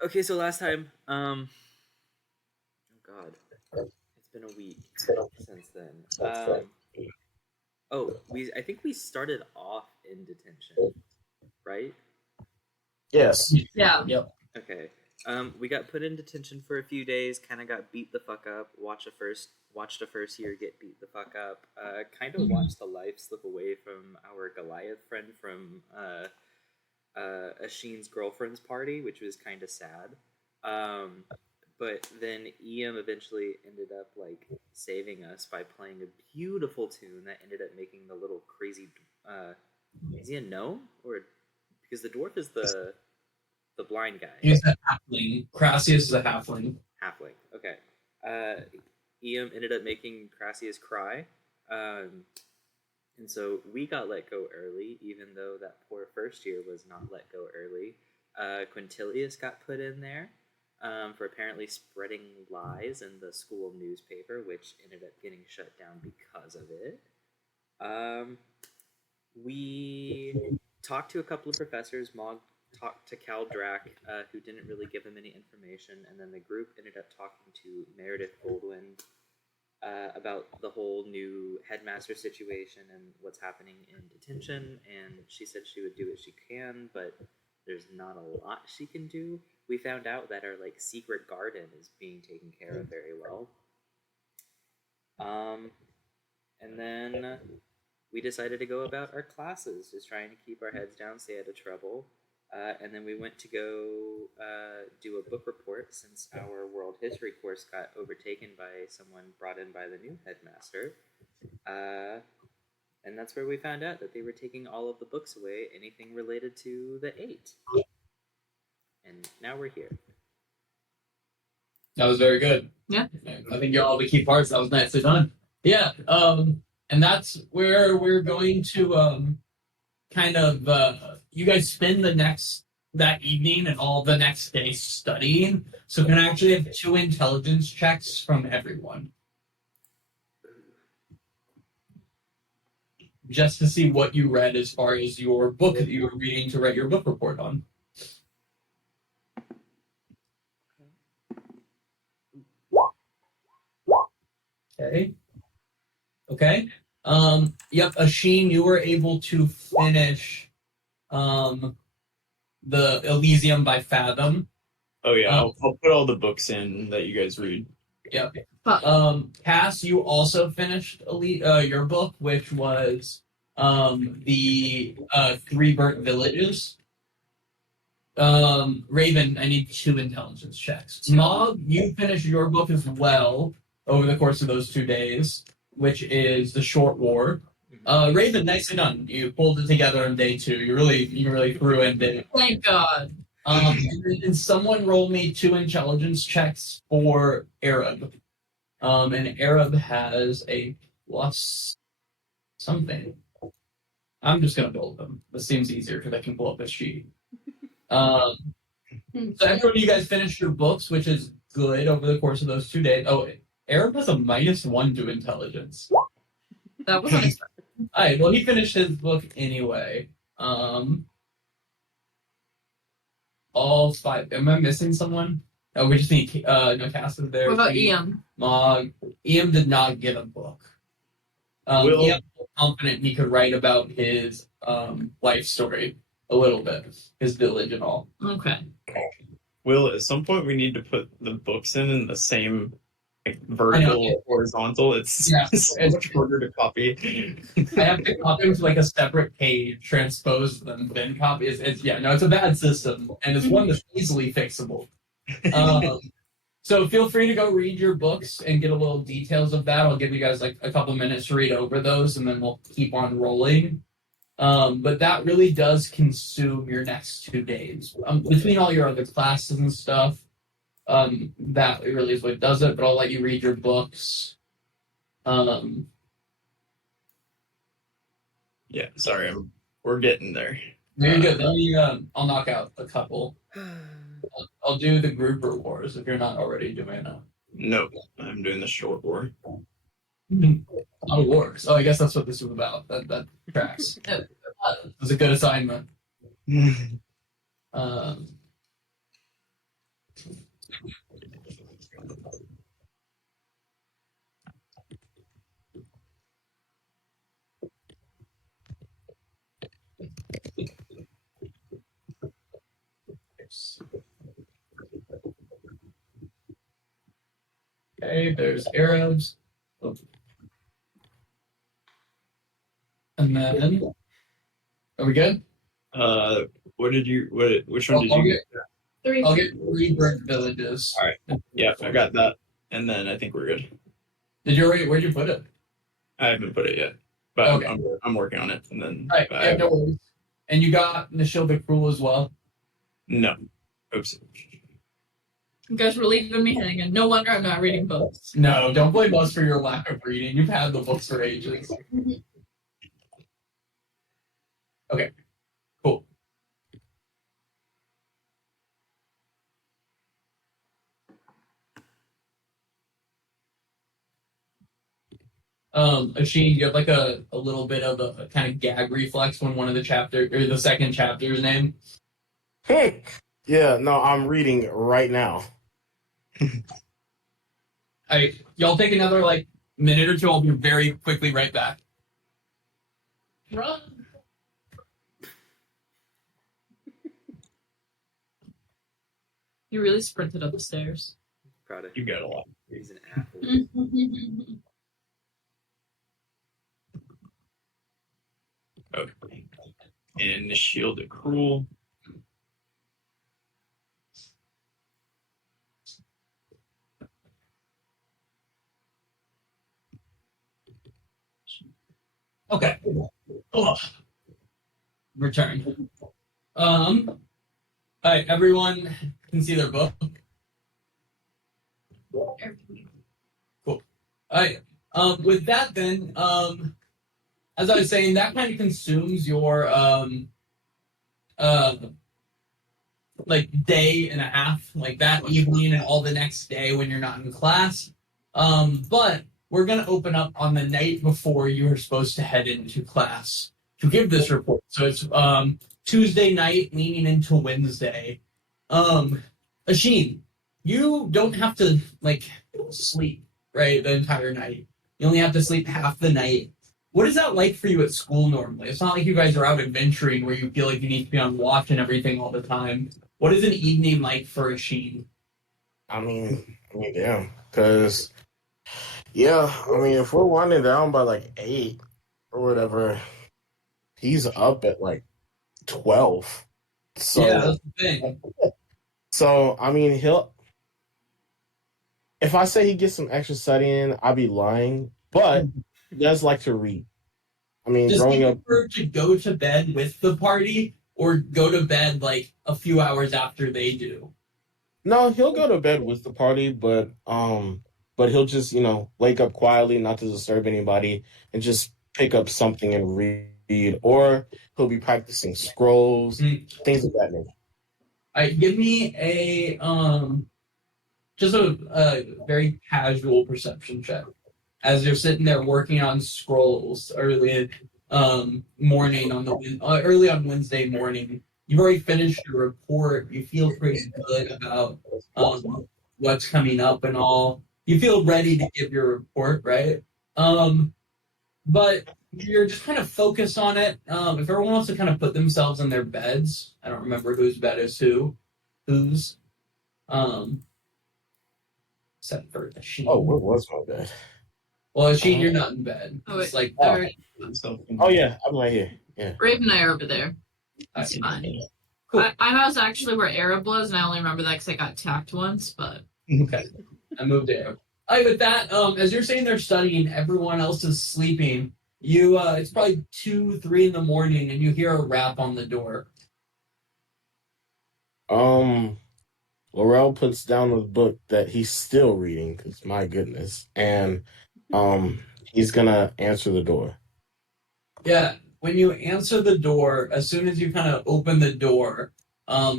Okay, so last time, oh god, it's been a week since then. I think we started off in detention, right? Yes. Yeah. Yep. Okay. We got put in detention for a few days. Kind of got beat the fuck up. Watched a first year get beat the fuck up. Kind of watched the life slip away from our Goliath friend from Asheen's girlfriend's party, which was kind of sad. Um, but then Ian eventually ended up like saving us by playing a beautiful tune that ended up making the little crazy. Is he a gnome or because the dwarf is the blind guy? He's a halfling. Crassius is a halfling. Halfling. Okay. Ian ended up making Crassius cry. And so we got let go early, even though that poor first year was not let go early. Quintilius got put in there for apparently spreading lies in the school newspaper, which ended up getting shut down because of it. We talked to a couple of professors. Mog talked to Cal Drac, who didn't really give him any information, and then the group ended up talking to Meredith Goldwyn about the whole new headmaster situation and what's happening in detention, and she said she would do what she can, but there's not a lot she can do. We found out that our like secret garden is being taken care of very well. And then we decided to go about our classes, just trying to keep our heads down, stay out of trouble. And then we went to go do a book report since our world history course got overtaken by someone brought in by the new headmaster. And that's where we found out that they were taking all of the books away, anything related to the 8. And now we're here. That was very good. Yeah. I think you're all the key parts. That was nicely done. Yeah. And that's where we're going to kind of you guys spend that evening and all the next day studying. So can I actually have 2 intelligence checks from everyone? Just to see what you read as far as your book that you were reading to write your book report on. Okay. Okay. Yep, Asheen, you were able to finish the Elysium by Fathom. Oh yeah, I'll put all the books in that you guys read. Yep. Cass, you also finished your book, which was the 3 Burnt Villages. Raven, I need 2 intelligence checks. Mog, you finished your book as well over the course of those 2 days, which is The Short War. Raven, nicely done. You pulled it together on day 2. You really threw in it. Thank God. And someone roll me 2 intelligence checks for Arab. And Arab has a plus something. I'm just gonna build them. This seems easier because I can pull up a sheet. So everyone, you guys finished your books, which is good over the course of those 2 days. Oh, Arab has a -1 to intelligence. That was unexpected. All right, well, he finished his book anyway. All 5. Am I missing someone? Oh, we just need no Cass is there. What about Ian? Mog. Ian did not get a book. Ian was confident he could write about his life story a little bit, his village and all. Okay. Will, at some point we need to put the books in the same vertical, horizontal. It's so much harder to copy. I have to copy them to like a separate page, transpose them, then copy. It's a bad system, and it's one that's easily fixable. So feel free to go read your books and get a little details of that. I'll give you guys like a couple minutes to read over those, and then we'll keep on rolling. But that really does consume your next 2 days. Between all your other classes and stuff, that really is what does it, but I'll let you read your books. Yeah, sorry, we're getting there. Very good. Let me, I'll knock out a couple. I'll do the group rewards if you're not already doing it. No, I'm doing the short war. Oh, wars. Oh, I guess that's what this was about. That tracks. It was a good assignment. Okay, there's Arabs. And then, are we good? Which one did you get? I'll get 3 brick villages. All right. Yeah, I got that. And then I think we're good. Where'd you put it? I haven't put it yet, but Okay. I'm working on it. And then All right, yeah, no worries. And you got Nishil the Cruel as well? no. Oops. You guys were leaving me hanging. No wonder I'm not reading books. No, don't blame us for your lack of reading. You've had the books for ages. Okay, cool. Asheen, you have like a little bit of a kind of gag reflex when one of the chapter or the second chapter's name. Yeah, no, I'm reading right now. Y'all take another like minute or two. I'll be very quickly right back. Run. You really sprinted up the stairs. Proud of You got a lot. He's an athlete. Okay. And the Shield of Cruel. Okay. Ugh. Return. All right, everyone can see their book. Cool. All right. With that, then, as I was saying, that kind of consumes your like day and a half, like that evening and all the next day when you're not in class. But we're gonna open up on the night before you are supposed to head into class to give this report. So it's Tuesday night leaning into Wednesday. Asheen, you don't have to like sleep, right, the entire night. You only have to sleep half the night. What is that like for you at school normally? It's not like you guys are out adventuring where you feel like you need to be on watch and everything all the time. What is an evening like for Asheen? I mean, damn, because if we're winding down by like 8 or whatever, he's up at like 12. So Yeah, that's the thing. So if I say he gets some extra studying, I'd be lying. But he does like to read. I mean, Does he growing up, prefer to go to bed with the party or go to bed like a few hours after they do? no, he'll go to bed with the party, but he'll just wake up quietly, not to disturb anybody, and just pick up something and read, or he'll be practicing scrolls, things of that nature. All right, give me a just a very casual perception check as you're sitting there working on scrolls early morning on early on Wednesday morning. You've already finished your report. You feel pretty good about what's coming up and all. You feel ready to give your report, right? But you're just kind of focused on it. If everyone wants to kind of put themselves in their beds, I don't remember whose bed is whose. Except for Asheen. Oh, where was my bed? Well, Asheen, you're not in bed. Oh, It's wait. like All right. Oh yeah, I'm right here. Yeah. Raven and I are over there. It's fine. Cool. I was actually where Arab was, and I only remember that because I got attacked once, but... Okay. I moved Arab. All right, with that, as you're sitting there studying, everyone else is sleeping. It's probably 2, 3 in the morning, and you hear a rap on the door. Laurel puts down the book that he's still reading, because my goodness, and he's gonna answer the door. Yeah, when you answer the door, as soon as you kind of open the door,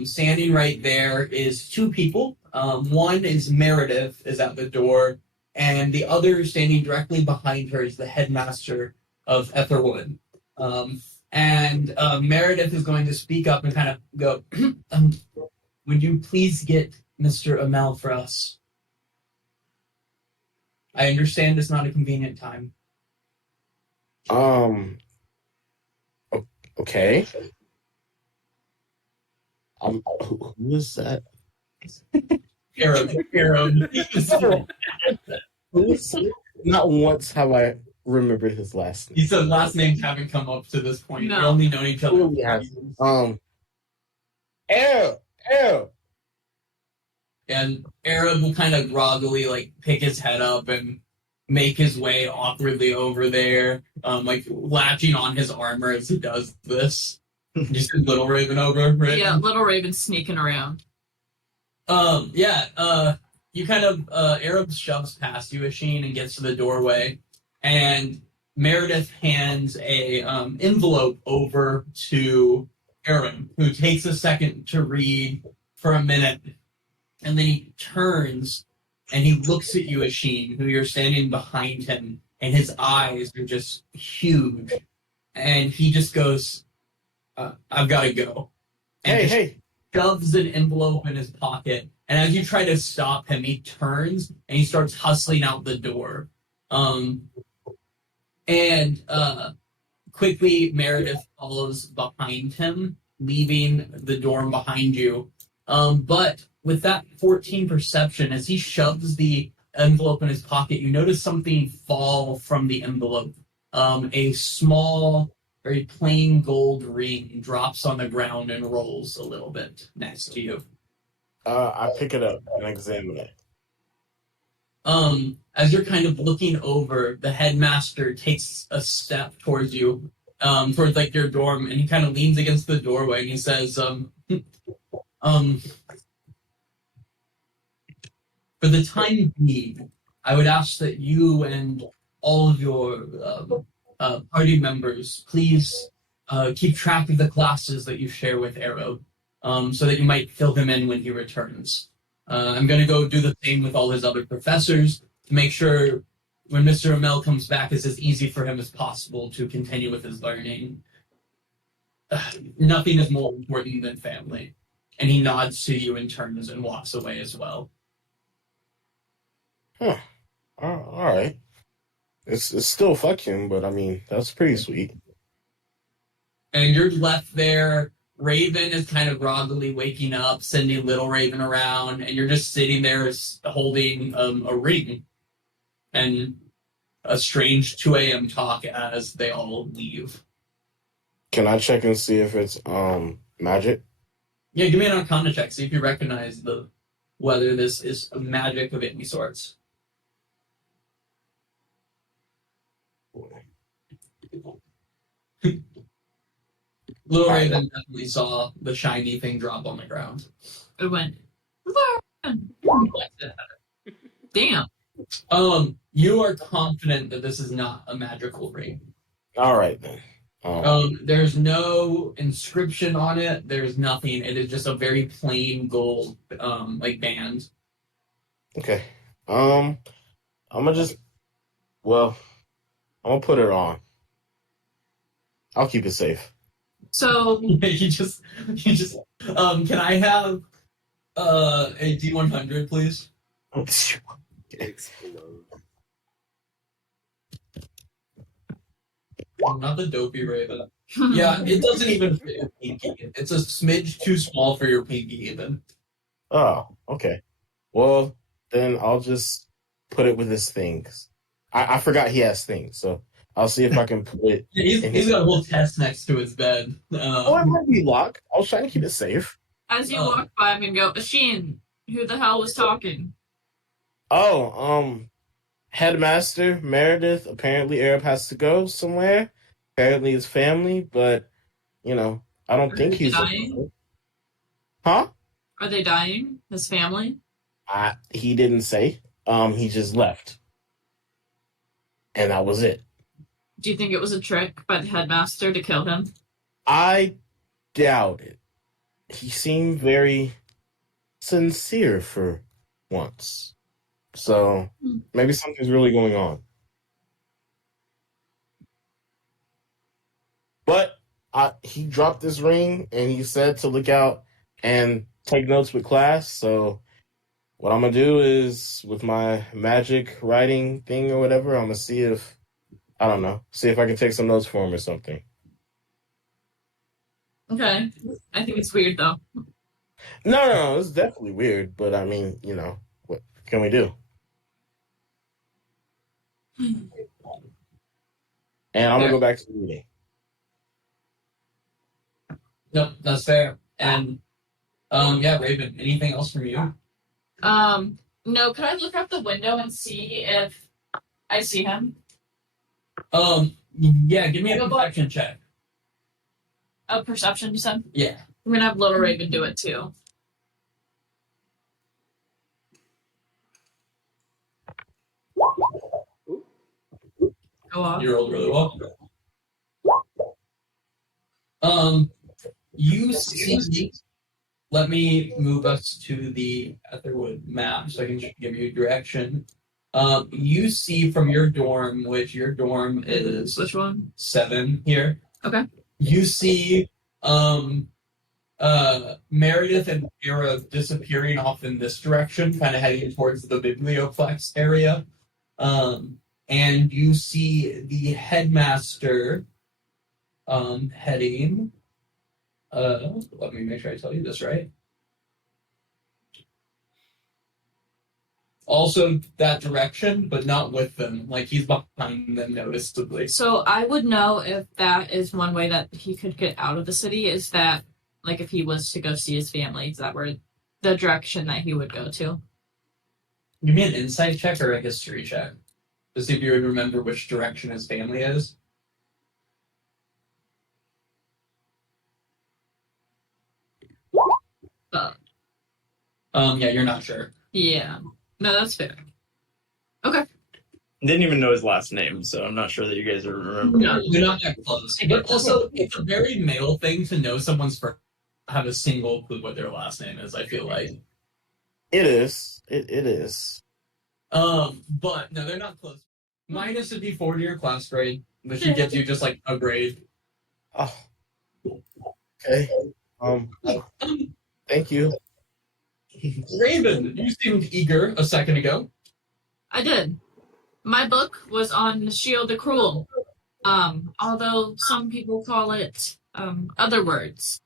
standing right there is 2 people. One is Meredith, is at the door, and the other standing directly behind her is the headmaster of Aetherwood. And Meredith is going to speak up and kind of go, would you please get Mr. Amel for us? I understand it's not a convenient time. Okay. Who is that? Arab. Not once have I remembered his last He name. said last names haven't come up to this point. No. We only known each other. Clearly has. Arab. And Arab will kind of groggily like pick his head up and make his way awkwardly over there, like latching on his armor as he does this. You see Little Raven over, right? Yeah, Little Raven sneaking around. You kind of Arab shoves past you, Asheen, and gets to the doorway, and Meredith hands a envelope over to Aaron, who takes a second to read for a minute, and then he turns and he looks at you, Asheen, who you're standing behind him, and his eyes are just huge, and he just goes, "I've got to go." And Hey. shoves an envelope in his pocket, and as you try to stop him, he turns and he starts hustling out the door. Quickly, Meredith follows behind him, leaving the dorm behind you. But with that 14 perception, as he shoves the envelope in his pocket, you notice something fall from the envelope. A small, very plain gold ring drops on the ground and rolls a little bit next to you. I pick it up and examine it. As you're kind of looking over, the headmaster takes a step towards you, towards like your dorm, and he kind of leans against the doorway and he says, for the time being, I would ask that you and all of your party members please keep track of the classes that you share with Arrow, so that you might fill him in when he returns. I'm going to go do the same with all his other professors to make sure when Mr. Amel comes back, it's as easy for him as possible to continue with his learning. Nothing is more important than family. And he nods to you and turns and walks away as well. Huh. All right. It's still fuck him, but I mean, that's pretty sweet. And you're left there. Raven is kind of groggily waking up, sending Little Raven around, and you're just sitting there holding a ring and a strange 2 a.m. talk as they all leave. Can I check and see if it's magic? Yeah, give me an Arcana check. See if you recognize whether this is magic of any sorts. Little Raven definitely saw the shiny thing drop on the ground. It went. Damn. You are confident that this is not a magical ring. All right then. There's no inscription on it. There's nothing. It is just a very plain gold, like band. Okay. I'm gonna put it on. I'll keep it safe. So you just. Can I have a D100, please? It explodes. Not the dopey Raven. Yeah, it doesn't even fit your pinky. It's a smidge too small for your pinky, even. Oh, okay. Well, then I'll just put it with his things. I forgot he has things, so I'll see if I can put it. Yeah, he's got a whole test next to his bed. It might be locked. I was trying to keep it safe. as you walk by him and go, Asheen, who the hell was talking? Oh, Headmaster Meredith. Apparently, Arab has to go somewhere. Apparently, his family, but I don't think he's dying. Huh? Are they dying? His family? He didn't say. He just left, and that was it. Do you think it was a trick by the headmaster to kill him? I doubt it. He seemed very sincere for once. So maybe something's really going on. But he dropped this ring and he said to look out and take notes with class. So what I'm going to do is with my magic writing thing or whatever, I'm going to see if I can take some notes for him or something. Okay. I think it's weird, though. No, it's definitely weird, but I mean, what can we do? And I'm gonna go back to reading. No, that's fair. And yeah, Raven, anything else from you? No, could I look out the window and see if I see him? Yeah, give me a perception check. A perception, you said? Yeah. I'm gonna have Little Raven do it too. Go on. You rolled really well. You see. Let me move us to the Aetherwood map so I can give you direction. You see from your dorm, which your dorm is Which one? 7 here. Okay. You see Meredith and Era disappearing off in this direction, kind of heading towards the Biblioplex area. And you see the headmaster heading. Let me make sure I tell you this right. Also that direction, but not with them. Like he's behind them noticeably. So I would know if that is one way that he could get out of the city. Is that like if he was to go see his family? Is that where the direction that he would go to? Give me an insight check or a history check to see if you would remember which direction his family is. Yeah, you're not sure. Yeah. No, that's fair. Okay. Didn't even know his last name, so I'm not sure that you guys are remembering. No, you're not that close. But also, it's a very male thing to know someone's first, have a single clue what their last name is. I feel like It is. It is. but no, they're not close. Minus a D4 to your class grade, which should get you just like a grade. Oh. Okay. Thank you. Raven, you seemed eager a second ago. I did. My book was on Nashil the Cruel. Although some people call it other words.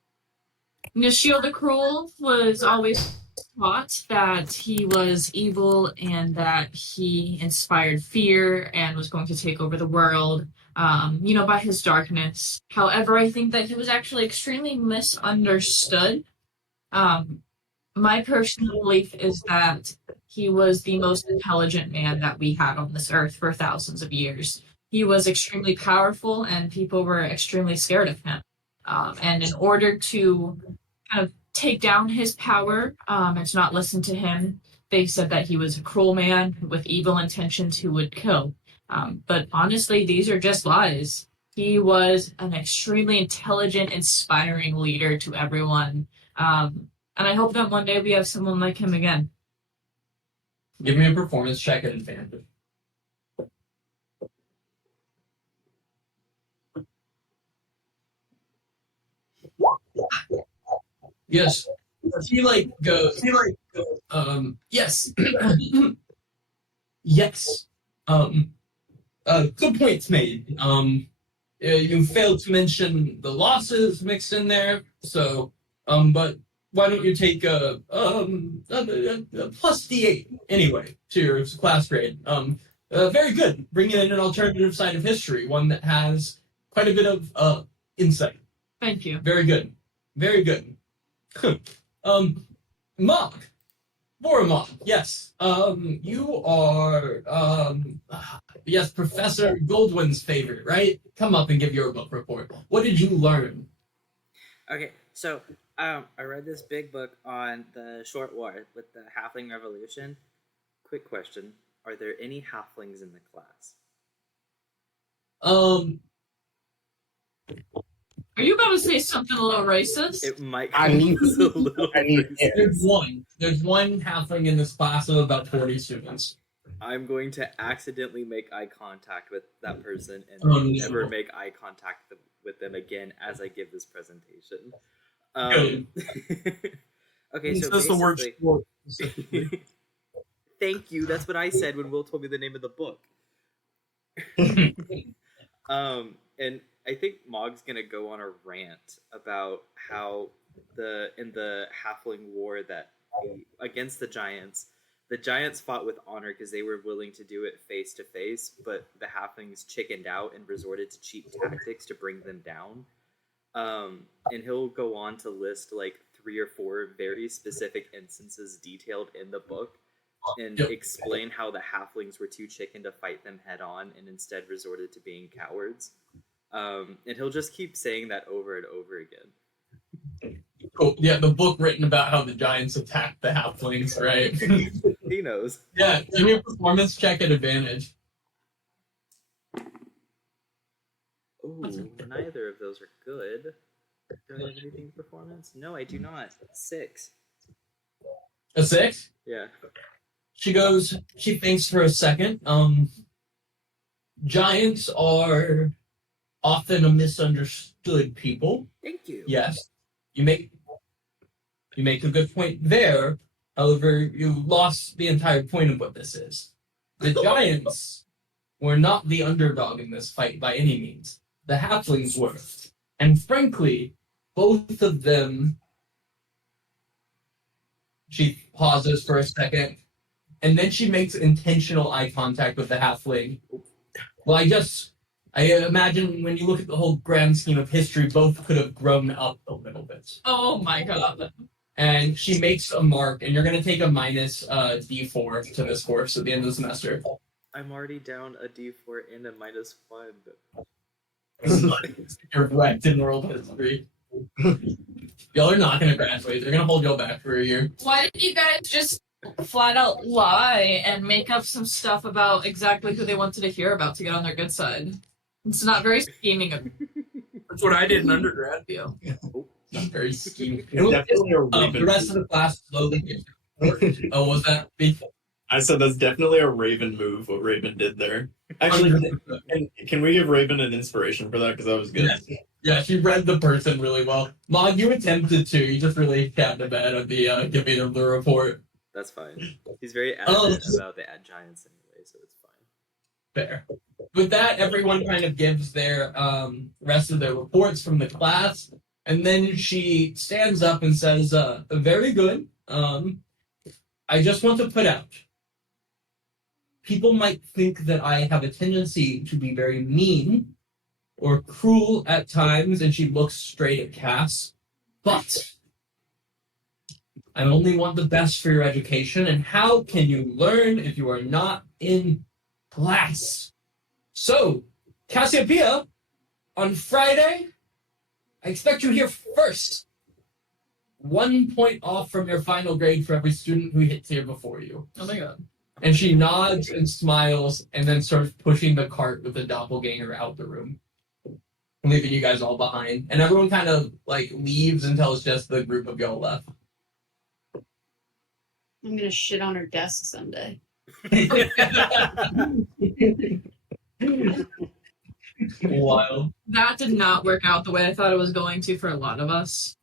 Nashil the Cruel was always taught that he was evil and that he inspired fear and was going to take over the world, by his darkness. However, I think that he was actually extremely misunderstood. My personal belief is that he was the most intelligent man that we had on this earth for thousands of years. He was extremely powerful, and people were extremely scared of him. And in order to kind of take down his power and to not listen to him, they said that he was a cruel man with evil intentions who would kill. But honestly, these are just lies. He was an extremely intelligent, inspiring leader to everyone. And I hope that one day we have someone like him again. Give me a performance check at advantage. Yes. He goes, yes. Yes. Good points made. You failed to mention the losses mixed in there, so, but why don't you take a plus D8 anyway to your class grade? Very good. Bringing in an alternative side of history, one that has quite a bit of insight. Thank you. Very good. Very good. Mog. Boramon, yes. You are, yes, Professor Goldwyn's favorite, right? Come up and give your book report. What did you learn? Okay, so I read this big book on the short war with the Halfling Revolution. Quick question: are there any halflings in the class? Are you about to say something a little racist? It might. I need. There's one. There's one halfling in this class of about 40 students. I'm going to accidentally make eye contact with that person and never make eye contact with them again as I give this presentation. Okay, so that's the word. Thank you. That's what I said when Will told me the name of the book. And I think Mog's gonna go on a rant about how the Halfling War that against the Giants. The Giants fought with honor because they were willing to do it face to face, but the Halflings chickened out and resorted to cheap tactics to bring them down. And he'll go on to list like 3 or 4 very specific instances detailed in the book and explain how the Halflings were too chicken to fight them head on and instead resorted to being cowards. And he'll just keep saying that over and over again. Cool. Yeah, the book written about how the Giants attacked the Halflings, right? He knows. Yeah, give me a performance check at advantage. Ooh, neither of those are good. Do I have anything performance? No, I do not. 6. A 6? Yeah. She thinks for a second. Giants are often a misunderstood people. Thank you. Yes. You make a good point there. However, you lost the entire point of what this is. The Giants were not the underdog in this fight by any means. The Halflings were. And frankly, both of them... She pauses for a second, and then she makes intentional eye contact with the Halfling. Well, I imagine when you look at the whole grand scheme of history, both could have grown up a little bit. Oh my god. And she makes a mark, and you're going to take a minus D4 to this course at the end of the semester. I'm already down a D4 and a -1. You're wrecked in world history. Y'all are not going to graduate. They're going to hold y'all back for a year. Why didn't you guys just flat out lie and make up some stuff about exactly who they wanted to hear about to get on their good side? It's not very scheming of That's what I did in undergrad. you. Not very scheming. Definitely a Raven. The rest of the class slowly gets. Oh, was that? I said that's definitely a Raven move. What Raven did there. Actually, can we give Raven an inspiration for that? Because that was good. Yeah, she read the person really well. Mog, you attempted to. You just really got to bed at the giving him the report. That's fine. He's very adamant about the Giants anyway, so it's fine. Fair. With that, everyone kind of gives their rest of their reports from the class, and then she stands up and says, very good. I just want to put out, people might think that I have a tendency to be very mean or cruel at times, and she looks straight at Cass, but I only want the best for your education, and how can you learn if you are not in class? So, Cassiopeia, on Friday, I expect you here first. 1 point off from your final grade for every student who hits here before you. Oh my god. And she nods and smiles and then starts pushing the cart with the doppelganger out the room, leaving you guys all behind. And everyone kind of like leaves until it's just the group of y'all left. I'm gonna shit on her desk someday. Wild. That did not work out the way I thought it was going to for a lot of us.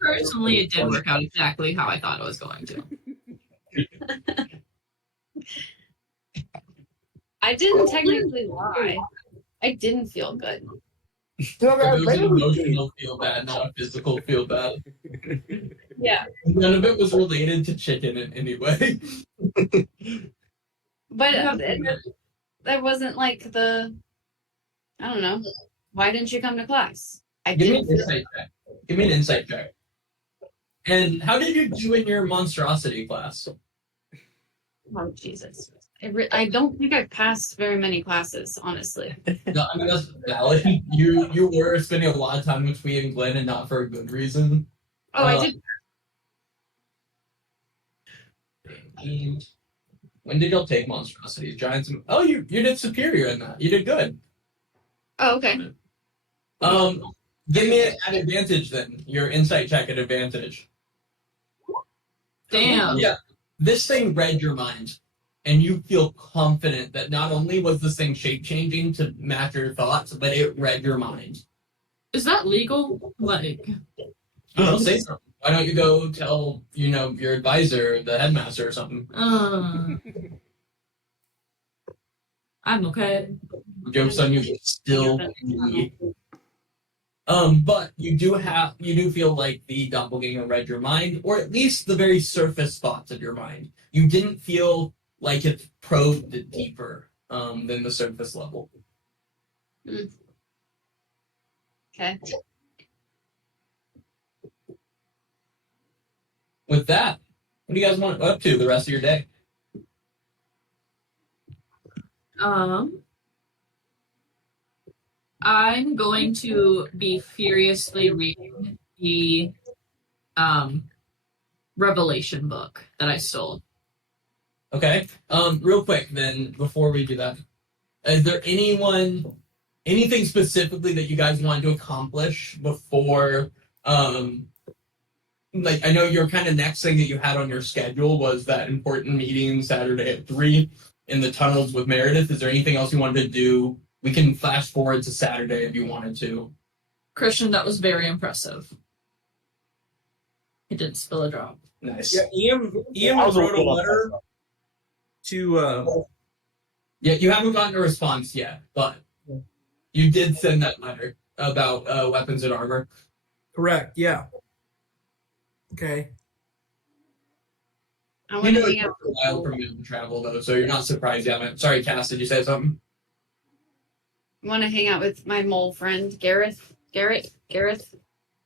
Personally, it did work out exactly how I thought it was going to. I didn't technically lie. I didn't feel good. It was an emotional feel bad, not a physical feel bad. Yeah. None of it was related to chicken in any way. But that wasn't like the, I don't know. Why didn't you come to class? Give me an insight check. Give me an insight check. And how did you do in your monstrosity class? Oh, Jesus. I don't think I've passed very many classes, honestly. No, I mean, that's valid. You were spending a lot of time with me and Glenn, and not for a good reason. Oh, I did. And when did y'all take monstrosities? Giants? Oh, you did superior in that. You did good. Oh, okay. Give me an advantage then. Your insight check at advantage. Damn. Yeah. This thing read your mind. And you feel confident that not only was this thing shape-changing to match your thoughts, but it read your mind. Is that legal? Like, I'll say something. Why don't you go tell, your advisor, the headmaster or something? I'm okay. Joke's on you, still. But you do feel like the doppelganger read your mind, or at least the very surface thoughts of your mind. You didn't feel like it probed it deeper than the surface level. Okay. With that, what do you guys want up to the rest of your day? I'm going to be furiously reading the Revelation book that I stole. Okay. Real quick then, before we do that, is there anything specifically that you guys want to accomplish before like I know your kind of next thing that you had on your schedule was that important meeting Saturday at 3 in the tunnels with Meredith. Is there anything else you wanted to do? We can flash forward to Saturday if you wanted to. Christian, that was very impressive. He didn't spill a drop. Nice. Yeah, Ian wrote a letter to. Yeah, you haven't gotten a response yet, but you did send that letter about weapons and armor. Correct. Yeah. Okay. I You want know to it hang took out. a while for me to travel though, so you're not surprised you haven't. Sorry, Cass, did you say something? I want to hang out with my mole friend Gareth.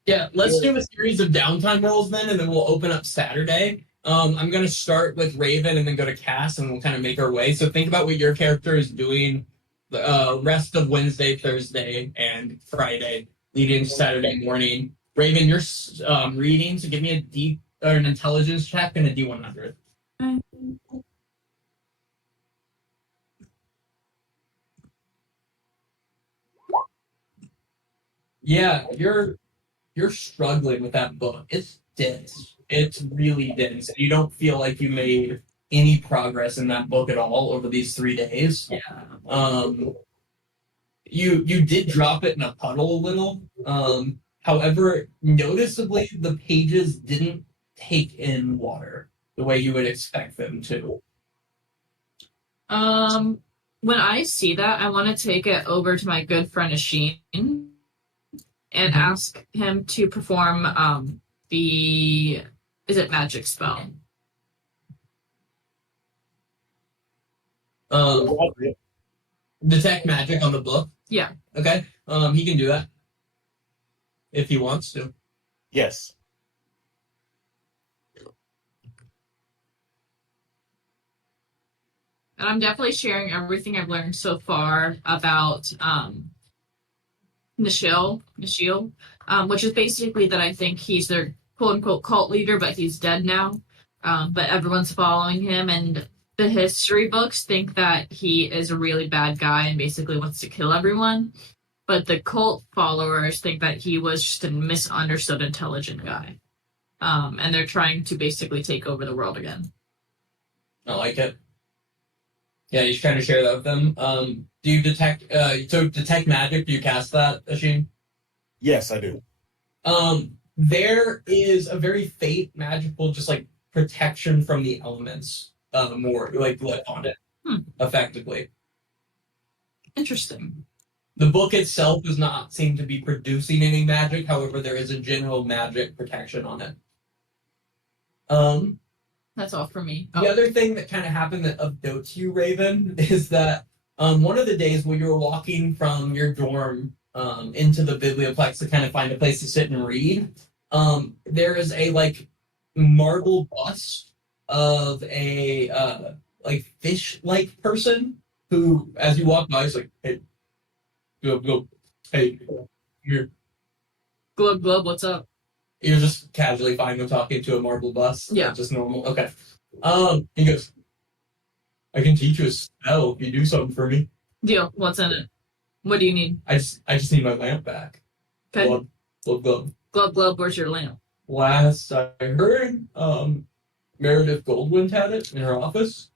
Yeah, let's do a series of downtime rolls then, and then we'll open up Saturday. I'm gonna start with Raven and then go to Cass, and we'll kind of make our way. So think about what your character is doing the rest of Wednesday, Thursday, and Friday, leading to Saturday morning. Raven, you're reading, so give me a D or an intelligence check and a D100. Yeah, you're struggling with that book. It's dense. It's really dense. You don't feel like you made any progress in that book at all over these 3 days. Yeah. You did drop it in a puddle a little. However, noticeably the pages didn't take in water the way you would expect them to. When I see that, I want to take it over to my good friend Asheen and ask him to perform is it magic spell? Detect magic on the book. Yeah. Okay. He can do that if he wants to. Yes. And I'm definitely sharing everything I've learned so far about Nishil, which is basically that I think he's their quote-unquote cult leader, but he's dead now. But everyone's following him, and the history books think that he is a really bad guy and basically wants to kill everyone. But the cult followers think that he was just a misunderstood intelligent guy. And they're trying to basically take over the world again. I like it. Yeah, you should kind of share that with them. Do you detect detect magic, do you cast that, Asheen? Yes, I do. There is a very faint magical just like protection from the elements more like left on it. Effectively. Interesting. The book itself does not seem to be producing any magic, however, there is a general magic protection on it. That's all for me. The other thing that kind of happened that of note to you, Raven, is that one of the days when you were walking from your dorm into the biblioplex to kind of find a place to sit and read, there is a like marble bust of a like fish-like person who, as you walk by, is like, hey, go, hey, here. Glub, what's up? You're just casually fine with talking to a marble bust. Yeah. Just normal. Okay. He goes, I can teach you a spell if you do something for me. Deal. What's in it? What do you need? I just need my lamp back. Okay. Glub. Glub, where's your lamp? Last I heard, Meredith Goldwind had it in her office.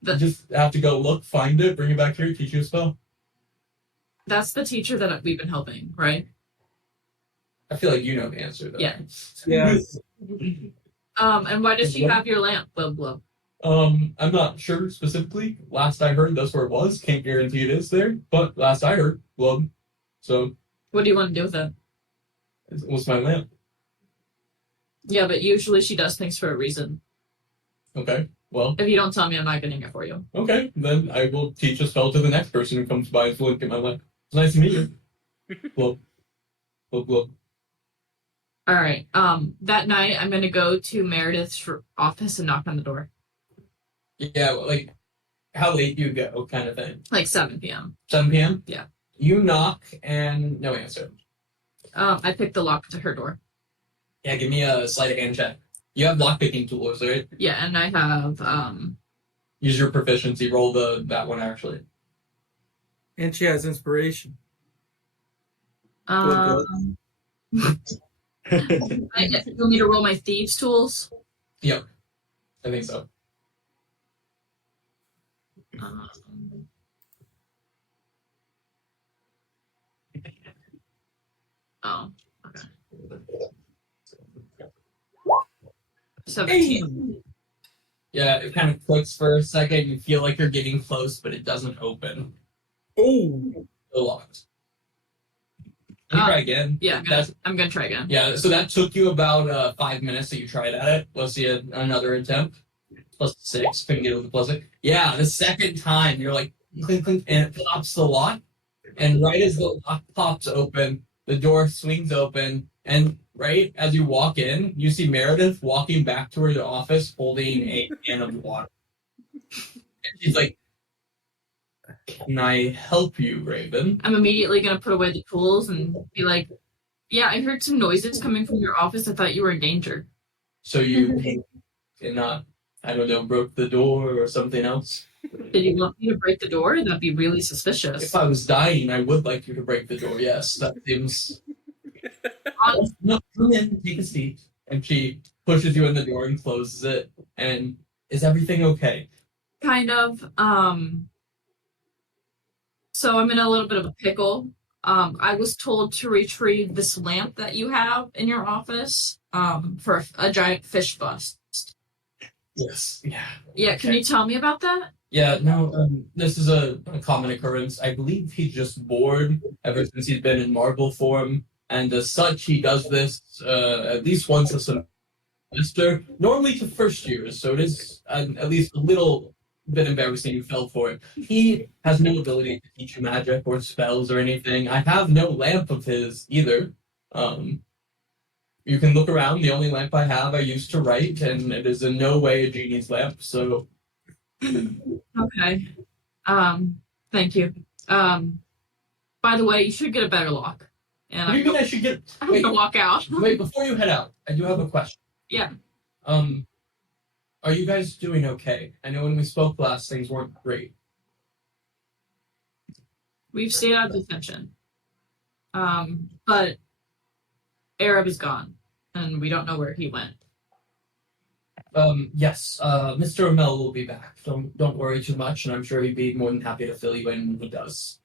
You just have to go look, find it, bring it back here, teach you a spell. That's the teacher that we've been helping, right? I feel like you know the answer, though. Yeah. Yeah. And why does she have your lamp, Glub? I'm not sure specifically. Last I heard, that's where it was. Can't guarantee it is there, but last I heard, Glub. So. What do you want to do with it? What's my lamp? Yeah, but usually she does things for a reason. Okay. Well, If you don't tell me, I'm not getting it for you. okay. Then I will teach a spell to the next person who comes by and look at my lamp. It's nice to meet you. Look. Look, look. All right. That night, I'm gonna go to Meredith's office and knock on the door. Yeah, like, how late do you go, kind of thing. Like 7 p.m. 7 p.m.? Yeah. You knock and no answer. I picked the lock to her door. Yeah, give me a sleight of hand check. You have lockpicking tools, right? Yeah, and I have Use your proficiency. Roll that one, actually. And she has inspiration. you want me to roll my thieves tools? Yep. I think so. Um, oh, okay. 17. Yeah, it kind of clicks for a second. You feel like you're getting close, but it doesn't open. Oh, Still locked. Can you try again? Yeah, I'm gonna try again. Yeah, so that took you about 5 minutes that you tried at it. Let's see another attempt. +6. Couldn't get it with a +6. Yeah, the second time you're like clink clink and it pops the lock. And right as the lock pops open, the door swings open, and right as you walk in, you see Meredith walking back to her office holding a can of water. And she's like, "Can I help you, Raven?" I'm immediately gonna put away the tools and be like, "Yeah, I heard some noises coming from your office. I thought you were in danger." So you cannot, I don't know, broke the door or something else? Did you want me to break the door? That'd be really suspicious. If I was dying, I would like you to break the door. Yes, that seems. No, come in, take a seat. And she pushes you in the door and closes it. And is everything okay? Kind of. So I'm in a little bit of a pickle. I was told to retrieve this lamp that you have in your office for a giant fish bust. Yes. Yeah. Yeah, can you tell me about that? Yeah, no, this is a common occurrence. I believe he's just bored ever since he's been in marble form. And as such, he does this at least once a semester, normally to first years. So it is at least a little bit embarrassing you fell for it. He has no ability to teach you magic or spells or anything. I have no lamp of his either. You can look around. The only lamp I have I used to write, and it is in no way a genie's lamp. So, Okay. Thank you. By the way, you should get a better lock. And what do you mean I should get? I'm gonna walk out. Wait, before you head out, I do have a question. Yeah. Are you guys doing okay? I know when we spoke last, things weren't great. We've stayed out of detention. But Arab is gone, and we don't know where he went. Yes, Mr. Amel will be back. Don't worry too much, and I'm sure he'd be more than happy to fill you in when he does.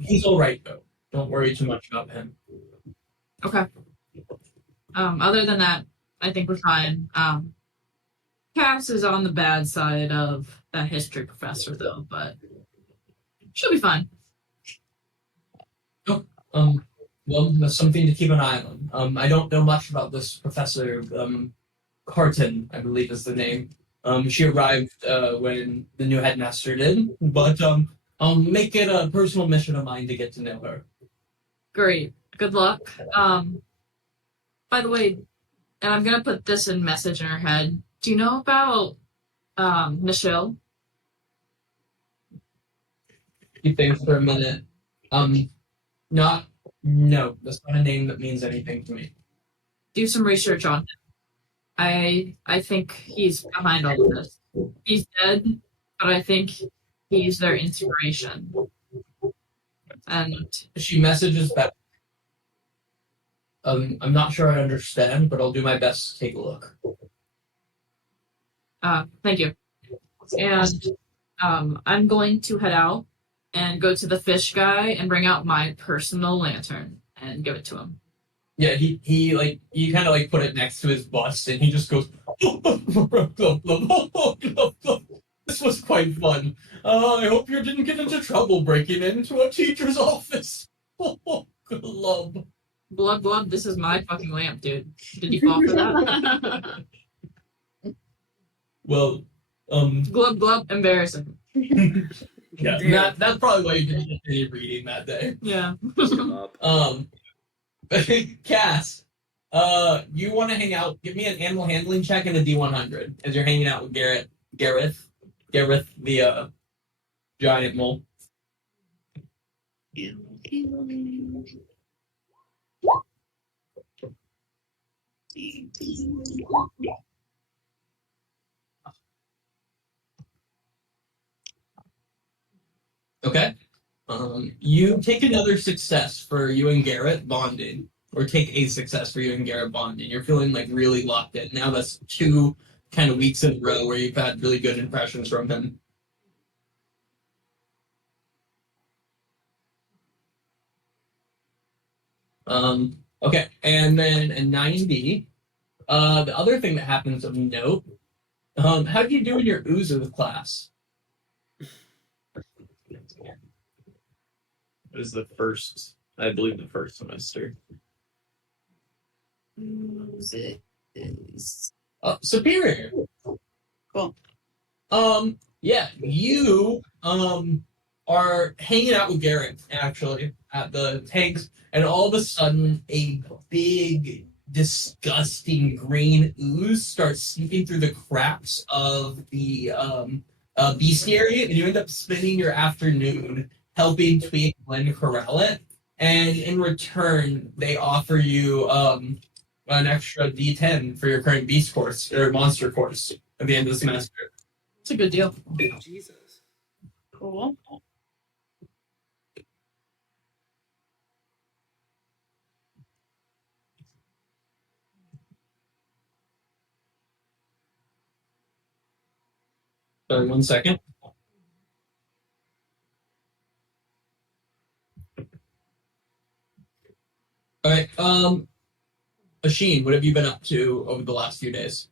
He's all right though. Don't worry too much about him. Okay. Other than that, I think we're fine. Cass is on the bad side of that history professor, though, but she'll be fine. Well, that's something to keep an eye on. I don't know much about this professor. Carton, I believe is the name. She arrived when the new headmaster did, but I'll make it a personal mission of mine to get to know her. Great. Good luck. By the way, and I'm gonna put this in message in her head. Do you know about Michelle? He thinks for a minute. No, that's not a name that means anything to me. Do some research on him. I think he's behind all of this. He's dead, but I think he's their inspiration. And She messages back. I'm not sure I understand, but I'll do my best to take a look. thank you. And I'm going to head out and go to the fish guy and bring out my personal lantern and give it to him. Yeah, he kind of like put it next to his bust, and he just goes. This was quite fun. I hope you didn't get into trouble breaking into a teacher's office. Glub. Blub, this is my fucking lamp, dude. Did you fall for that? Well, Glub, embarrassing. yeah, Damn. that's probably why you didn't get any reading that day. Yeah. Come up. Cass, you want to hang out? Give me an animal handling check and a D100 as you're hanging out with Gareth, the giant mole. Okay. You take another success for you and Garrett bonding, or take a success for you and Garrett bonding. You're feeling like really locked in. Now that's 2 kind of weeks in a row where you've had really good impressions from him. Okay, and then a 90. The other thing that happens of note, how did you do in your Uzu class? It was the first, I believe, the first semester. Superior. Cool. Yeah, you are hanging out with Garrett actually at the tanks, and all of a sudden a big, disgusting green ooze starts seeping through the cracks of the bestiary, and you end up spending your afternoon helping Tweak Glenn corral it. And in return, they offer you an extra D10 for your current beast course or monster course at the end of the semester. It's a good deal. Jesus. Cool. Sorry, 1 second. All right. Asheen, what have you been up to over the last few days?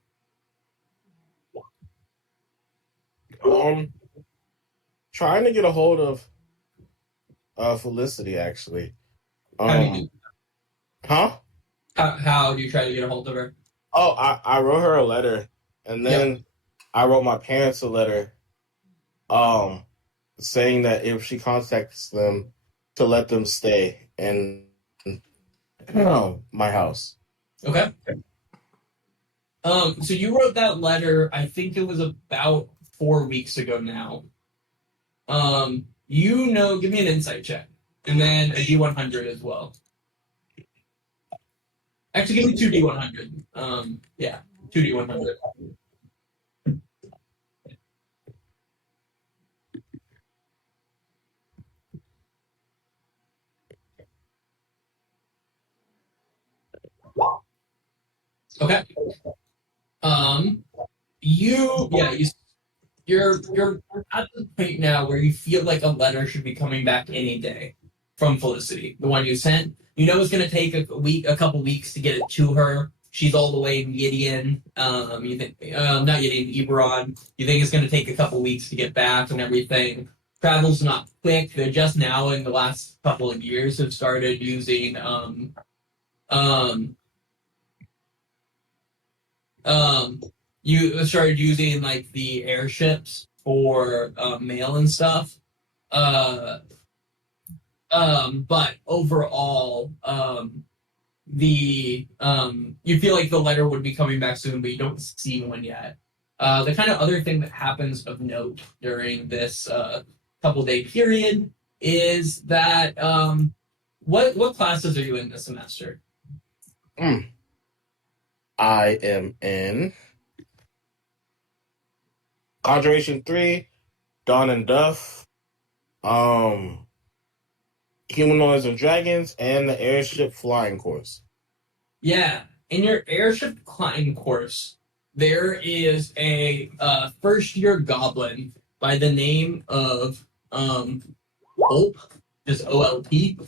Trying to get a hold of Felicity actually. How do you do? Huh? How do you try to get a hold of her? Oh, I wrote her a letter, and then I wrote my parents a letter, saying that if she contacts them, to let them stay in my house. Okay. So you wrote that letter, I think it was about 4 weeks ago now. Give me an insight check. And then a D100 as well. Actually, give me 2 D100. Yeah, 2 D100. Okay. You're at the point now where you feel like a letter should be coming back any day from Felicity, the one you sent. You know it's going to take a couple weeks to get it to her. She's all the way in Gideon. You think not Gideon, Eberron. You think it's going to take a couple weeks to get back and everything. Travel's not quick. They're just now in the last couple of years have started using you started using like the airships for mail and stuff. But overall, you feel like the letter would be coming back soon, but you don't see one yet. The kind of other thing that happens of note during this couple-day period is that what classes are you in this semester? I am in Conjuration 3, Dawn and Duff, Humanoids and Dragons, and the Airship Flying course. Yeah, in your Airship Flying course, there is a first-year goblin by the name of Olp, just O-L-P,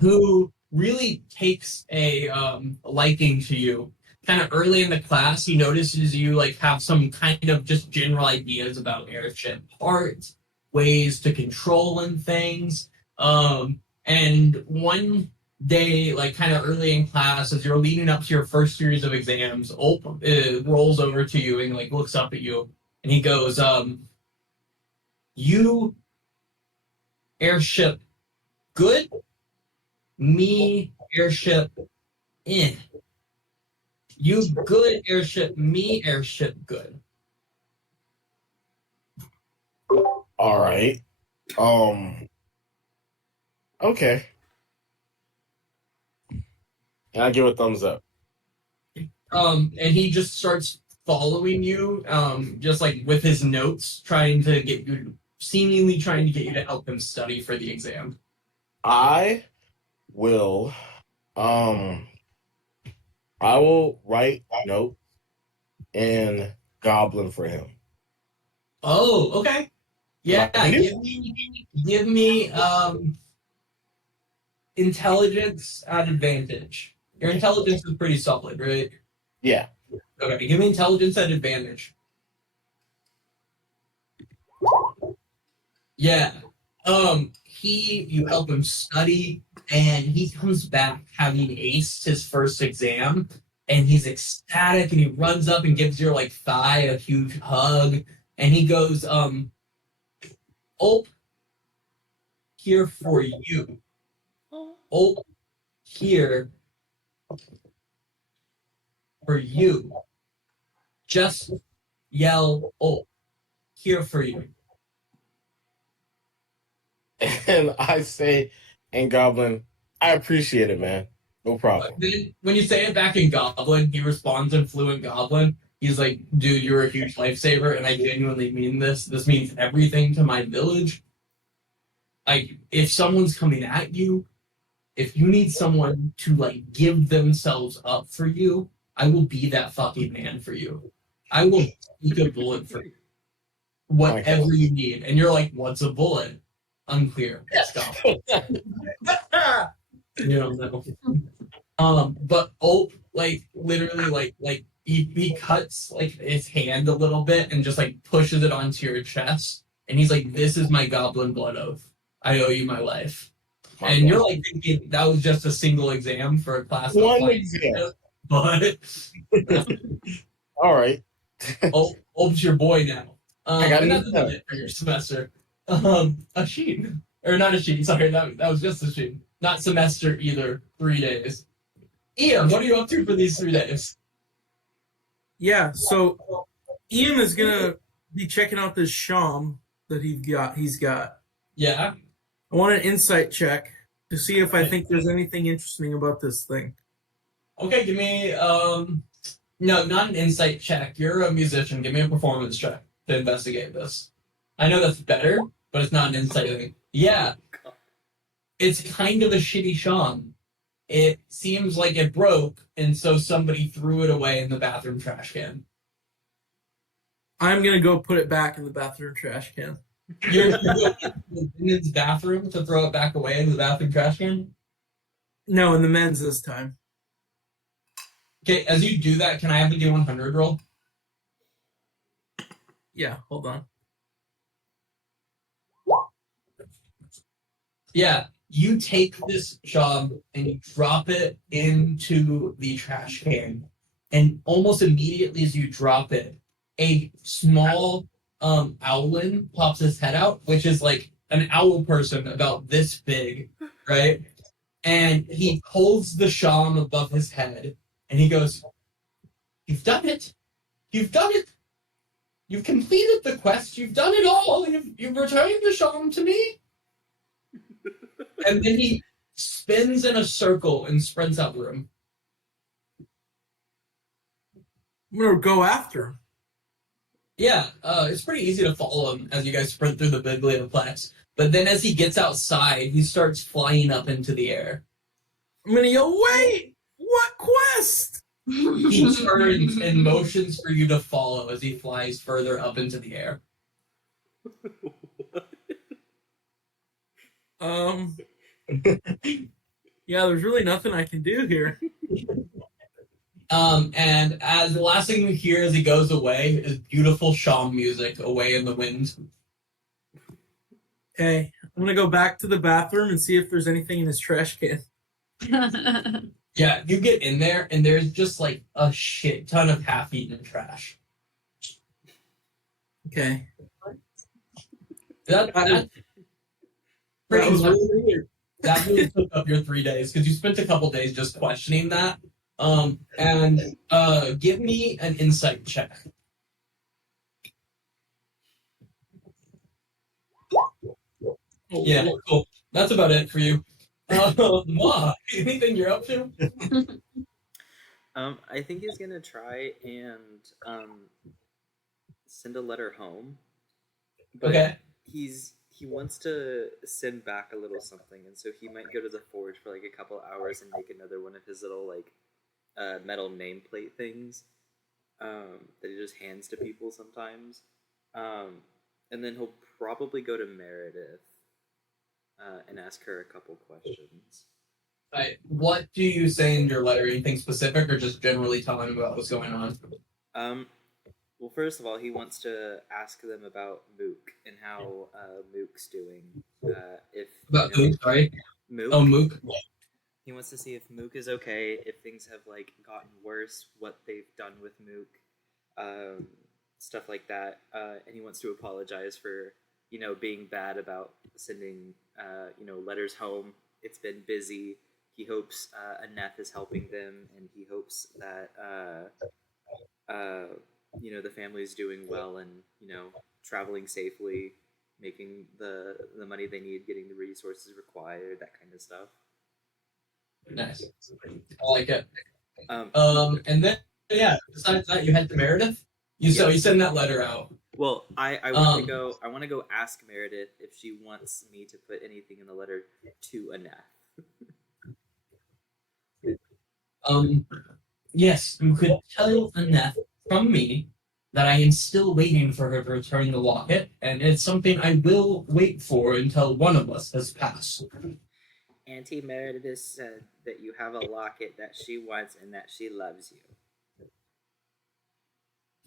who really takes a liking to you. Kind of early in the class, he notices you like have some kind of just general ideas about airship parts, ways to control and things. And one day, like kind of early in class, as you're leading up to your first series of exams, Ulp rolls over to you and like looks up at you, and he goes, "You airship good, me airship in. You good airship, me airship good." All right. Okay. And I give a thumbs up. And he just starts following you, just like with his notes, seemingly trying to get you to help him study for the exam. I will write notes in Goblin for him. Oh, okay. Yeah, give me intelligence at advantage. Your intelligence is pretty solid, right? Yeah. Okay, give me intelligence at advantage. Yeah. You help him study, and he comes back having aced his first exam, and he's ecstatic, and he runs up and gives your like thigh a huge hug, and he goes, "Ulp, here for you. Ulp, here for you. Just yell, Ulp, here for you." And I say in Goblin, I appreciate it, man. No problem. Then when you say it back in Goblin, he responds in fluent Goblin. He's like, "Dude, you're a huge lifesaver, and I genuinely mean this. This means everything to my village. Like, if someone's coming at you, if you need someone to like give themselves up for you, I will be that fucking man for you. I will take a bullet for you. Whatever you need." And you're like, "What's a bullet?" Unclear. Stop. You don't know. But Ulp, like literally, like he cuts like his hand a little bit and just like pushes it onto your chest, and he's like, "This is my goblin blood oath. I owe you my life." And you're like thinking that was just a single exam for a class of one exam, but all right. Ulp's your boy now. I got that's about it for your semester. A sheet. Or not a sheet, sorry, that was just a sheet. Not semester either. 3 days. Ian, what are you up to for these 3 days? Yeah, so Ian is gonna be checking out this sham that he's got. Yeah. I want an insight check to see if I think there's anything interesting about this thing. Okay, give me no, not an insight check. You're a musician. Give me a performance check to investigate this. I know that's better, but it's not an insight thing. Yeah. It's kind of a shitty sham. It seems like it broke, and so somebody threw it away in the bathroom trash can. I'm gonna go put it back in the bathroom trash can. You're in his bathroom to throw it back away in the bathroom trash can? No, in the men's this time. Okay, as you do that, can I have a D100 roll? Yeah, hold on. Yeah, you take this job and you drop it into the trash can, and almost immediately as you drop it, a small owlin pops his head out, which is like an owl person about this big, right? And he holds the sham above his head, and he goes, "You've done it. You've done it. You've completed the quest. You've done it all. You've returned the sham to me." And then he spins in a circle and sprints out the room. I'm gonna go after him. Yeah, it's pretty easy to follow him as you guys sprint through the biblioplex. But then as he gets outside, he starts flying up into the air. I'm gonna yell, "Wait! What quest?" He turns and motions for you to follow as he flies further up into the air. Yeah, there's really nothing I can do here. And as the last thing we hear as he goes away is beautiful sham music away in the wind. Okay, I'm gonna go back to the bathroom and see if there's anything in his trash can. Yeah, you get in there and there's just like a shit ton of half-eaten trash. Okay. That That pretty was much really weird. that really took up your 3 days because you spent a couple days just questioning that. And give me an insight check. Yeah, cool. That's about it for you. Ma, anything you're up to? I think he's gonna try and send a letter home, but Okay. he wants to send back a little something, and so he might go to the forge for like a couple hours and make another one of his little like metal nameplate things that he just hands to people sometimes, and then he'll probably go to Meredith and ask her a couple questions. What do you say in your letter? Anything specific, or just generally telling him about what's going on? Well, first of all, he wants to ask them about Mook and how Mook's doing. If About you know, Mook, right? Mook, Oh, Mook. he wants to see if Mook is okay, if things have like gotten worse, what they've done with Mook, um, stuff like that, and he wants to apologize for being bad about sending letters home. It's been busy. He hopes Aneth is helping them, and he hopes that the family is doing well and traveling safely, making the money they need, getting the resources required, that kind of stuff. Nice. I like it. Um, And then yeah, besides that, you head to Meredith. So you send that letter out. well, I want to go. I want to go ask Meredith if she wants me to put anything in the letter to Aneth. Yes, you could tell Annette from me that I am still waiting for her to return the locket, and it's something I will wait for until one of us has passed. Auntie Meredith said that you have a locket that she wants and that she loves you.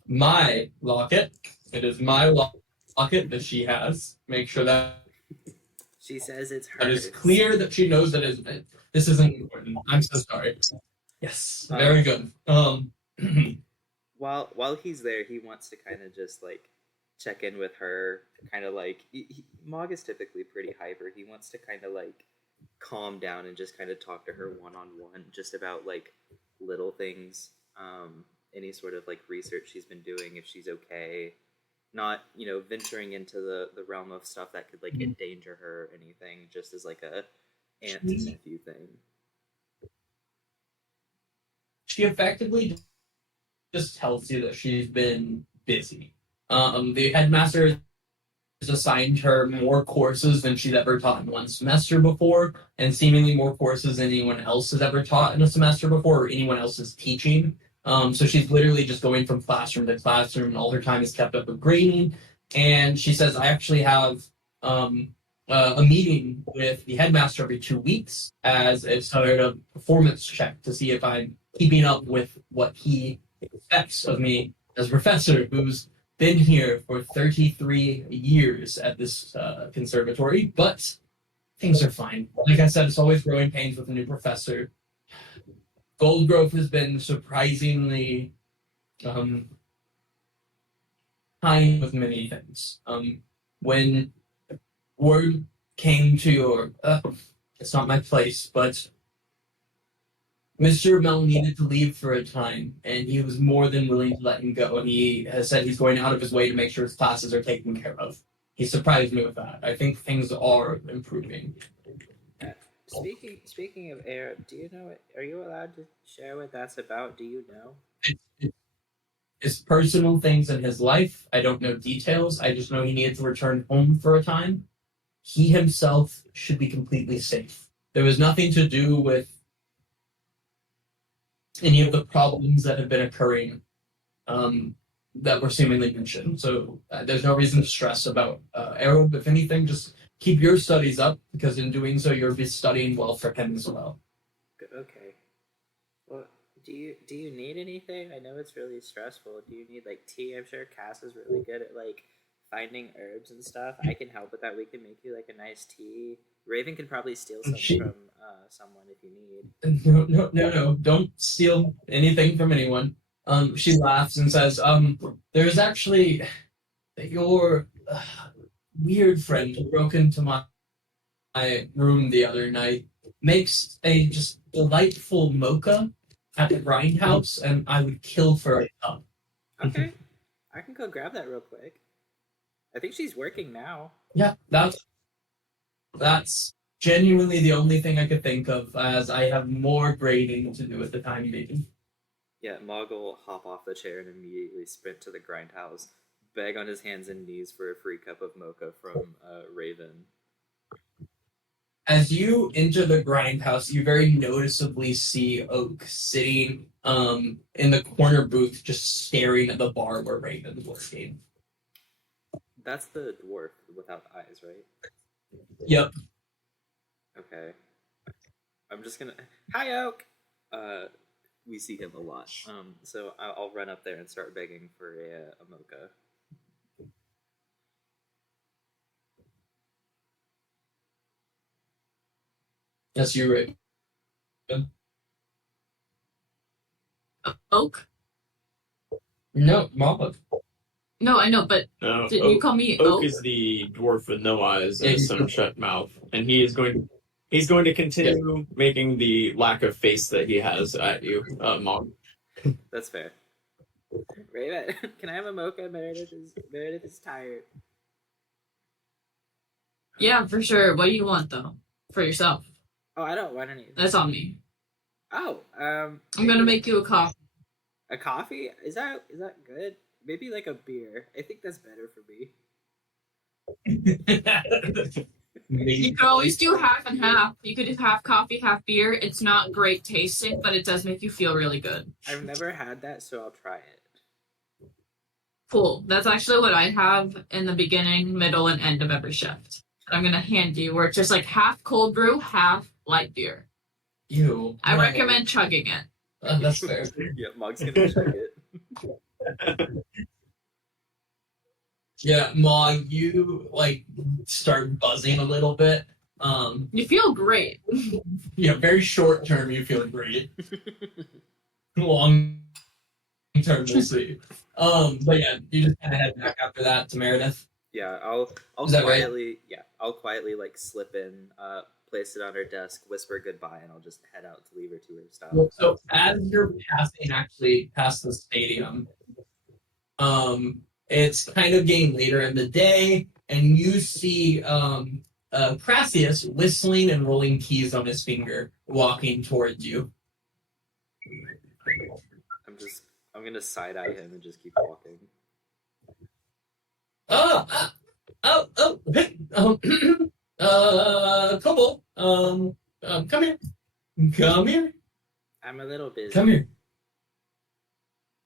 My locket. It is my locket that she has. Make sure that She says it's it hers. is clear that she knows that this isn't important. I'm so sorry. Yes, very good. While he's there, he wants to kind of just like check in with her, kind of like Mog is typically pretty hyper. He wants to kind of like calm down and just kind of talk to her one on one, just about like little things, any sort of like research she's been doing, if she's okay, not venturing into the realm of stuff that could like endanger her or anything, just as like a aunt to nephew thing. She effectively just tells you that she's been busy. The headmaster has assigned her more courses than she's ever taught in one semester before, and seemingly more courses than anyone else has ever taught in a semester before, or anyone else is teaching. So she's literally just going from classroom to classroom, and all her time is kept up with grading. And she says, I actually have a meeting with the headmaster every 2 weeks as a sort of performance check to see if I'm keeping up with what he expects of me as a professor who's been here for 33 years at this conservatory, but things are fine. Like I said, it's always growing pains with a new professor. Gold growth has been surprisingly kind with many things. When word came to your, it's not my place, but Mr. Mel needed to leave for a time, and he was more than willing to let him go. He has said he's going out of his way to make sure his classes are taken care of. He surprised me with that. I think things are improving. Speaking of Arab, do you know? Are you allowed to share what that's about? Do you know? It's personal things in his life. I don't know details. I just know he needed to return home for a time. He himself should be completely safe. There was nothing to do with any of the problems that have been occurring that were seemingly mentioned. So there's no reason to stress about Arab. If anything, just keep your studies up, because in doing so, you'll be studying well for him as well. Okay. Well, do you need anything? I know it's really stressful. Do you need like tea? I'm sure Cass is really good at like finding herbs and stuff, I can help with that. We can make you like a nice tea. Raven can probably steal some She- from someone if you need. No. Don't steal anything from anyone. She laughs and says, there's actually your weird friend who broke into my room the other night. Makes a just delightful mocha at the grindhouse, and I would kill for a cup. Okay, I can go grab that real quick. I think she's working now. Yeah, that's genuinely the only thing I could think of, as I have more grading to do at the time being. Yeah, Mog will hop off the chair and immediately sprint to the grindhouse, beg on his hands and knees for a free cup of mocha from Raven. As you enter the grindhouse, you very noticeably see Oak sitting in the corner booth, just staring at the bar where Raven's working. That's the dwarf without eyes, right? Yep. Okay. I'm just gonna. Hi, Oak. We see him a lot. So I'll run up there and start begging for a mocha. That's you, Raven. Oak? No, Mog. No, I know, but No, didn't you call me Oak Oak? is the dwarf with no eyes and Yeah, a semi-shut mouth, and he's going to continue making the lack of face that he has at you, Mog. That's fair. Raven, can I have a mocha? Meredith is tired. Yeah, for sure. What do you want though? For yourself. Oh, I don't want anything. That's on me. Oh, I'm gonna make you a coffee. a coffee. Is that good? Maybe like a beer. I think that's better for me. You could always do half and half. You could do half coffee, half beer. It's not great tasting, but it does make you feel really good. I've never had that, so I'll try it. Cool. That's actually what I have in the beginning, middle, and end of every shift. I'm gonna hand you where it's just like half cold brew, half light beer. You. I No. recommend chugging it. That's fair. Yeah, Mog's gonna check it. Yeah, Mog, you like start buzzing a little bit. You feel great. Yeah, very short term you feel great. Long term we'll see. But yeah, you just kind of head back after that to Meredith. Yeah, I'll Is that right? quietly like slip in, place it on her desk, whisper goodbye, and I'll just head out to leave her to her stuff. So as you're passing actually past the stadium, it's kind of getting later in the day, and you see Crassius whistling and rolling keys on his finger, walking towards you. I'm gonna side eye him and just keep walking. Kobo, come here. Come here. I'm a little busy. Come here.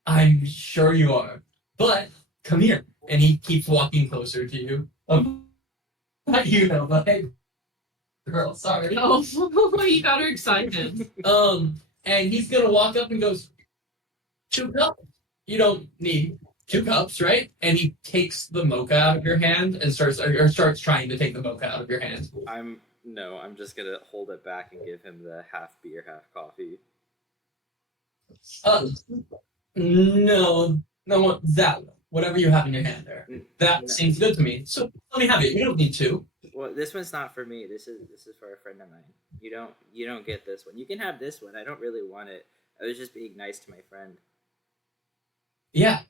I'm sure you are. But come here. And he keeps walking closer to you. You know, but hey, girl, sorry. Oh, you got her excited. And he's gonna walk up and goes, 2 cups. You don't need 2 cups, right? And he takes the mocha out of your hand and starts trying to take the mocha out of your hand. I'm just gonna hold it back and give him the half beer, half coffee. No, that one. Whatever you have in your hand there. That No. seems good to me. So let me have it. You don't need 2. Well, this one's not for me. This is for a friend of mine. You don't get this one. You can have this one. I don't really want it. I was just being nice to my friend. Yeah.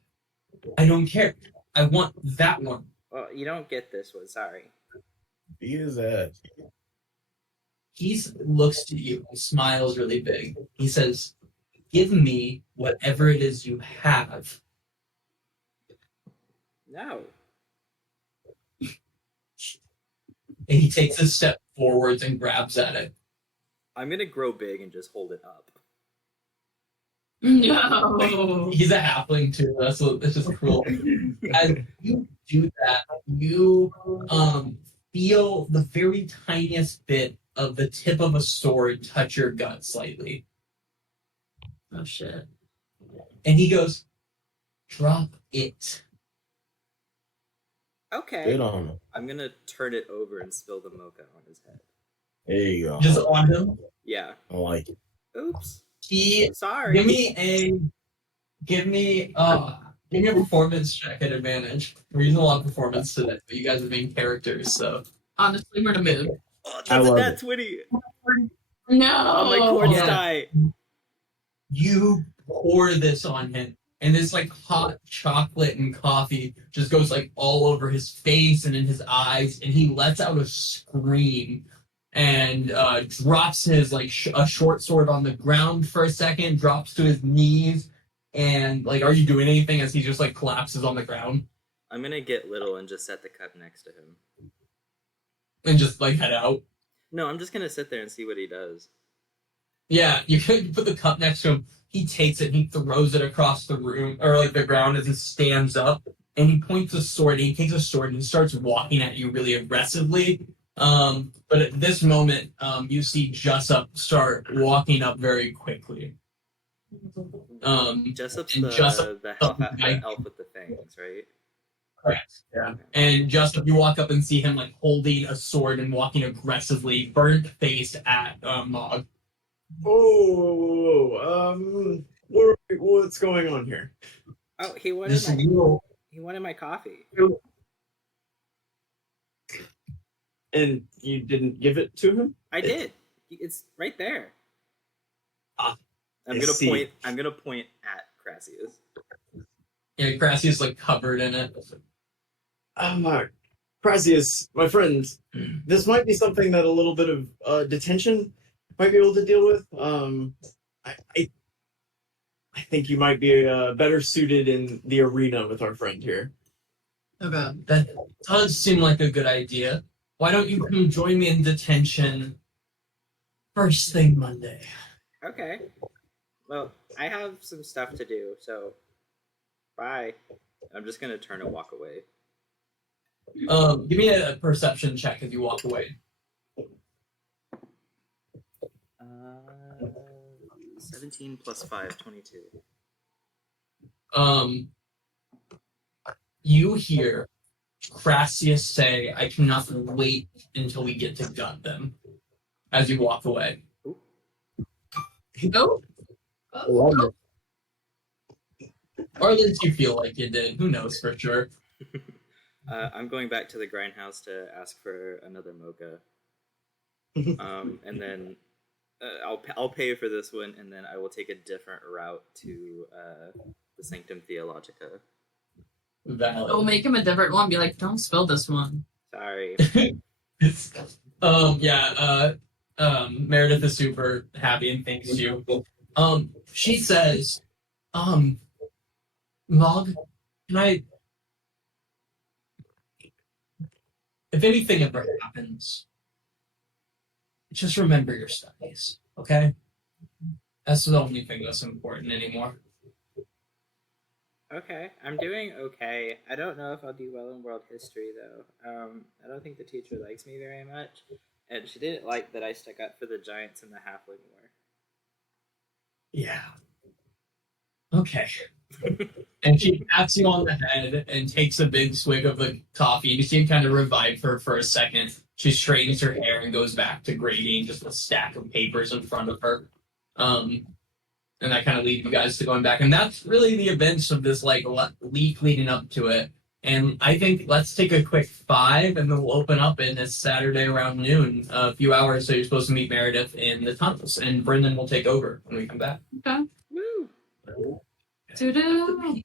I don't care. I want that one. Well, you don't get this one. Sorry. Beat his ass. He looks to you and smiles really big. He says, give me whatever it is you have. No. And he takes a step forwards and grabs at it. I'm gonna grow big and just hold it up. No. He's a halfling too, so it's just cruel. As you do that, you feel the very tiniest bit of the tip of a sword touch your gut slightly. Oh shit. And he goes, drop it. Okay. Spit on him. I'm gonna turn it over and spill the mocha on his head. There you go. Just on him. Yeah. I like it. Oops. He Sorry. give me a performance check at advantage. We're using a lot of performance today, but you guys are being characters, so Honestly, we're in a mood. Oh, I that's a love nat it. 20 No. on my quartz Yeah. die. you pour this on him, and this like hot chocolate and coffee just goes like all over his face and in his eyes, and he lets out a scream and drops his like a short sword on the ground for a second, drops to his knees, and like, are you doing anything as he just like collapses on the ground I'm gonna get little and just set the cup next to him. and just like head out? No, I'm just gonna sit there and see what he does. Yeah, you could put the cup next to him. He takes it, he throws it across the room or like the ground as he stands up, and he points a sword. He takes a sword and he starts walking at you really aggressively. But at this moment, you see Jessup start walking up very quickly. Jessup's and the Jessup- the elf with the fangs, right? Correct. Yeah. And Jessup, you walk up and see him like holding a sword and walking aggressively, burnt faced at Mog. What's going on here? Oh, he This wanted little my coffee. And you didn't give it to him? I did. It's right there. Ah, I'm I gonna see. point. I'm gonna point at Crassius. Yeah, Grassy like covered in it. Crassius, my friend, this might be something that a little bit of detention might be able to deal with. I think you might be better suited in the arena with our friend here. Okay. That does seem like a good idea. Why don't you come join me in detention first thing Monday? Okay. Well, I have some stuff to do, so bye. I'm just gonna turn and walk away. Give me a perception check as you walk away. 17 plus 5, 22. You hear Crassius say, "I cannot wait until we get to gut them," as you walk away. No. I love it. Or at least you feel like you did. Who knows for sure? I'm going back to the grindhouse to ask for another mocha. And then I'll pay for this one, and then I will take a different route to the Sanctum Theologica. Valid. We'll make him a different one. Be like, don't spill this one. Sorry. Meredith is super happy and thanks you. She says, Mog, can I, if anything ever happens, just remember your studies, okay? That's the only thing that's important anymore. Okay, I'm doing okay. I don't know if I'll do well in world history, though. I don't think the teacher likes me very much, and she didn't like that I stuck up for the Giants in the Halfling War. Yeah. Okay. And she pats you on the head and takes a big swig of the coffee. You see it kind of revive her for a second. She straightens her hair and goes back to grading just a stack of papers in front of her. And that kind of leads you guys to going back. And that's really the events of this like week leading up to it. And I think let's take a quick 5 and then we'll open up in this Saturday around noon, a few hours. So you're supposed to meet Meredith in the tunnels, and Brendan will take over when we come back. Okay. Woo! Doo-doo.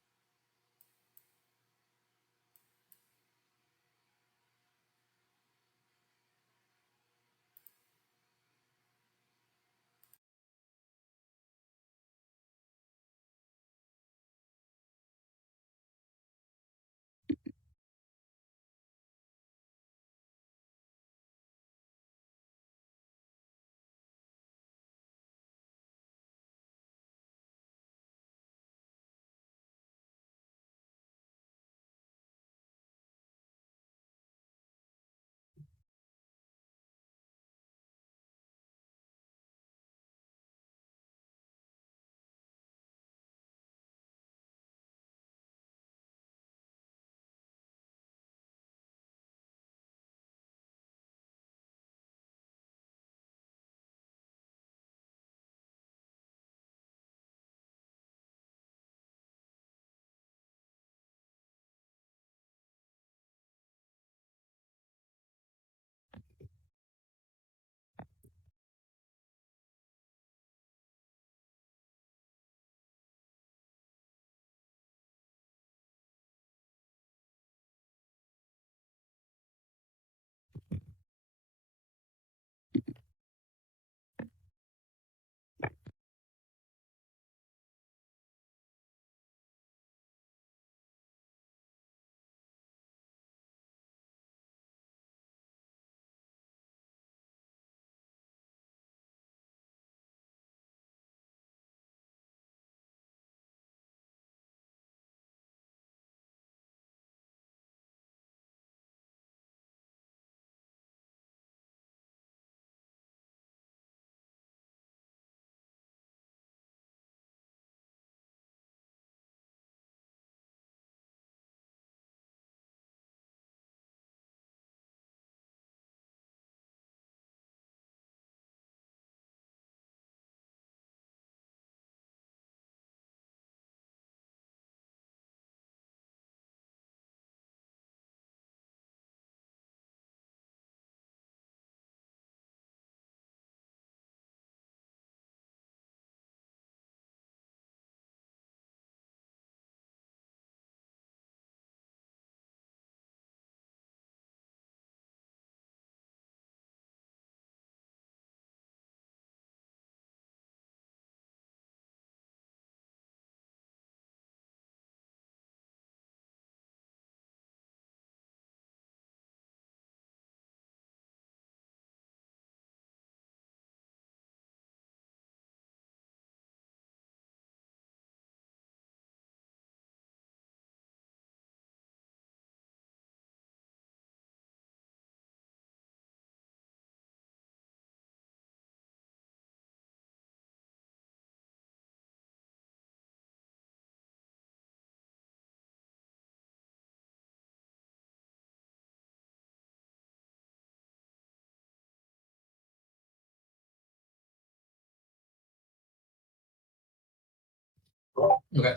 Okay.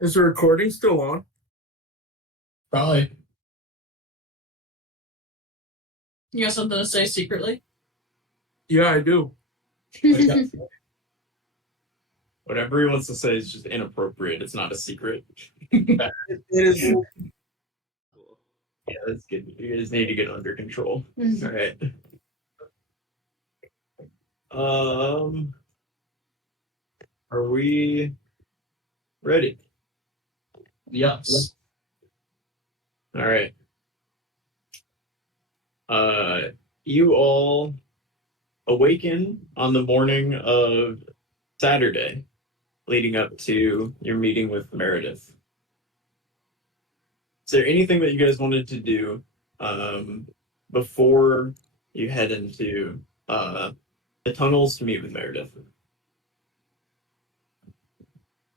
Is the recording still on? Probably. You got something to say secretly? Yeah, I do. Whatever he wants to say is just inappropriate. It's not a secret. It is. Cool. Yeah, that's good. You guys need to get under control. Mhm. All right. Are we ready? Yes. All right. You all awaken on the morning of Saturday, leading up to your meeting with Meredith. Is there anything that you guys wanted to do before you head into the tunnels to meet with Meredith?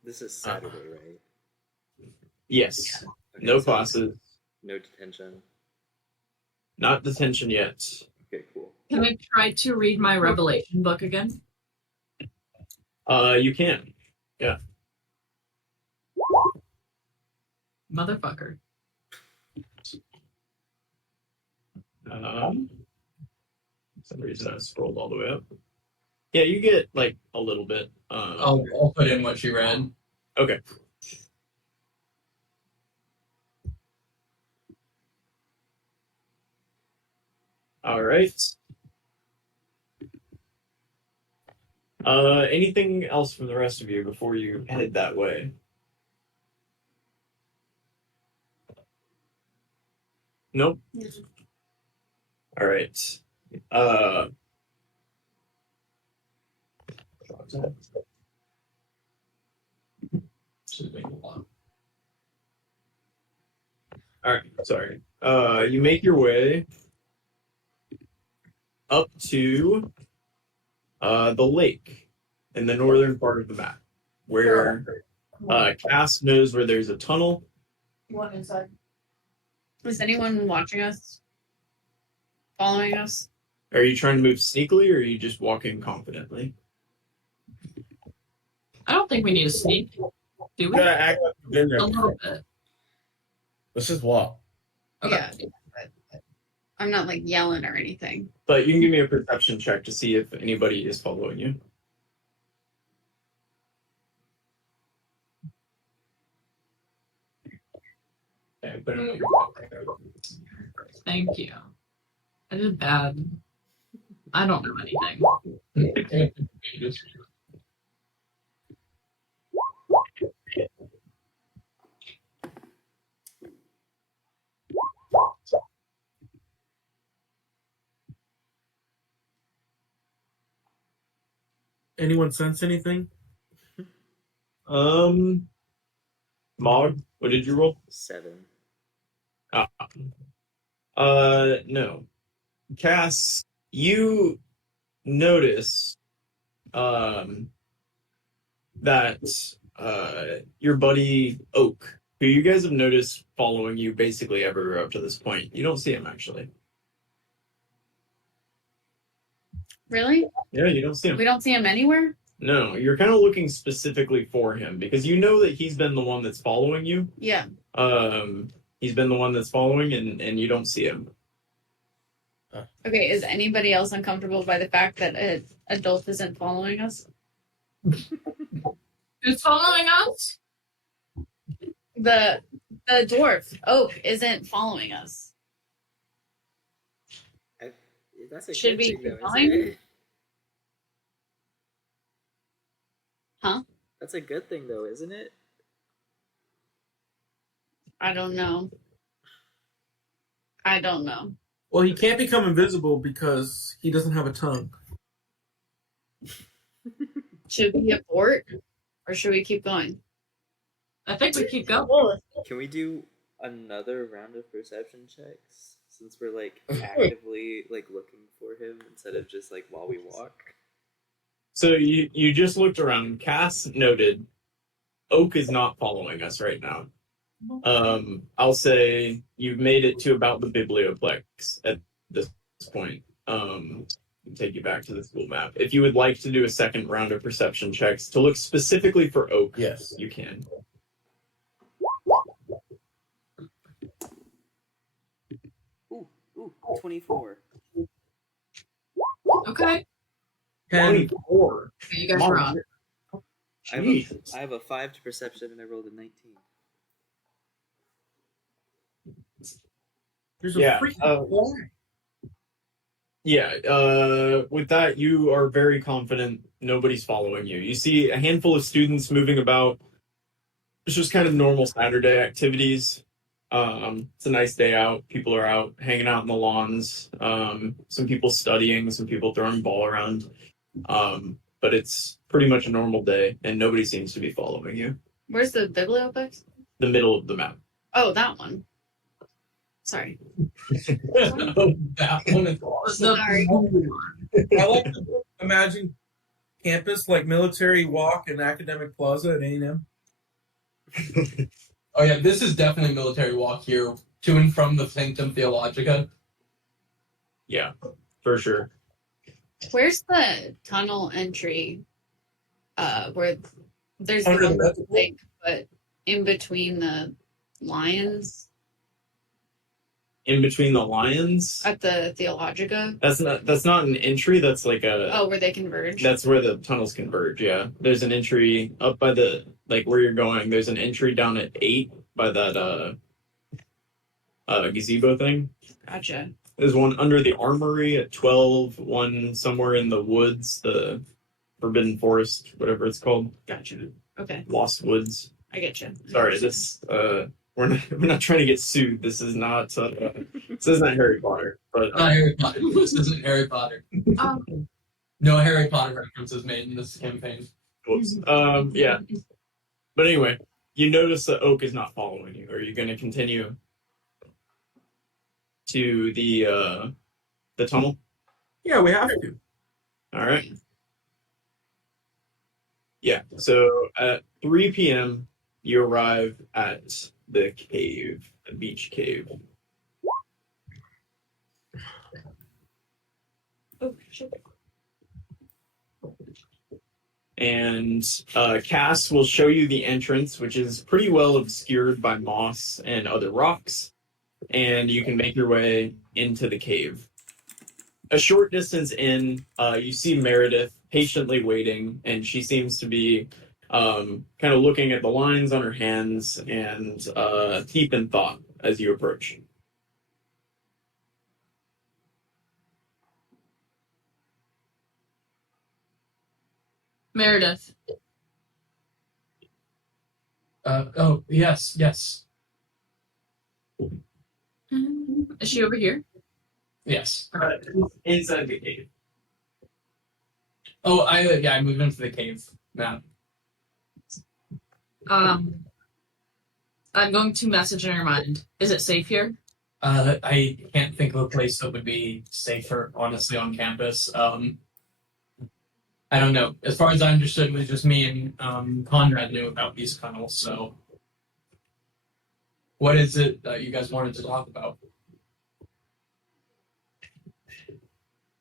This is Saturday, right? Yes. Okay, No so classes. no detention. Not detention yet. Okay, cool. Can I try to read my Revelation book again? You can. Yeah. Motherfucker. For some reason I scrolled all the way up. Yeah, you get like a little bit. I'll put in what she read. Okay. All right. Anything else from the rest of you before you head that way? Nope. All right. All right. Sorry. You make your way up to the lake in the northern part of the map, where Cass knows where there's a tunnel. One inside. Is anyone watching us? Following us? Are you trying to move sneakily, or are you just walking confidently? I don't think we need to sneak. Do You we? gotta act like you've been there A little before. bit. Let's just walk. Okay. Yeah. I'm not like yelling or anything. But you can give me a perception check to see if anybody is following you. Okay, put in what you're walking. Thank you. I did bad. I don't know anything. Anyone sense anything? Maud, what did you roll? 7. No. Cass, you notice that your buddy Oak, who you guys have noticed following you basically everywhere up to this point, you don't see him actually. Really? Yeah, you don't see him. We don't see him anywhere? No, you're kind of looking specifically for him because you know that he's been the one that's following you. Yeah. He's been the one that's following, and you don't see him. Okay, is anybody else uncomfortable by the fact that an adult isn't following us? Who's following us? The dwarf, Oak, isn't following us. That's a Should good we thing, though, keep isn't going? it? Huh? That's a good thing, though, isn't it? I don't know. I don't know. Well, he can't become invisible because he doesn't have a tongue. Should we abort or should we keep going? I think we keep going. Can we do another round of perception checks since we're like actively like looking for him instead of just like while we walk? So you just looked around. Cass noted Oak is not following us right now. I'll say you've made it to about the biblioplex at this point. Take you back to the school map. If you would like to do a second round of perception checks to look specifically for Oak, Yes. you can. Ooh, 24. Okay. 24. You guys are on. Jesus. I have a 5 to perception and I rolled a 19. There's a Yeah, freaking fly. Yeah, with that, you are very confident nobody's following you. You see a handful of students moving about. It's just kind of normal Saturday activities. It's a nice day out. People are out hanging out in the lawns. Some people studying, some people throwing ball around. But it's pretty much a normal day, and nobody seems to be following you. Where's the biblioplex? The middle of the map. Oh, that one. Sorry. That one is awesome. Sorry. I like to imagine campus like Military Walk and Academic Plaza at A&M. Oh yeah, this is definitely Military Walk here to and from the Sanctum Theologica. Yeah, for sure. Where's the tunnel entry? Where there's the Under one the with the lake, but in between the lions In between the lions. at the Theologica. That's not an entry. That's like a. Oh, where they converge. That's where the tunnels converge. Yeah, there's an entry up by the like where you're going. There's an entry down at 8 by that gazebo thing. Gotcha. There's one under the armory at 12. One somewhere in the woods, the Forbidden Forest, whatever it's called, Gotcha. Okay, Lost Woods. I get you. Sorry, this we're not trying to get sued. This is not Harry Potter. But Not Harry Potter. This isn't Harry Potter. Um, No Harry Potter references made in this campaign. whoops. Yeah. But anyway, you notice that Oak is not following you. Are you going to continue to the tunnel? Yeah, we have to. All right. Yeah. So at 3 p.m., you arrive at the cave, the beach cave. Oh, shit. And Cass will show you the entrance, which is pretty well obscured by moss and other rocks, and you can make your way into the cave. A short distance in, you see Meredith patiently waiting, and she seems to be kind of looking at the lines on her hands and deep in thought as you approach. Meredith. Oh, yes. Is she over here? Yes. Inside the cave. Oh, I moved into the cave now. I'm going to message in her mind. Is it safe here? I can't think of a place that would be safer, honestly, on campus. I don't know. As far as I understood, it was just me and Conrad knew about these tunnels. So, what is it that you guys wanted to talk about?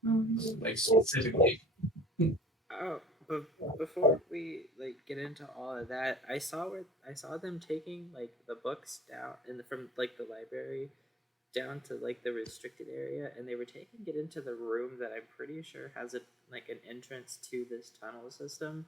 Like specifically? Oh, but before we get into all of that, I saw them taking the books down from the library down to the restricted area, and they were taking it into the room that I'm pretty sure has an entrance to this tunnel system.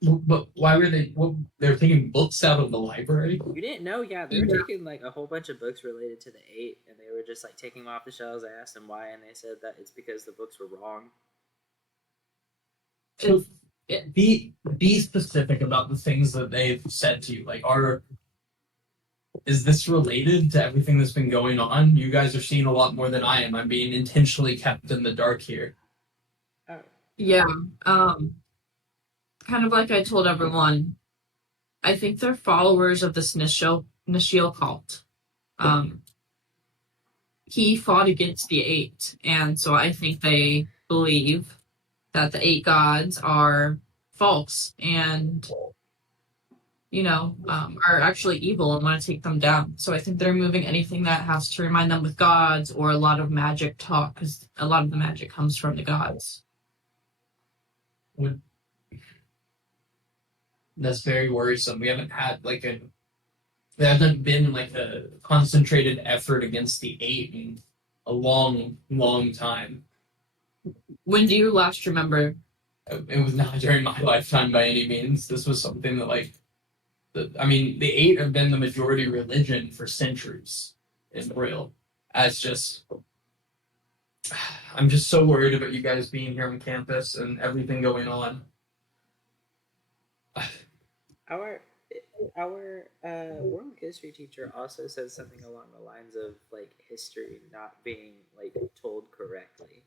But why were they? They were taking books out of the library? You didn't know? Yeah, they were taking a whole bunch of books related to the 8, and they were just taking them off the shelves. I asked them why, and they said that it's because the books were wrong. So, be specific about the things that they've said to you. Is this related to everything that's been going on? You guys are seeing a lot more than I am. I'm being intentionally kept in the dark here. Oh. Yeah. Kind of like I told everyone, I think they're followers of this Nashil cult. He fought against the 8, and so I think they believe that the 8 gods are false and are actually evil and want to take them down. So I think they're removing anything that has to remind them with gods or a lot of magic talk, because a lot of the magic comes from the gods. That's very worrisome. We haven't had there hasn't been a concentrated effort against the 8 in a long, long time. When do you last remember? It was not during my lifetime by any means. This was something that the 8 have been the majority religion for centuries in real. I'm just so worried about you guys being here on campus and everything going on. Our world history teacher also said something along the lines of history not being told correctly.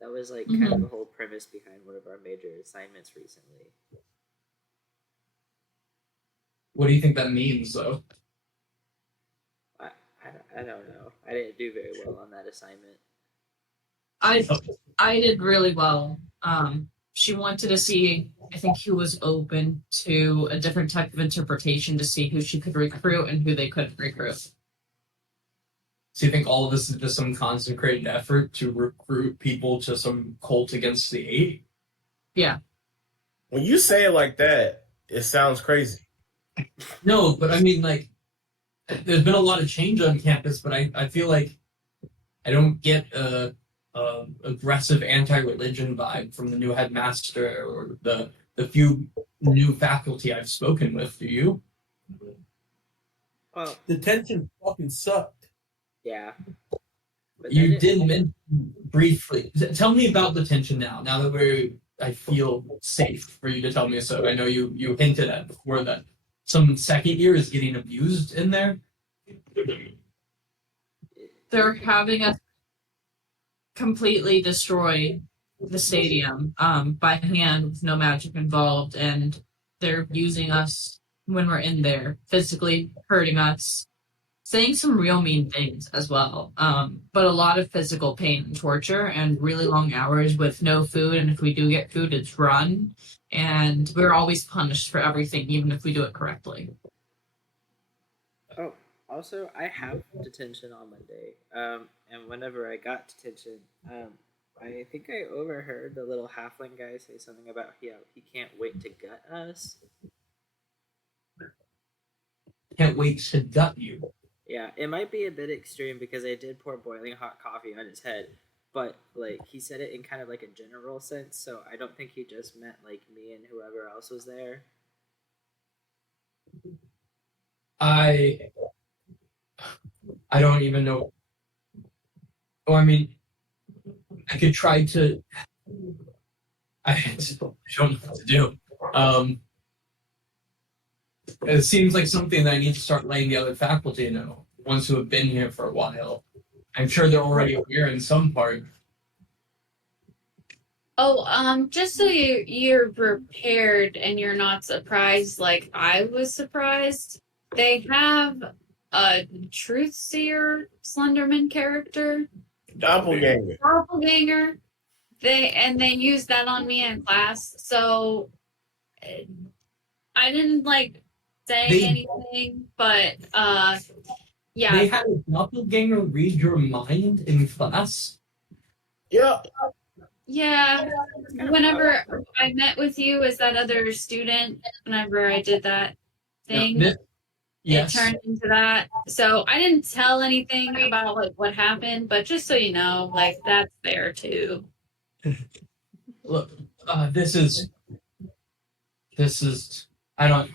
That was kind of the whole premise behind one of our major assignments recently. What do you think that means, though? I don't know. I didn't do very well on that assignment. I did really well. She wanted to see, I think he was open to a different type of interpretation to see who she could recruit and who they couldn't recruit. So you think all of this is just some concentrated effort to recruit people to some cult against the 8? Yeah. When you say it like that, it sounds crazy. No, but I mean, there's been a lot of change on campus, but I feel like I don't get a aggressive anti-religion vibe from the new headmaster or the few new faculty I've spoken with. Do you? Well, The tension fucking sucked. yeah. But You did mention briefly. Tell me about the tension now. Now that I feel safe for you to tell me. So I know you hinted at before that some second year is getting abused in there. They're having us completely destroy the stadium by hand with no magic involved, and they're using us when we're in there, physically hurting us, saying some real mean things as well. But a lot of physical pain and torture and really long hours with no food, and if we do get food, it's run. And we're always punished for everything, even if we do it correctly. Oh, also, I have detention on Monday. And whenever I got detention, I think I overheard the little halfling guy say something about he can't wait to gut us. Can't wait to gut you. Yeah, it might be a bit extreme because I did pour boiling hot coffee on his head, but like he said it in kind of like a general sense, so I don't think he just meant like me and whoever else was there. I don't even know. Oh, I mean, I could try to. I don't know what to do. It seems like something that I need to start letting the other faculty know, ones who have been here for a while. I'm sure they're already aware in some part. Oh, just so you're prepared and you're not surprised like I was surprised, they have a truth seer Slenderman character. Doppelganger. They used that on me in class, so I didn't like say anything, but yeah. They had a doppelganger read your mind in class? Yeah. Yeah. Whenever I met with you as that other student, whenever I did that thing, yes. it turned into that. So I didn't tell anything about like what happened, but just so you know, like that's there too. Look, this is I don't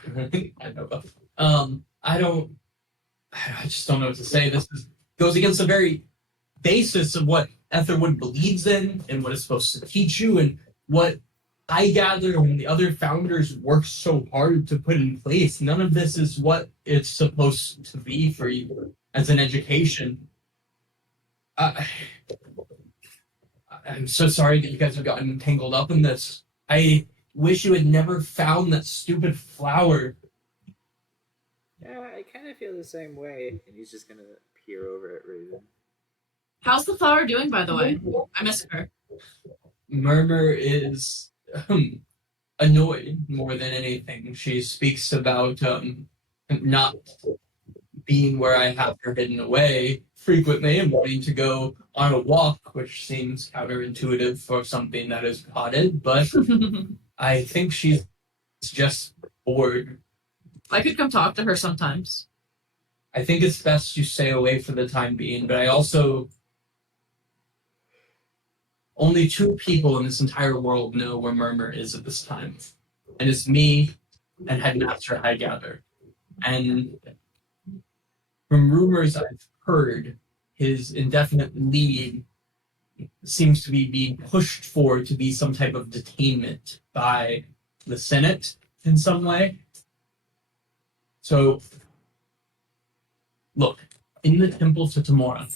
I just don't know what to say. This goes against the very basis of what Aetherwood believes in and what it's supposed to teach you and what I gather when the other founders worked so hard to put in place. None of this is what it's supposed to be for you as an education. I'm so sorry that you guys have gotten tangled up in this. I wish you had never found that stupid flower. Yeah, I kind of feel the same way. And he's just gonna peer over at Raven. How's the flower doing, by the way? I miss her. Murmur is annoyed more than anything. She speaks about not being where I have her hidden away frequently and wanting to go on a walk, which seems counterintuitive for something that is potted, but I think she's just bored. I could come talk to her sometimes. I think it's best you stay away for the time being, but I also... Only 2 people in this entire world know where Murmur is at this time. And it's me and Headmaster Highgather. And from rumors I've heard, his indefinite leave seems to be being pushed for to be some type of detainment by the Senate in some way. So, look, in the Temple to Tamora,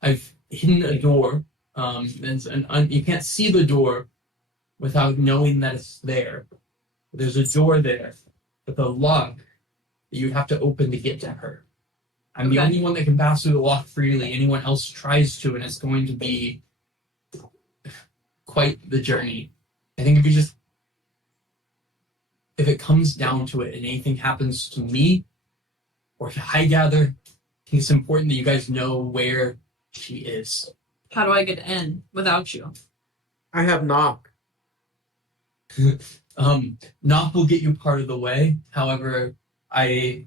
I've hidden a door. You can't see the door without knowing that it's there. There's a door there with a lock that you have to open to get to her. I'm the only one that can pass through the lock freely. Anyone else tries to, and it's going to be quite the journey. I think if it comes down to it and anything happens to me or to Highgather, I think it's important that you guys know where she is. How do I get in without you? I have knock. Knock will get you part of the way. However, I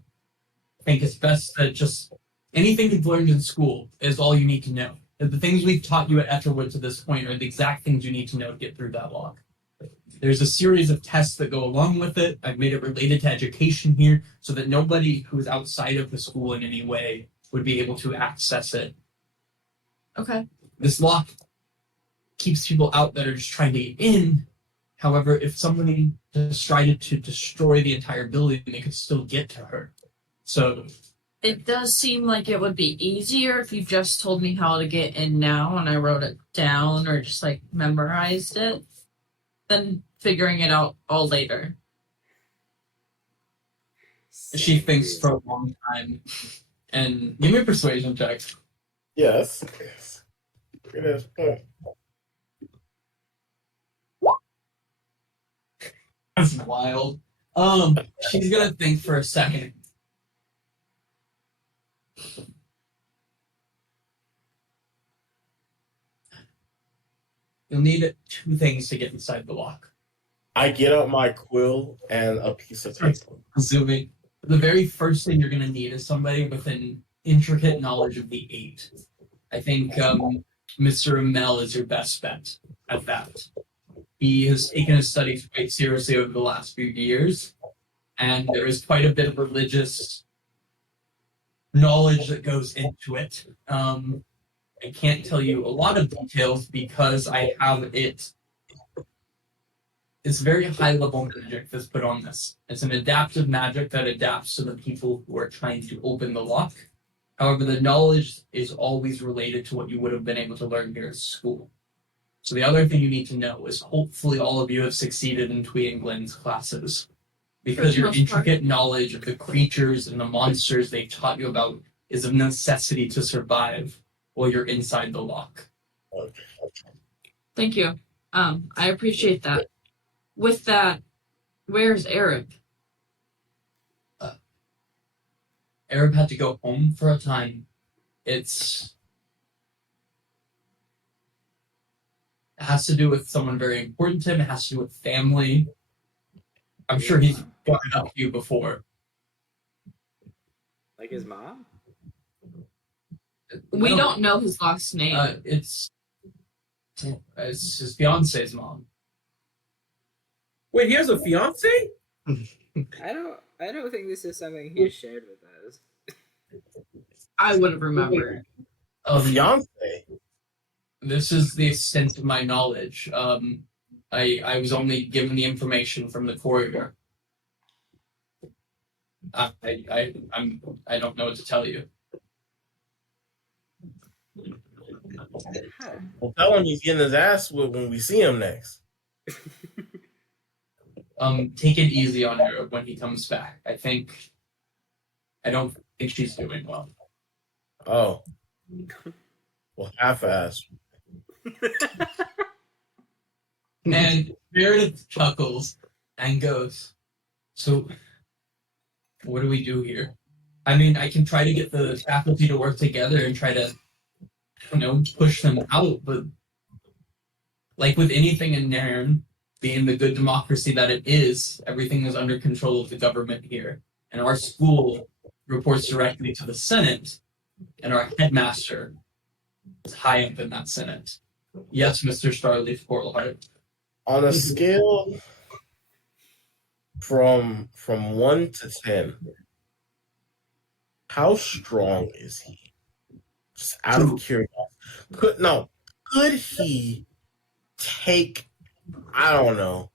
think it's best that just anything you've learned in school is all you need to know. The things we've taught you at Aetherwood to this point are the exact things you need to know to get through that lock. There's a series of tests that go along with it. I've made it related to education here so that nobody who is outside of the school in any way would be able to access it. Okay. This lock keeps people out that are just trying to get in, However, if somebody decided to destroy the entire building, they could still get to her. So It does seem like it would be easier if you just told me how to get in now and I wrote it down or just like memorized it than figuring it out all later. she thinks for a long time. And give me a persuasion check. Yes. It is. That's wild. She's gonna think for a second. You'll need 2 things to get inside the lock. I get out my quill and a piece of paper. Assuming the very first thing you're gonna need is somebody with an intricate knowledge of the 8. I think Mr. Mel is your best bet at that. He has taken his studies quite seriously over the last few years, and there is quite a bit of religious knowledge that goes into it. I can't tell you a lot of details because I have it. It's very high level magic that's put on this. It's an adaptive magic that adapts to the people who are trying to open the lock. However, the knowledge is always related to what you would have been able to learn here at school. So the other thing you need to know is hopefully all of you have succeeded in Twee England's classes. Because your intricate knowledge of the creatures and the monsters they taught you about is a necessity to survive while you're inside the lock. Thank you. I appreciate that. With that, where's Arab? Arab had to go home for a time. It has to do with someone very important to him. It has to do with family. I'm sure he's brought it up to you before. Like his mom? We No, don't know his last name. it's his fiance's mom. Wait, he has a fiance? I don't think this is something he shared with us. I would have remembered. Fiance. This is the extent of my knowledge. I was only given the information from the courier. I don't know what to tell you. Well, tell him he's getting his ass whipped when we see him next. Take it easy on her when he comes back. I don't think she's doing well. Oh. Well, half-ass. And Meredith chuckles and goes, "So, what do we do here? I mean, I can try to get the faculty to work together and try to, push them out, but like with anything in Nairn, being the good democracy that it is, everything is under control of the government here. And our school reports directly to the Senate, and our headmaster is high up in that Senate. Yes, Mr. Starleaf Portalheart. On a scale from 1 to 10, how strong is he? Just out of curiosity. Could he take, I don't know,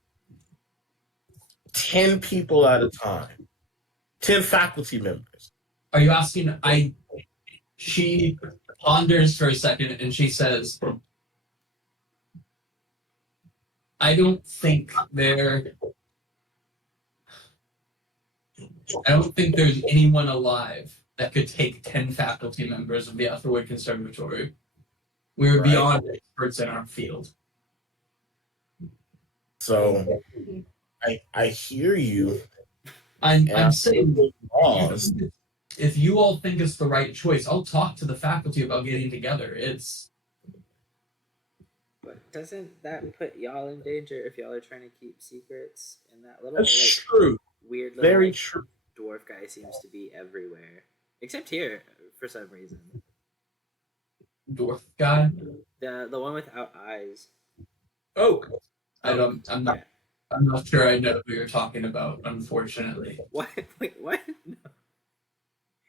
10 people at a time? 10 faculty members? Are you asking? She ponders for a second and she says, I don't think there's anyone alive that could take 10 faculty members of the Aetherwood Conservatory. We're beyond experts in our field. So, I hear you. I'm saying, Laws. if you all think it's the right choice, I'll talk to the faculty about getting together. But doesn't that put y'all in danger if y'all are trying to keep secrets? And that little That's true. weird little Very true. dwarf guy seems to be everywhere, except here for some reason. Dwarf guy. The one without eyes. Oh, I'm not sure I know who you're talking about, unfortunately. What? Wait, what? No.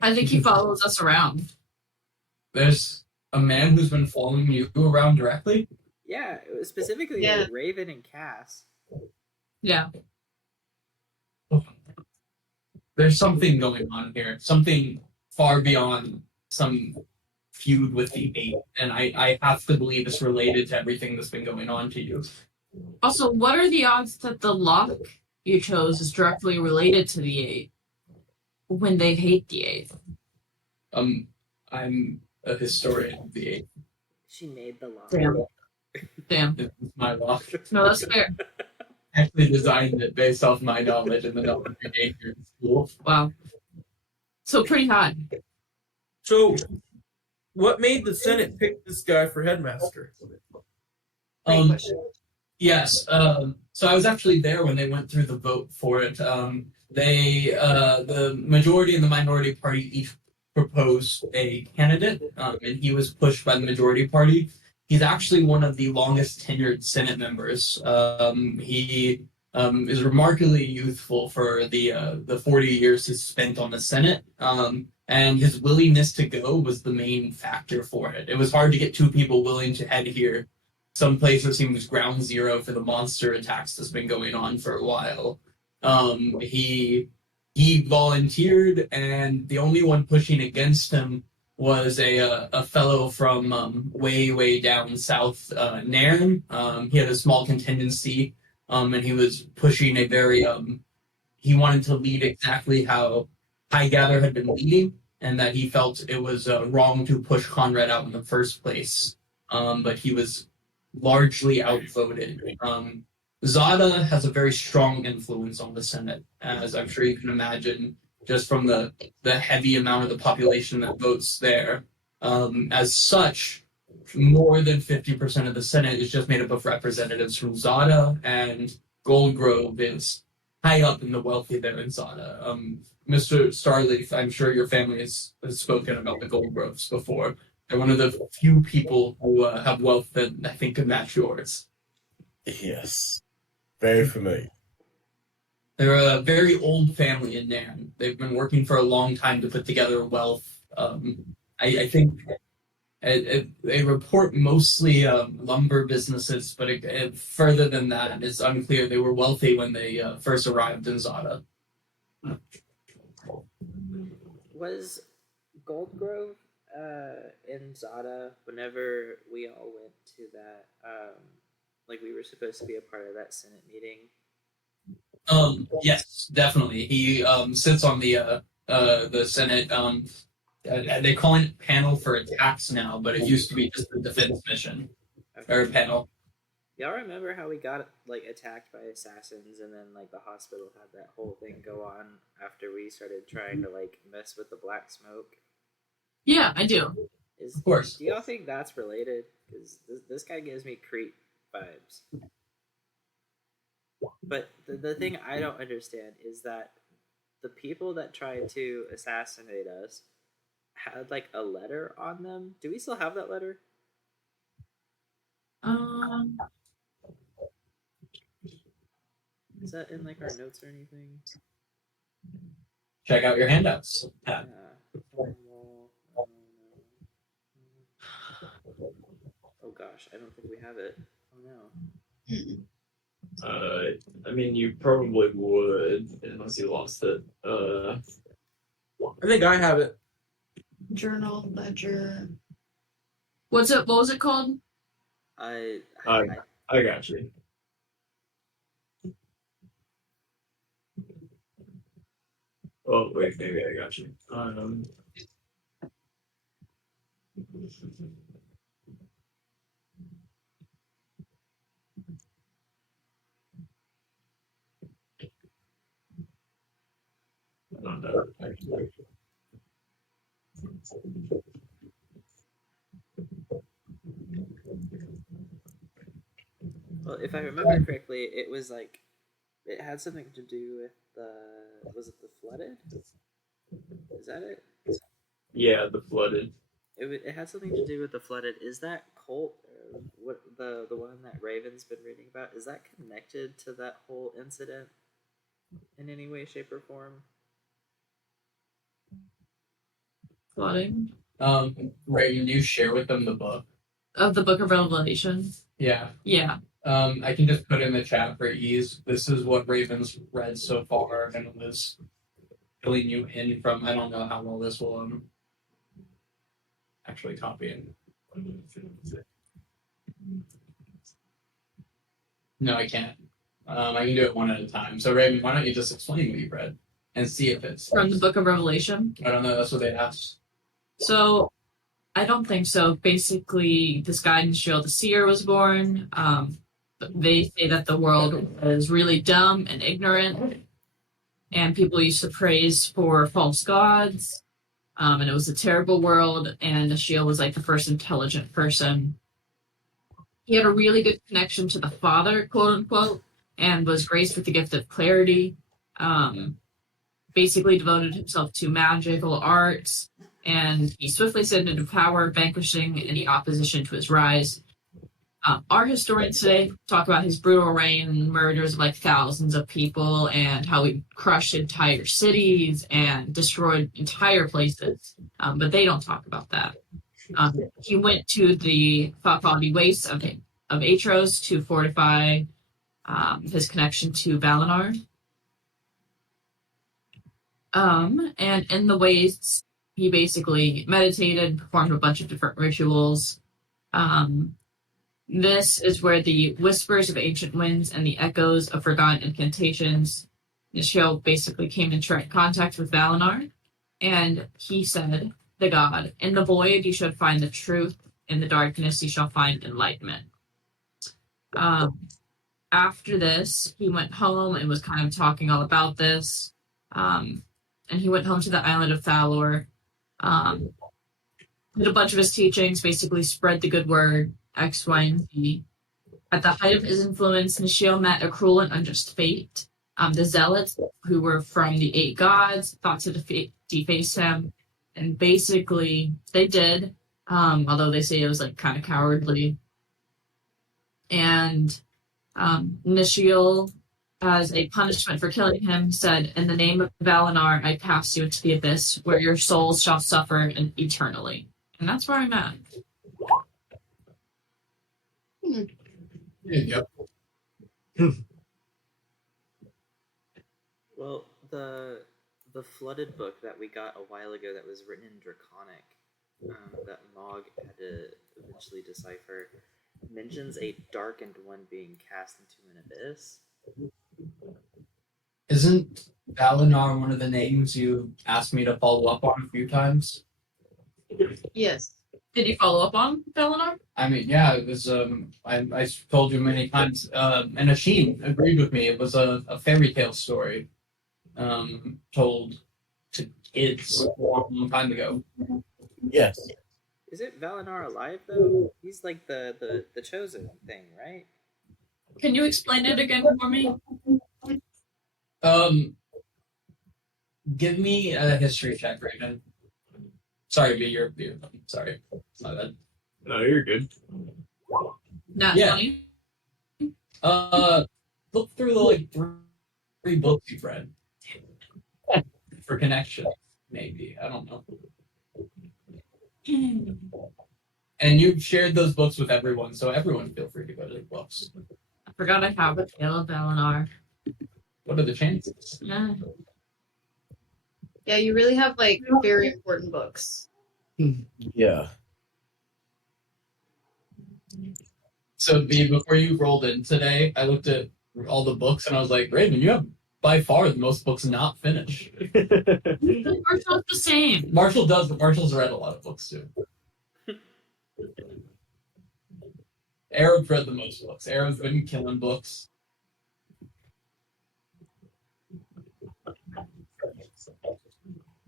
I think he follows us around. There's a man who's been following you around directly. Yeah, it was specifically Yeah. Raven and Cass. Yeah. There's something going on here, something far beyond some feud with the Eight, and I have to believe it's related to everything that's been going on to you. Also, what are the odds that the lock you chose is directly related to the Eight when they hate the Eight? I'm a historian of the Eight. She made the law. Damn. This is my law. No, that's fair. I actually designed it based off my knowledge and the knowledge I gained here in school. Wow. So pretty hot. So, what made the Senate pick this guy for headmaster? Yes. So I was actually there when they went through the vote for it. The majority and the minority party each proposed a candidate, and he was pushed by the majority party. He's actually one of the longest tenured Senate members. He is remarkably youthful for the 40 years he's spent on the Senate. And his willingness to go was the main factor for it. It was hard to get two people willing to head here. Some place that seems ground zero for the monster attacks that's been going on for a while. He volunteered, and the only one pushing against him was a fellow from way down south, Nairn. He had a small contingency, and he was pushing a very he wanted to lead exactly how Highgather had been leading, and that he felt it was wrong to push Conrad out in the first place. But he was largely outvoted. Zada has a very strong influence on the Senate, as I'm sure you can imagine, just from the heavy amount of the population that votes there. As such, more than 50% of the Senate is just made up of representatives from Zada, and Goldgrove is high up in the wealthy there in Zada. Mr. Starleaf, I'm sure your family has spoken about the Goldgroves before. They're one of the few people who have wealth that I think could match yours. Yes. Very familiar. They're a very old family in Nairn. They've been working for a long time to put together wealth. I think they report mostly lumber businesses, but further than that, it's unclear. They were wealthy when they first arrived in Zada. Was Goldgrove in Zada whenever we all went to that? Like we were supposed to be a part of that Senate meeting. Yes, definitely. He sits on the Senate. They call it panel for attacks now, but it used to be just the defense mission or panel. Y'all remember how we got like attacked by assassins, and then like the hospital had that whole thing go on after we started trying to like mess with the black smoke? Yeah, I do. Of course. Do y'all think that's related? Because this guy gives me creep vibes. But the thing I don't understand is that the people that tried to assassinate us had like a letter on them. Do we still have that letter? Is that in like our notes or anything? Check out your handouts. Yeah. Oh gosh, I don't think we have it. Oh no. I mean, you probably would, unless you lost it. I think I have it. Journal, ledger. What was it called? I got you. Oh wait, maybe I got you. Well, if I remember correctly, it was like it had something to do with was it the flooded? Is that it? Yeah, the flooded. It had something to do with the flooded. Is that cult? What the one that Raven's been reading about? Is that connected to that whole incident in any way, shape, or form? Flooding. Ray, you share with them the book. Of the Book of Revelation. Yeah. Yeah. I can just put in the chat for ease. This is what Raven's read so far, and was filling you in from. I don't know how well this will actually copy it. No, I can't. I can do it one at a time. So Raven, why don't you just explain what you read and see if it's From the Book of Revelation. I don't know. That's what they asked. So I don't think so. Basically, this guy Nishiel the Seer was born. They say that the world was really dumb and ignorant, and people used to praise for false gods. And it was a terrible world, and Nishiel was like the first intelligent person. He had a really good connection to the Father, quote unquote, and was graced with the gift of clarity. Basically devoted himself to magical arts, and he swiftly ascended into power, vanquishing any opposition to his rise. Our historians today talk about his brutal reign and murders of like thousands of people, and how he crushed entire cities and destroyed entire places. But they don't talk about that. He went to the Falcaldi Wastes of Atros to fortify his connection to Valinor. And in the wastes, he basically meditated, performed a bunch of different rituals. This is where the whispers of ancient winds and the echoes of forgotten incantations. Nishiel basically came in direct contact with Valinor, and he said, the god, in the void you should find the truth, in the darkness you shall find enlightenment. After this, he went home and was kind of talking all about this. And he went home to the island of Thalor, did a bunch of his teachings, basically spread the good word, X, Y, and Z. At the height of his influence, Nishiel met a cruel and unjust fate. The Zealots, who were from the 8 gods, thought to deface him, and basically they did, although they say it was like kind of cowardly. And Nishiel, as a punishment for killing him, said, in the name of Valinor, I cast you into the abyss, where your souls shall suffer eternally. And that's where I'm at. Yep. Well, the flooded book that we got a while ago that was written in Draconic, that Mog had to eventually decipher, mentions a darkened one being cast into an abyss. Isn't Valinor one of the names you asked me to follow up on a few times? Yes. Did you follow up on Valinor? I mean, yeah, it was. I told you many times, and Asheen agreed with me. It was a fairy tale story, told to kids a long time ago. Yes. Is it Valinor alive though? He's like the chosen thing, right? Can you explain it again for me? Give me a history check, Raven. Sorry, be your sorry. My bad. No, you're good. Not Yeah. funny. Look through the like three books you've read for connection, maybe. I don't know. And you've shared those books with everyone, so everyone feel free to go to the books. I forgot I have a Tale of Valinor. What are the chances? Yeah. Yeah, you really have like very important books. Yeah. So, before you rolled in today, I looked at all the books and I was like, Raven, you have by far the most books not finished. Marshall's the same. Marshall does, but Marshall's read a lot of books too. Arab's read the most books. Arab's been killing books.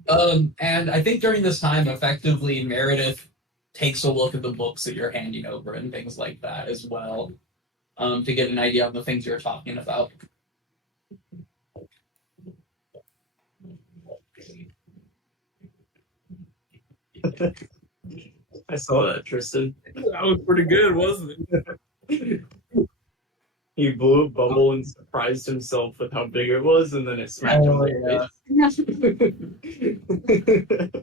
And I think during this time, effectively, Meredith takes a look at the books that you're handing over and things like that as well, to get an idea of the things you're talking about. I saw that, Tristan. That was pretty good, wasn't it? He blew a bubble and surprised himself with how big it was, and then it smacked him in the face.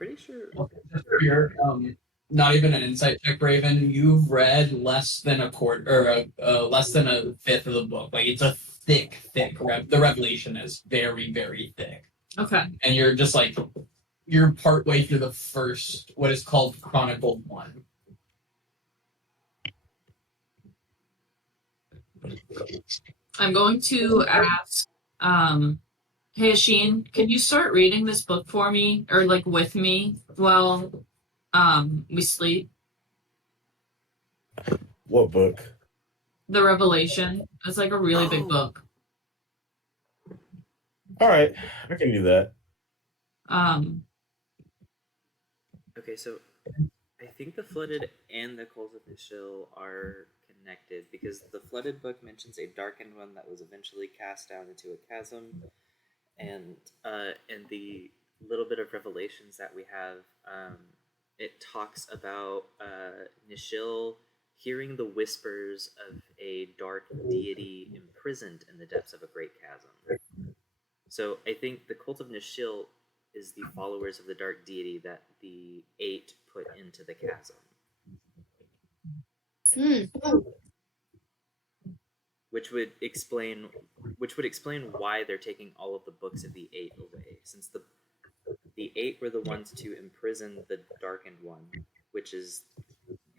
pretty sure. You're not even an insight check, Raven. You've read less than a quarter or less than a fifth of the book. Like it's a thick. The revelation is very, very thick, Okay. and you're just like you're partway through the first what is called Chronicle 1. I'm going to ask, hey Sheen, can you start reading this book for me, or like with me while we sleep? What book? The Revelation. It's like a really big book. All right, I can do that. Okay, so I think the Flooded and the Coals of Nishil are connected because the Flooded book mentions a darkened one that was eventually cast down into a chasm, and in the little bit of revelations that we have, it talks about Nishil hearing the whispers of a dark deity imprisoned in the depths of a great chasm. So I think the Cult of Nishil is the followers of the dark deity that the Eight put into the chasm. Which would explain why they're taking all of the books of the Eight away, since the Eight were the ones to imprison the Darkened One, which is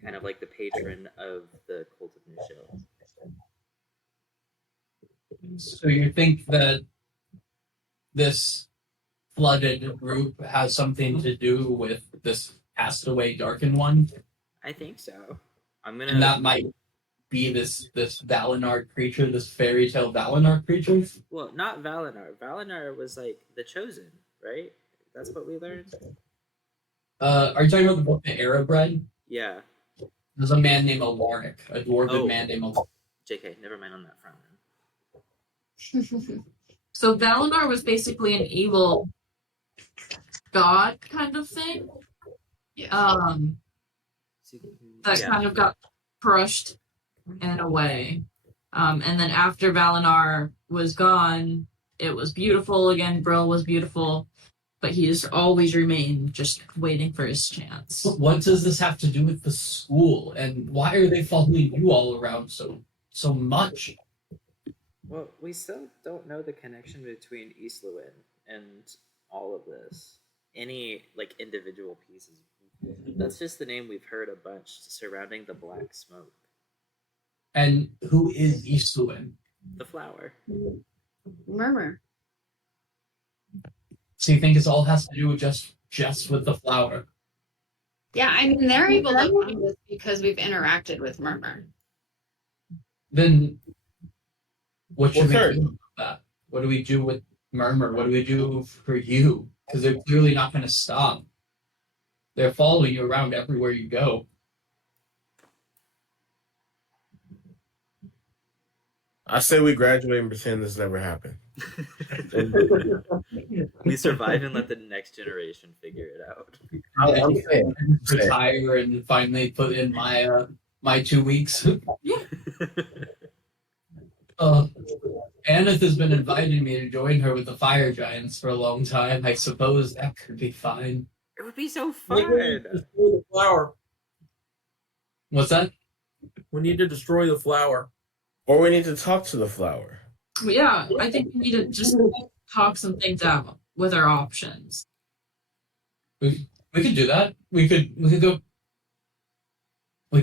kind of like the patron of the Cult of Nishil. So you think that this flooded group has something to do with this passed away Darkened One? I think so. And that might be this Valinor creature, this fairy tale Valinor creature? Well, not Valinor. Valinor was like the chosen, right? That's what we learned. Are you talking about the book The Erebred? Yeah. There's a man named Alarnic, a dwarven man named Alarnic. JK, never mind on that front then. So Valinor was basically an evil god kind of thing. Yeah. That kind of got crushed in a way. And then after Valinor was gone, it was beautiful again. Brill was beautiful, but he's always remained just waiting for his chance. But what does this have to do with the school? And why are they following you all around so much? Well, we still don't know the connection between East Lewin and all of this. Any like individual pieces. That's just the name we've heard a bunch surrounding the black smoke. And who is Eastluin? The flower. Murmur. So you think it all has to do with just with the flower? Yeah, I mean they're able to find us because we've interacted with Murmur. Then what should we Well, do about that? What do we do with Murmur? What do we do for you? Because they're clearly not going to stop. They're following you around everywhere you go. I say we graduate and pretend this never happened. We survive and let the next generation figure it out. I'm saying. Retire and finally put in my 2 weeks. Aneth has been inviting me to join her with the fire giants for a long time. I suppose that could be fine. It would be so We fun. need to destroy the flower. What's that? We need to destroy the flower. Or we need to talk to the flower. But yeah, I think we need to just talk some things out with our options. We could do that. We could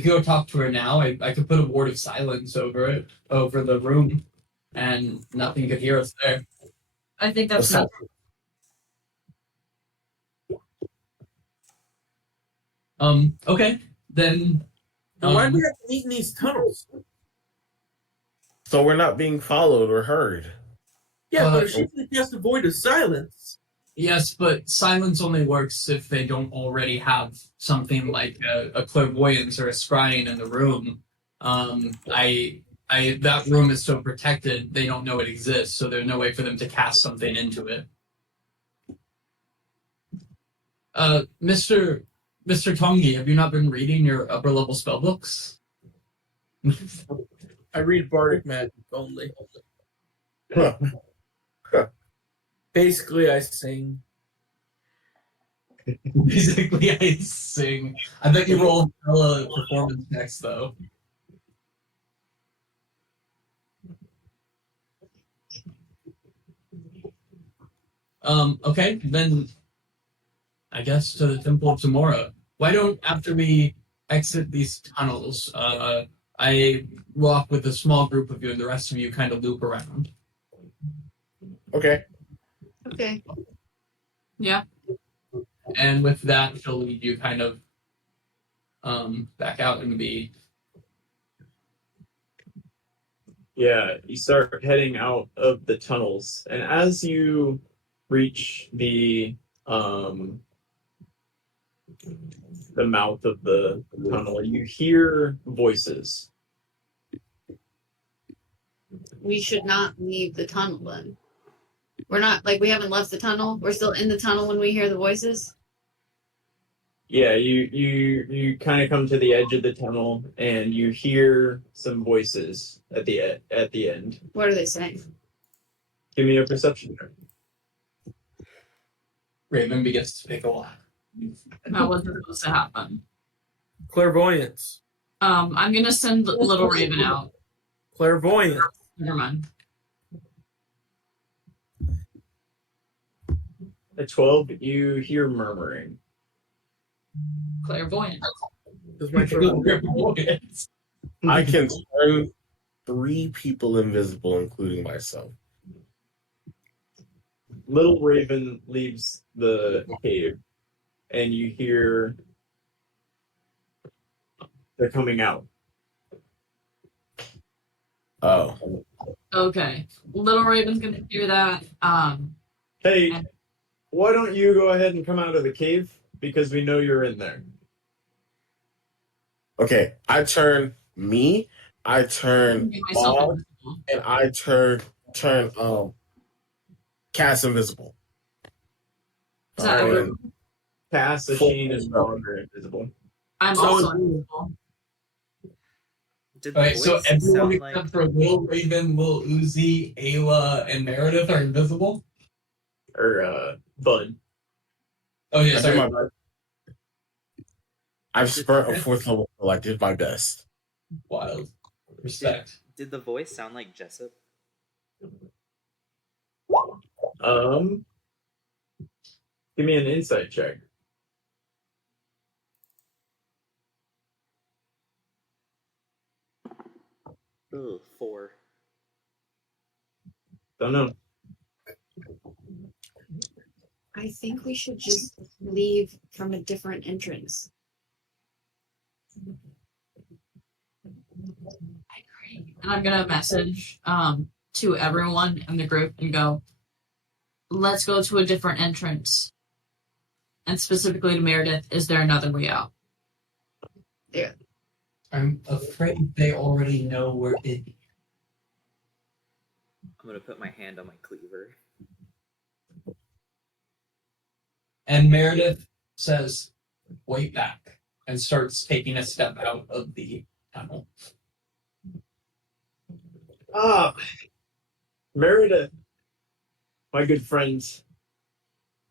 go talk to her now. I could put a ward of silence over the room, and nothing could hear us there. I think that's What's Okay, then. Why do we have to meet in these tunnels? So we're not being followed or heard. Yeah, but if she's going to cast a void of silence. Yes, but silence only works if they don't already have something like a clairvoyance or a scrying in the room. That room is so protected, they don't know it exists, so there's no way for them to cast something into it. Mr. Tongi, have you not been reading your upper level spell books? I read bardic magic only. Huh. Basically, I sing. Basically, I sing. I bet you roll a performance next, though. Okay, then I guess to the Temple of Tamora. Why don't, after we exit these tunnels, I walk with a small group of you and the rest of you kind of loop around. Okay. Okay. Yeah. And with that, she'll lead you kind of back out in the... Yeah, you start heading out of the tunnels, and as you reach the mouth of the tunnel, you hear voices. We should not leave the tunnel then. We're not like we haven't left the tunnel. We're still in the tunnel when we hear the voices. Yeah, you kind of come to the edge of the tunnel, and you hear some voices at the end. What are they saying? Give me a perception check. Raven begins to pick a lot. That wasn't supposed to happen. Clairvoyance. I'm gonna send Little Raven out. Clairvoyance. Never mind. At 12, you hear murmuring. Clairvoyant. Is my turn? I can turn 3 people invisible, including myself. Little Raven leaves the cave, and you hear they're coming out. Oh. Okay. Little Raven's gonna do that. Hey, why don't you go ahead and come out of the cave? Because we know you're in there. Okay. I turn me, I turn Make myself Bob, invisible. and I turn Cass invisible. Is that Alright. everyone? Cass, Asheen, and Bog are invisible. I'm So- also invisible. Did the Alright, voice so everyone sound except like for Lil Raven, Lil Uzi, Ayla, and Meredith are invisible? Or, Bud. Oh, yeah, I did sorry. my best. I've spent a 4th level, so I did my best. Wild. Respect. did the voice sound like Jessup? Give me an insight check. Ugh, 4. Don't know. I think we should just leave from a different entrance. I agree. And I'm gonna message to everyone in the group and go, let's go to a different entrance. And specifically to Meredith, is there another way out? I'm afraid they already know we're in. I'm gonna put my hand on my cleaver. And Meredith says, wait back, and starts taking a step out of the tunnel. Meredith, my good friends,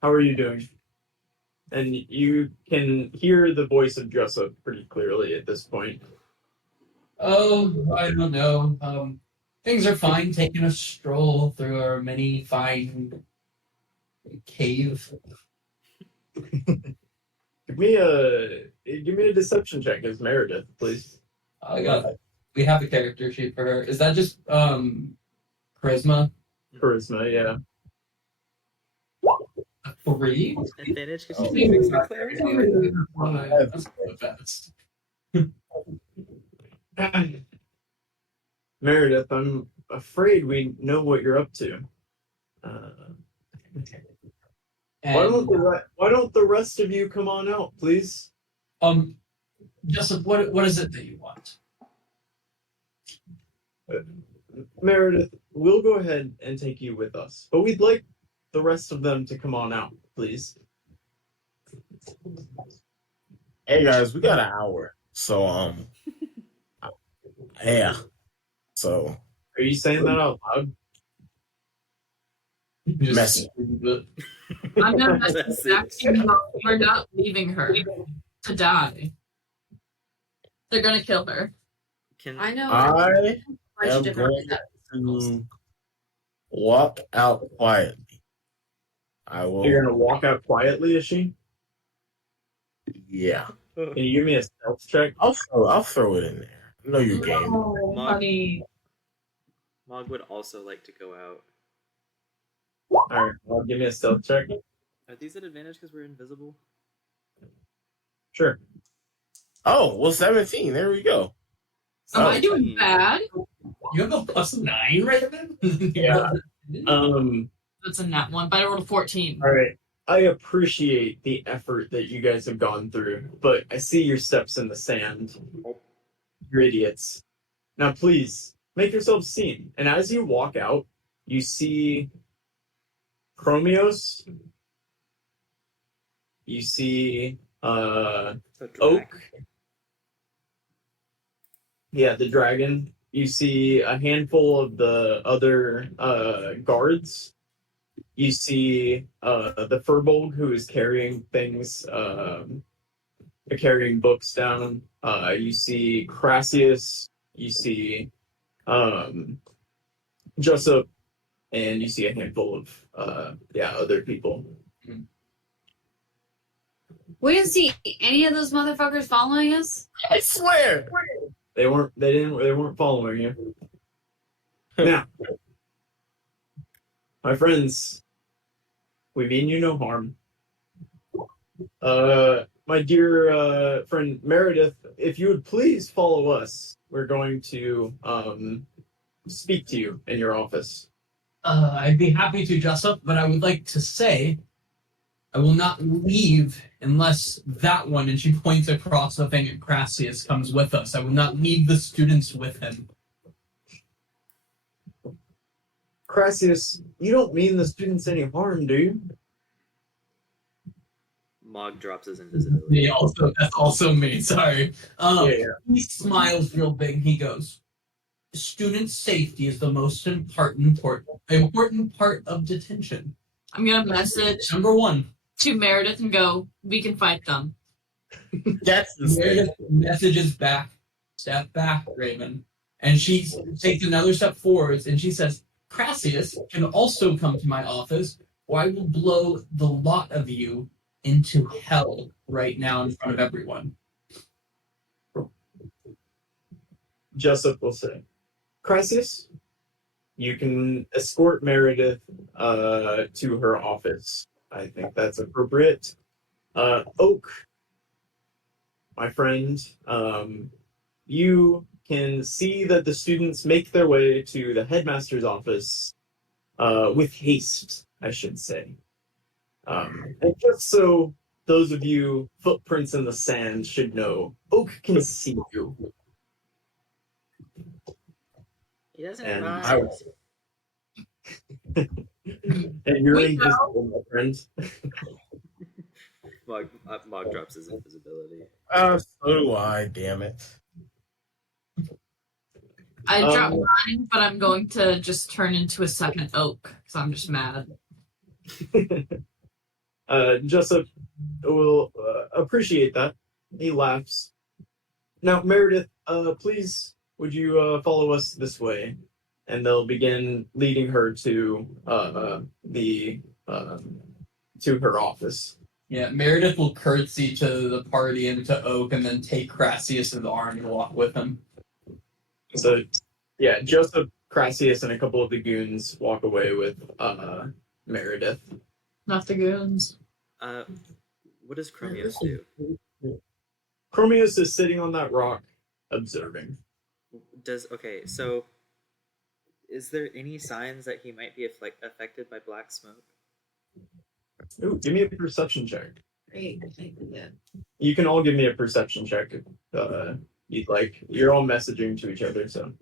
how are you doing? And you can hear the voice of Jessup pretty clearly at this point. Oh, I don't know. Things are fine. Taking a stroll through our many fine cave. Give me a deception check as Meredith, please. I got it. We have a character sheet for her. Is that just charisma? Charisma, yeah. 3? Advantage because Oh. she's using clarity. That's quite fast. Meredith, I'm afraid we know what you're up to. Why don't the rest of you come on out, please? Jessup, what is it that you want? Meredith, we'll go ahead and take you with us, but we'd like the rest of them to come on out, please. Hey guys, we got an hour. So yeah. So Are you saying that out loud? Messy. I'm gonna message Message. back to you. We're not leaving her to die. They're gonna kill her. Can I know I a bunch of am different going to walk out quietly. I will. You're gonna walk out quietly, is she? Yeah. Can you give me a stealth check? I'll throw it in there. I know your game. Oh, Mom. honey. Mog would also like to go out. Alright, well, give me a stealth check. Are these at advantage because we're invisible? Sure. Oh, well, 17. There we go. Am Oh, I doing bad? You have a +9 right then? Yeah. That's a nat one, but I rolled a 14. All right. I appreciate the effort that you guys have gone through, but I see your steps in the sand. You're idiots. Now, please make yourselves seen. And as you walk out, you see Chromios. You see The Oak. Yeah, the dragon. You see a handful of the other guards. You see the Furbolg who is carrying things, carrying books down. You see Crassius. You see Jessup, and you see a handful of other people. We didn't see any of those motherfuckers following us. I swear. They weren't following you. Now, my friends, we mean you no harm. My dear friend Meredith, if you would please follow us, we're going to speak to you in your office. I'd be happy to, Jessup, but I would like to say I will not leave unless that one, and she points across the thing at Crassius, comes with us. I will not leave the students with him. Crassius, you don't mean the students any harm, do you? Mog drops his invisibility. That's also me, sorry. Yeah. He smiles real big. He goes, student safety is the most important part of detention. I'm gonna message Number one. to Meredith and go, we can fight them. That's the Meredith messages back, step back, Raven. And she takes another step forwards and she says, Crassius can also come to my office, or I will blow the lot of you into hell right now in front of everyone. Jessup will say, Crassius, you can escort Meredith to her office. I think that's appropriate. Oak, my friend, you can see that the students make their way to the headmaster's office with haste, I should say. And just so those of you footprints in the sand should know, Oak can see you. He doesn't And have I eyes. And you're We know. invisible, my friend. Mog drops his invisibility. So do I, damn it. I dropped mine, but I'm going to just turn into a second oak because I'm just mad. Jessup will appreciate that. He laughs. Now, Meredith, please, would you follow us this way? And they'll begin leading her to her office. Yeah, Meredith will curtsy to the party and to Oak and then take Crassius in the arm and walk with him. So, yeah, Jessup, Crassius, and a couple of the goons walk away with Meredith. Not the goons. What does Chromios do? Chromios is sitting on that rock, observing. So is there any signs that he might be affected by black smoke? Ooh, give me a perception check. Great. I think we did. You can all give me a perception check if you'd like. You're all messaging to each other, so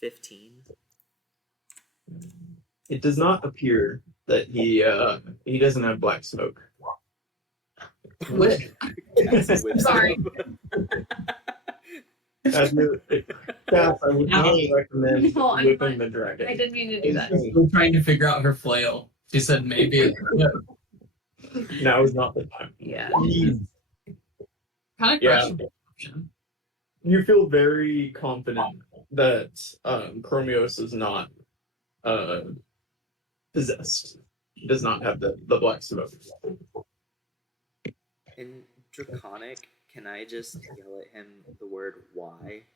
15. it does not appear that he doesn't have black smoke. Sorry. Cass, I would not recommend No, I'm whipping fine. the dragon. I didn't mean to do that. Still trying to figure out her flail. She said maybe. Yeah. Now is not the time. Yeah. Kind of Yeah. crushing option. You feel very confident that Chromios is not possessed. He does not have the black smoke. In Draconic, can I just yell at him the word "why"?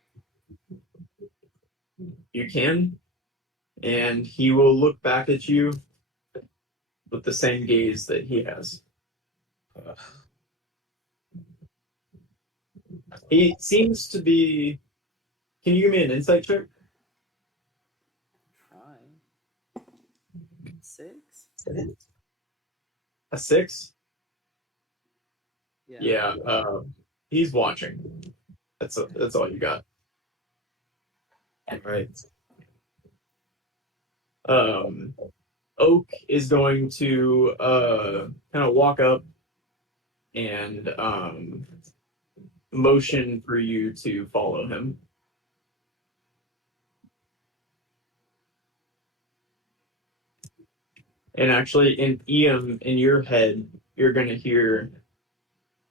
You can, and he will look back at you with the same gaze that he has. He seems to be. Can you give me an insight check? Try. 6? A 6? Yeah. Yeah. He's watching. That's all you got. Right. Oak is going to kind of walk up and motion for you to follow him. And actually, in EM, in your head, you're going to hear,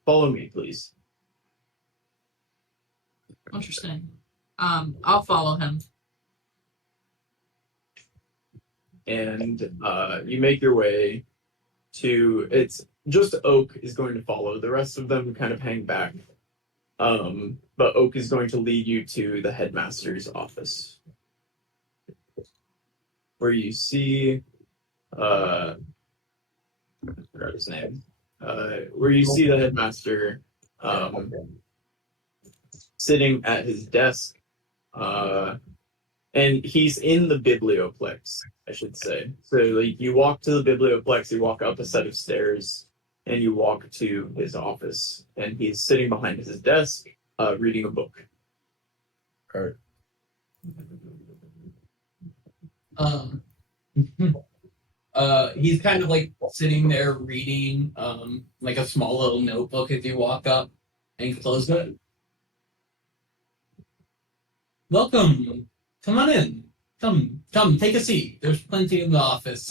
"Follow me, please." Interesting. I'll follow him. And you make your way to, it's just Oak is going to follow. The rest of them kind of hang back. But Oak is going to lead you to the headmaster's office, where you see, I forgot his name, where you see the headmaster sitting at his desk, and he's in the biblioplex, I should say. So, like, you walk to the biblioplex, you walk up a set of stairs, and you walk to his office, and he's sitting behind his desk, reading a book. Right. He's kind of like sitting there reading like a small little notebook as you walk up and close it. Welcome. Come on in. Come, take a seat. There's plenty in the office.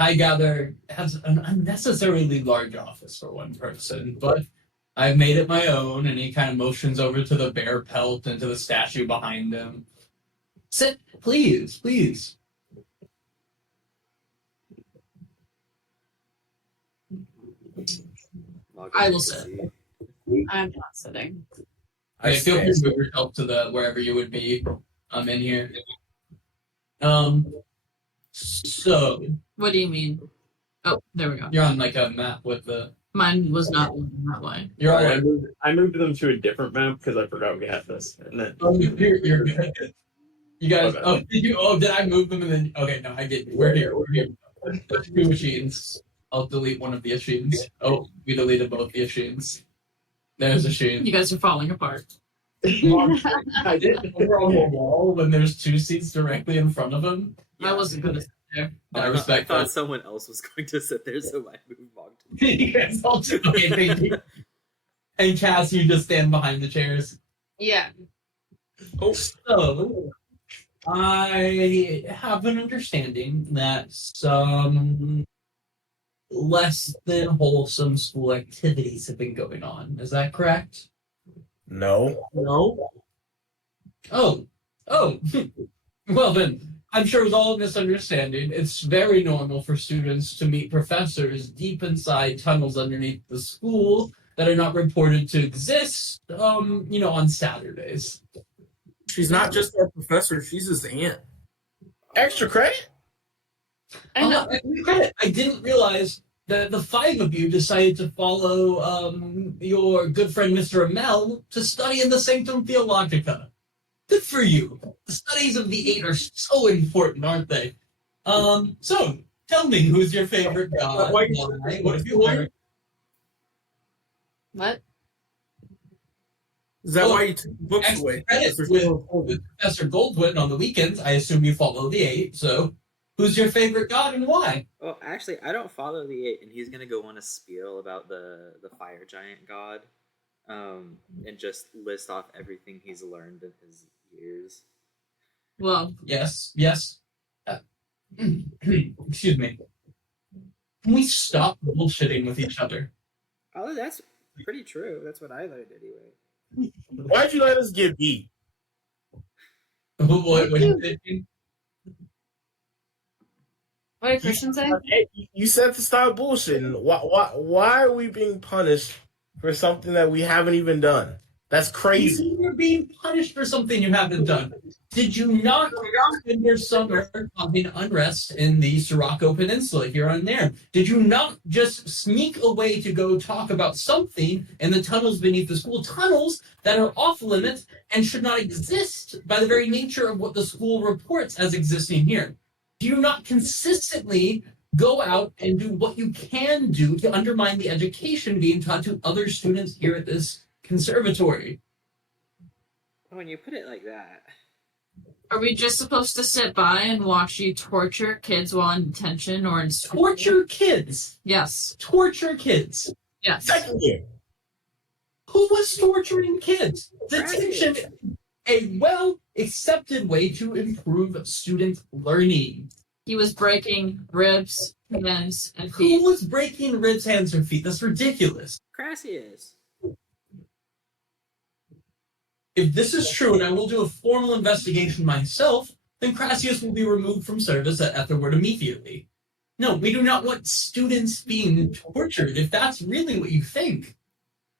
I gather it has an unnecessarily large office for one person, but I've made it my own, and he kind of motions over to the bear pelt and to the statue behind him. Sit, please. I will sit. I'm not sitting. Okay, feel free to move yourself to the wherever you would be in here. So What do you mean? Oh, there we go. you're on like a map with the. Mine was not looking that way. You're all I right. moved them to a different map because I forgot we had this. And then Oh, you're good. You guys. Okay. Did I move them and then? Okay, no, I get you. We're here. There's two machines. I'll delete one of the machines. Oh, we deleted both the machines. There's a machine. You guys are falling apart. I did over on the wall when there's two seats directly in front of him. I wasn't gonna sit there. I I respect thought that. someone else was going to sit there, so I moved Mog to You guys all do. Okay, thank you. And Cass, you just stand behind the chairs. Yeah. So, I have an understanding that some less than wholesome school activities have been going on. Is that correct? No. No. Oh. Well then, I'm sure it was all a misunderstanding. It's very normal for students to meet professors deep inside tunnels underneath the school that are not reported to exist, on Saturdays. She's not just our professor; she's his aunt. Extra credit? I know. I didn't realize that the five of you decided to follow your good friend Mr. Amel to study in the Sanctum Theologica. Good for you. The studies of the eight are so important, aren't they? So tell me, who's your favorite god? Why? What have you learned? What? Is that why you took the books Extra away? credit with Professor Goldwyn on the weekends. I assume you follow the eight. So, who's your favorite god and why? Well, actually, I don't follow the eight, and he's gonna go on a spiel about the fire giant god, and just list off everything he's learned in his years. Well, Yes. Excuse me. Can we stop bullshitting with each other? Oh, that's pretty true. That's what I learned anyway. Why'd you let us get beat? What do you think? What did Christian say? Hey, you said to stop bullshitting. Why are we being punished for something that we haven't even done? That's crazy. You're being punished for something you haven't done. Did you not spend your summer causing unrest in the Sirocco Peninsula here on there? Did you not just sneak away to go talk about something in the tunnels beneath the school? Tunnels that are off limits and should not exist by the very nature of what the school reports as existing here. Do you not consistently go out and do what you can do to undermine the education being taught to other students here at this conservatory? When you put it like that. Are we just supposed to sit by and watch you torture kids while in detention or in school? Torture kids. Yes. Torture kids. Yes. Second year. Who was torturing kids? Detention, a well-accepted way to improve student learning. He was breaking ribs, hands, and Who feet. was breaking ribs, hands, or feet? That's ridiculous. Crassius. If this is true, and I will do a formal investigation myself, then Crassius will be removed from service at Aetherwood immediately. No, we do not want students being tortured, if that's really what you think.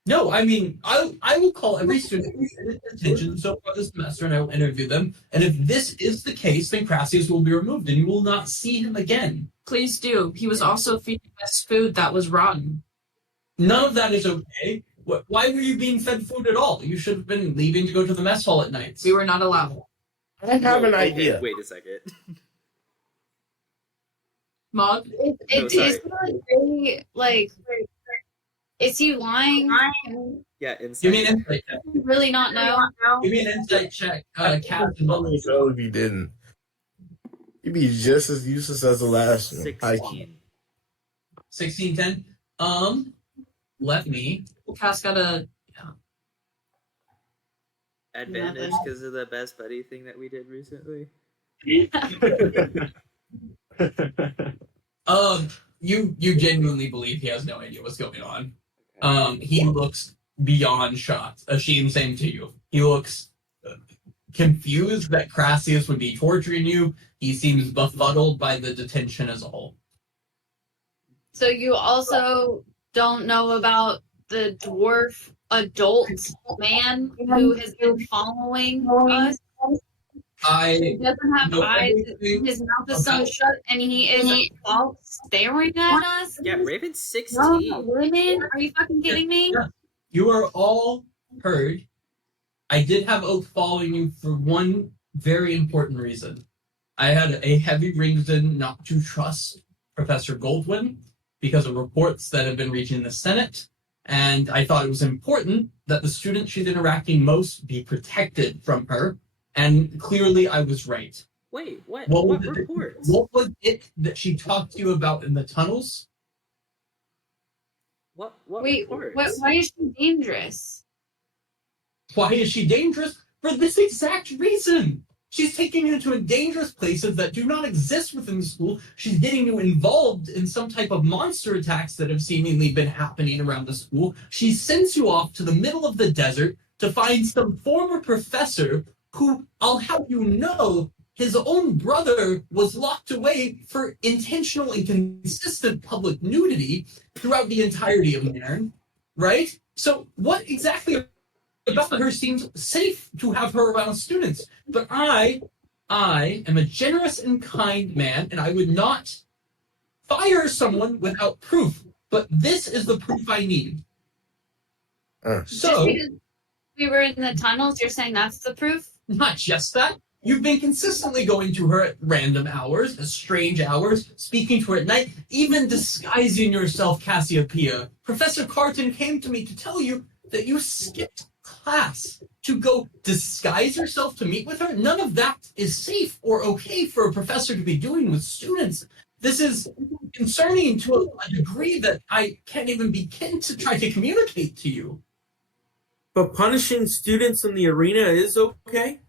No, I mean, I will call every student in detention so far this semester, and I will interview them. And if this is the case, then Crassius will be removed, and you will not see him again. Please do. He was also feeding us food that was rotten. None of that is okay. Why were you being fed food at all? You should have been leaving to go to the mess hall at night. We were not allowed. I have an Okay, idea. Wait a second. Mog? It's not very, like, is he lying? Yeah, inside. Give me an insight check. Really not know? Give me an insight check, Captain. If he didn't, he'd be just as useless as the last one. 16. 1610. Let me. Cass got a Advantage because of the best buddy thing that we did recently. You genuinely believe he has no idea what's going on. He looks beyond shocked. Asheen, same to you. He looks confused that Crassius would be torturing you. He seems befuddled by the detention as a whole. So you also don't know about the dwarf adult man who has been following us? He doesn't have know eyes. everything His mouth is sewn shut, and he is all staring at us. Yeah, Raven's 16. No, women? Are you fucking kidding me? Yeah. You are all heard. I did have Oak following you for one very important reason. I had a heavy reason not to trust Professor Goldwyn because of reports that have been reaching the Senate, and I thought it was important that the student she's interacting most be protected from her, and clearly I was right. Wait, what was reports? What was it that she talked to you about in the tunnels? What Wait, reports? why is she dangerous? Why is she dangerous? For this exact reason. She's taking you to dangerous places that do not exist within the school. She's getting you involved in some type of monster attacks that have seemingly been happening around the school. She sends you off to the middle of the desert to find some former professor who, I'll have you know, his own brother was locked away for intentional and consistent public nudity throughout the entirety of Nairn, right? So what exactly about her seems safe to have her around students? But I am a generous and kind man, and I would not fire someone without proof. But this is the proof I need. Just So, because we were in the tunnels, you're saying that's the proof? not just that, you've been consistently going to her at random hours, at strange hours, speaking to her at night, even disguising yourself, Cassiopeia. Professor Carton came to me to tell you that you skipped class to go disguise yourself to meet with her. None of that is safe or okay for a professor to be doing with students. This is concerning to a degree that I can't even begin to try to communicate to you. But punishing students in the arena is okay?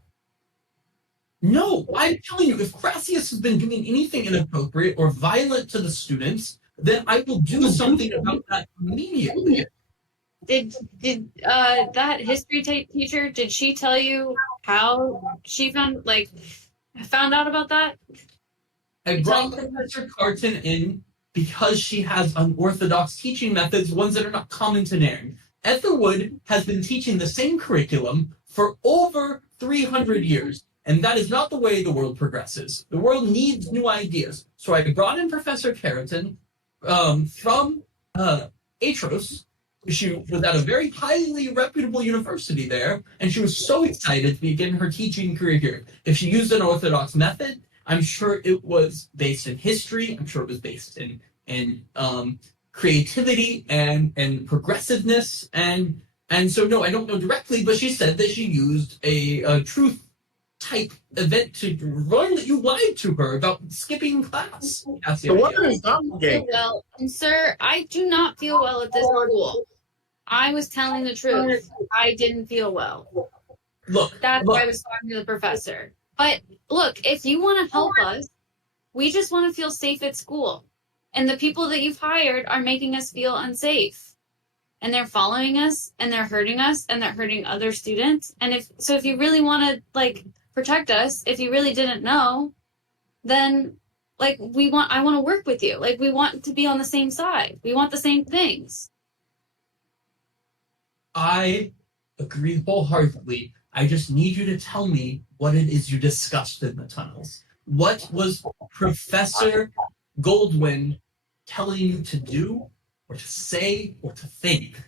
No, I'm telling you, if Crassius has been doing anything inappropriate or violent to the students, then I will do something about that immediately. Did that history teacher, did she tell you how she found out about that? I brought Professor Carton in because she has unorthodox teaching methods, ones that are not common to Nairn. Aetherwood has been teaching the same curriculum for over 300 years, and that is not the way the world progresses. The world needs new ideas. So I brought in Professor Carton from Atros. She was at a very highly reputable university there, and she was so excited to begin her teaching career here. If she used an orthodox method, I'm sure it was based in history. I'm sure it was based in creativity and progressiveness and so no, I don't know directly, but she said that she used a truth type event to run that you lied to her about skipping class. That's the The one idea. is not gay. Well, and sir, I do not feel well at this school. I was telling the truth. I didn't feel well. Look, That's why I was talking to the professor. But look, if you want to help us, we just want to feel safe at school. And the people that you've hired are making us feel unsafe. And they're following us, and they're hurting us, and they're hurting other students. And if you really want to protect us, if you really didn't know, then I want to work with you. We want to be on the same side. We want the same things. I agree wholeheartedly. I just need you to tell me what it is you discussed in the tunnels. What was Professor Goldwyn telling you to do, or to say, or to think?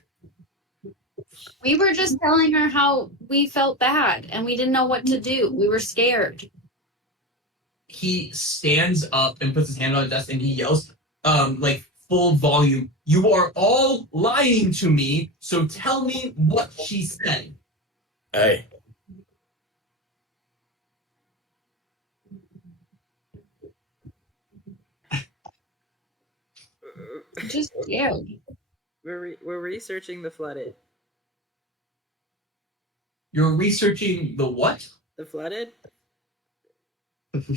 We were just telling her how we felt bad, and we didn't know what to do. We were scared. He stands up and puts his hand on the desk and he yells, full volume, "You are all lying to me, so tell me what she said." Hey. I'm just scared. We're researching the flooded. You're researching the what? The flooded?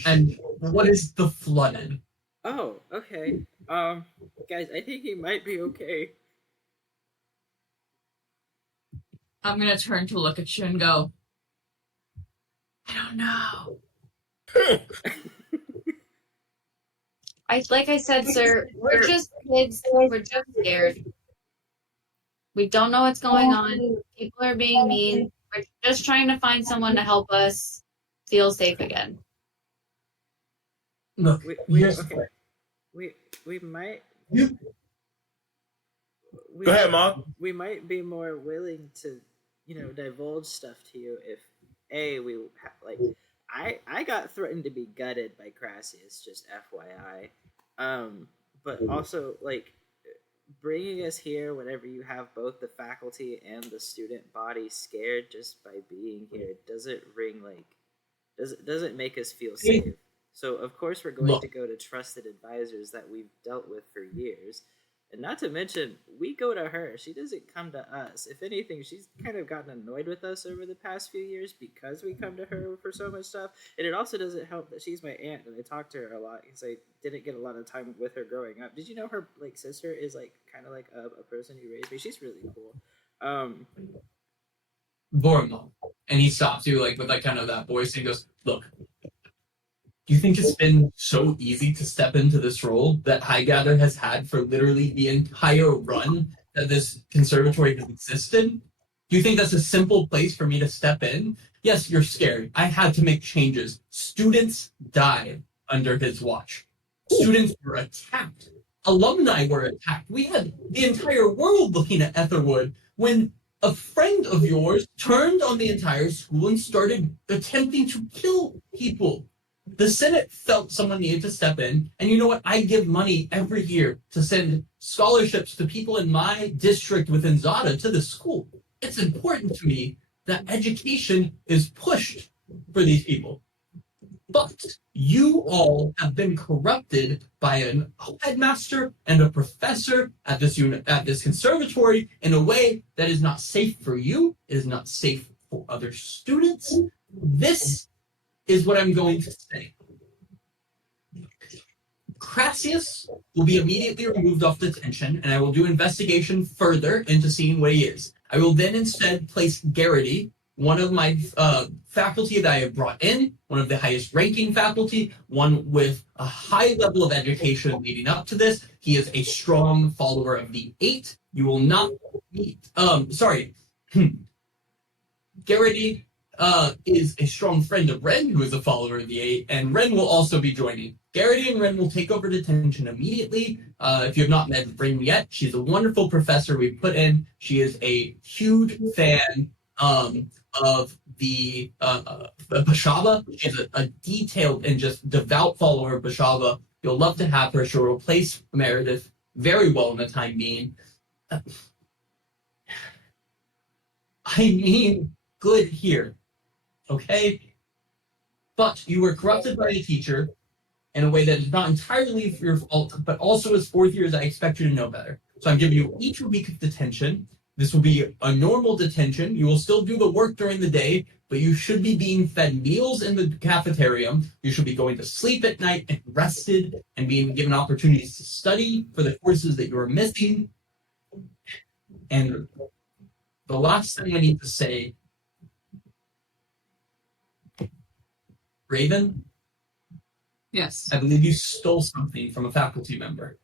And what is the flooded? Oh, okay. Guys, I think he might be okay. I'm gonna turn to look at you and go, I don't know. Like I said, sir, we're just kids. We're just scared. We don't know what's going on. People are being mean. We're just trying to find someone to help us feel safe again. Look, We might. You- We, Go ahead, Mark. We might be more willing to, divulge stuff to you if I got threatened to be gutted by Crassius, just FYI. But also bringing us here whenever you have both the faculty and the student body scared just by being here doesn't doesn't make us feel safe. So of course we're going to go to trusted advisors that we've dealt with for years. And not to mention, we go to her. She doesn't come to us. If anything, she's kind of gotten annoyed with us over the past few years because we come to her for so much stuff. And it also doesn't help that she's my aunt and I talk to her a lot because I didn't get a lot of time with her growing up. Did you know her sister is kind of like a person who raised me? She's really cool. Vormel. And he stops you with kind of that voice and he goes, "Look, do you think it's been so easy to step into this role that Highgather has had for literally the entire run that this conservatory has existed? Do you think that's a simple place for me to step in? Yes, you're scared. I had to make changes. Students died under his watch. Students were attacked. Alumni were attacked. We had the entire world looking at Aetherwood when a friend of yours turned on the entire school and started attempting to kill people. The Senate felt someone needed to step in, and you know what? I give money every year to send scholarships to people in my district within Zada to the school. It's important to me that education is pushed for these people. But you all have been corrupted by a headmaster and a professor at this conservatory in a way that is not safe for you, is not safe for other students. This is what I'm going to say. Crassius will be immediately removed off detention, and I will do investigation further into seeing what he is. I will then instead place Garrity, one of my faculty that I have brought in, one of the highest ranking faculty, one with a high level of education leading up to this. He is a strong follower of the 8. You will not meet. Garrity is a strong friend of Ren, who is a follower of the 8, and Ren will also be joining. Garrity and Ren will take over detention immediately. If you have not met Ren yet, she's a wonderful professor we put in. She is a huge fan of the Bashaba. She's a detailed and just devout follower of Bashaba. You'll love to have her. She'll replace Meredith very well in the time being. I mean good here, okay? But you were corrupted by a teacher in a way that is not entirely your fault, but also as 4th years, I expect you to know better. So I'm giving you each a week of detention. This will be a normal detention. You will still do the work during the day, but you should be being fed meals in the cafeteria. You should be going to sleep at night and rested and being given opportunities to study for the courses that you are missing. And the last thing I need to say, Raven, Yes. I believe you stole something from a faculty member.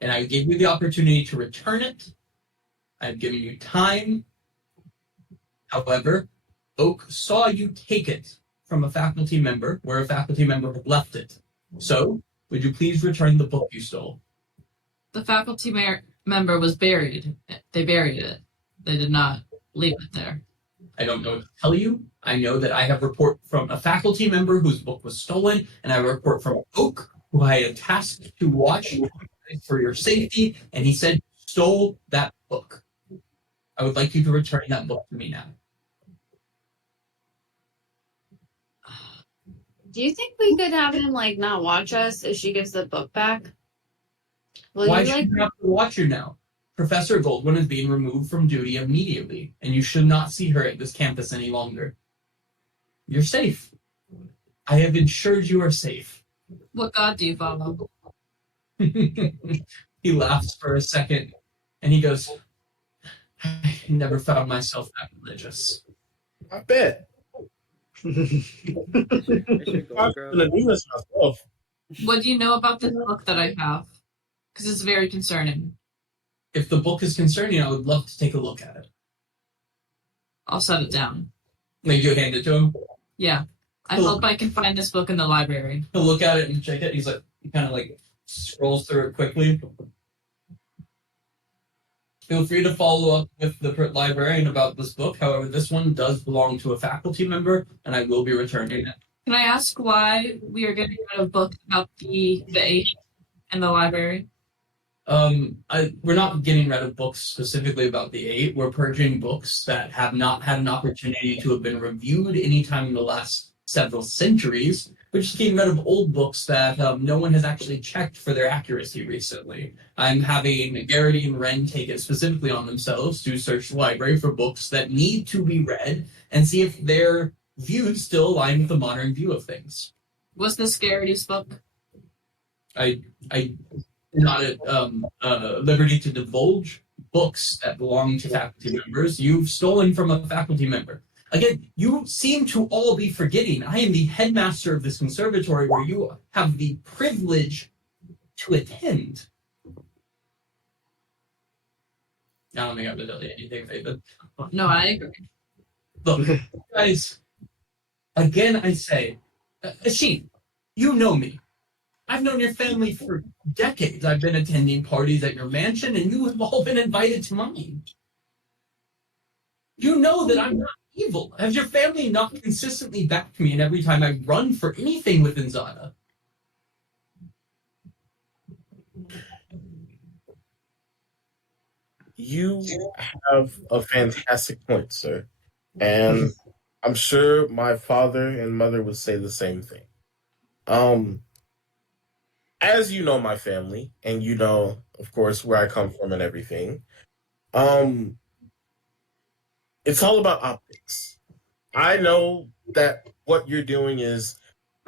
And I gave you the opportunity to return it. I've given you time. However, Oak saw you take it from a faculty member where a faculty member had left it. So, would you please return the book you stole? The faculty member was buried. They buried it. They did not leave it there. I don't know what to tell you. I know that I have a report from a faculty member whose book was stolen, and I have a report from Oak, who I had tasked to watch for your safety, and he said you stole that book. I would like you to return that book to me now. Do you think we could have him like not watch us if she gives the book back? Will Why you should like? you have to watch her now? Professor Goldwyn is being removed from duty immediately, and you should not see her at this campus any longer. You're safe. I have ensured you are safe. What god do you follow? He laughs for a second, and he goes, I never found myself that religious. I bet. Mr. I'm gonna do this myself. What do you know about this book that I have? Because it's very concerning. If the book is concerning, I would love to take a look at it. I'll set it down. Like, you hand it to him? Yeah. I hope I can find this book in the library. He'll look at it and check it. He's like, he kind of like scrolls through it quickly. Feel free to follow up with the librarian about this book. However, this one does belong to a faculty member, and I will be returning it. Can I ask why we are getting rid of books about the 8 in the library? We're not getting rid of books specifically about the 8. We're purging books that have not had an opportunity to have been reviewed anytime in the last several centuries. We're just getting rid of old books that no one has actually checked for their accuracy recently. I'm having Garrity and Ren take it specifically on themselves to search the library for books that need to be read and see if their views still align with the modern view of things. Was this Garrity's book? I not at liberty to divulge books that belong to faculty members. You've stolen from a faculty member. Again, you seem to all be forgetting I am the headmaster of this conservatory where you have the privilege to attend. I don't think I'm going to tell you anything, David. No, I agree. Look, guys, again I say, Asheen, you know me. I've known your family for decades. I've been attending parties at your mansion, and you have all been invited to mine. You know that I'm not evil. Has your family not consistently backed me in every time I run for anything within Zada? You have a fantastic point, sir. And I'm sure my father and mother would say the same thing. As you know my family, and you know, of course, where I come from and everything, it's all about optics. I know that what you're doing is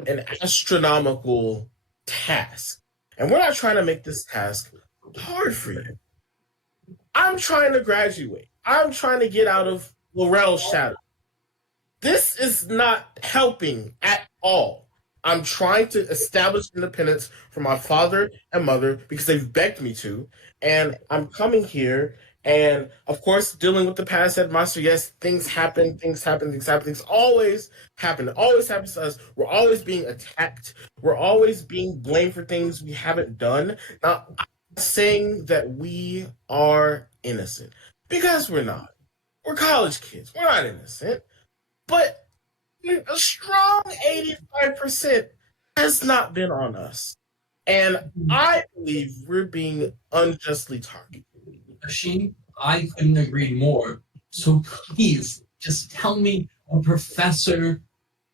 an astronomical task. And we're not trying to make this task hard for you. I'm trying to graduate. I'm trying to get out of Laurel's shadow. This is not helping at all. I'm trying to establish independence for my father and mother because they've begged me to. And I'm coming here and, of course, dealing with the past headmaster. Yes, things happen, things happen, things happen. Things always happen. It always happens to us. We're always being attacked. We're always being blamed for things we haven't done. Now, I'm saying that we are innocent because we're not. We're college kids. We're not innocent. But a strong 85% has not been on us. And I believe we're being unjustly targeted. Machine, I couldn't agree more. So please, just tell me what Professor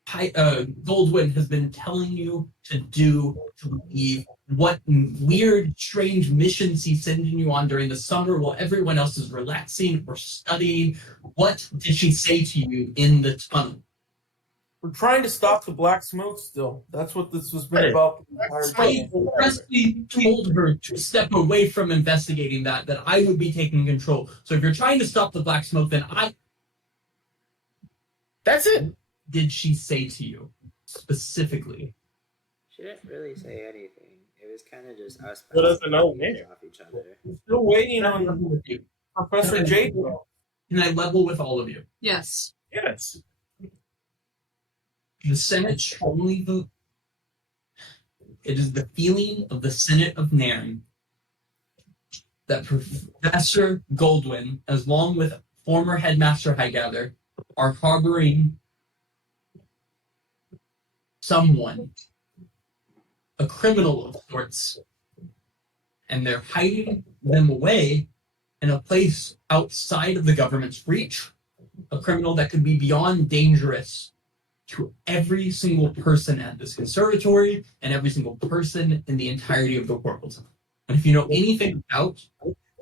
Goldwyn has been telling you to do to leave. What weird, strange missions he's sending you on during the summer while everyone else is relaxing or studying. What did she say to you in the tunnel? We're trying to stop the black smoke still. That's what this has been about the entire I time. expressly told her to step away from investigating that I would be taking control. So if you're trying to stop the black smoke, then That's it. did she say to you specifically? She didn't really say anything. It was kind of just us Who doesn't know bouncing when? ideas off each other. We're still waiting Can I on level with you? Professor Jake. Can I level with all of you? Yes. Yes. The Senate strongly vote. It is the feeling of the Senate of Nairn that Professor Goldwyn, as long with former Headmaster Highgather, are harboring someone, a criminal of sorts, and they're hiding them away in a place outside of the government's reach, a criminal that could be beyond dangerous to every single person at this conservatory and every single person in the entirety of the world. And if you know anything about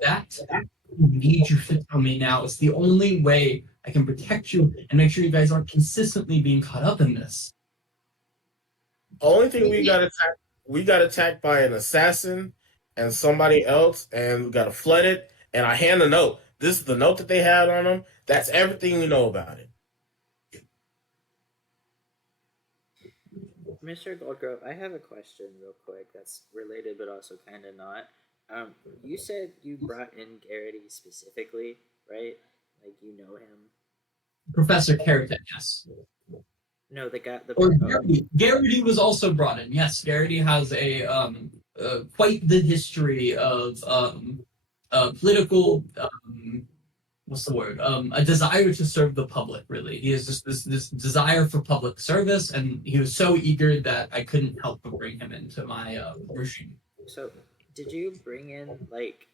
that, I need you to tell me now. It's the only way I can protect you and make sure you guys aren't consistently being caught up in this. Only thing we got attacked by an assassin and somebody else, and we got flooded. And I hand the note. This is the note that they had on them. That's everything we know about it. Mr. Goldgrove, I have a question real quick that's related but also kind of not. You said you brought in Garrity specifically, right? Like you know him. Professor Carrington, yes. No, the guy. Or Garrity was also brought in. Yes, Garrity has a quite the history of political what's the word? A desire to serve the public. Really, he has just this desire for public service, and he was so eager that I couldn't help but bring him into my regime. So, did you bring in like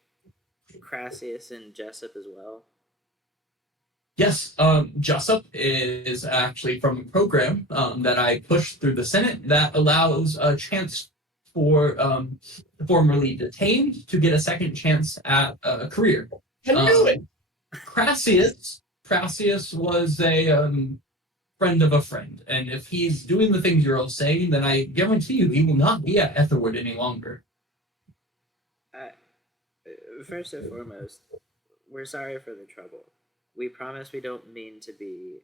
Crassius and Jessup as well? Yes, Jessup is actually from a program that I pushed through the Senate that allows a chance for the formerly detained to get a second chance at a career. I knew it. Crassius was a friend of a friend, and if he's doing the things you're all saying, then I guarantee you he will not be at Aetherwood any longer. First and foremost, we're sorry for the trouble. We promise we don't mean to be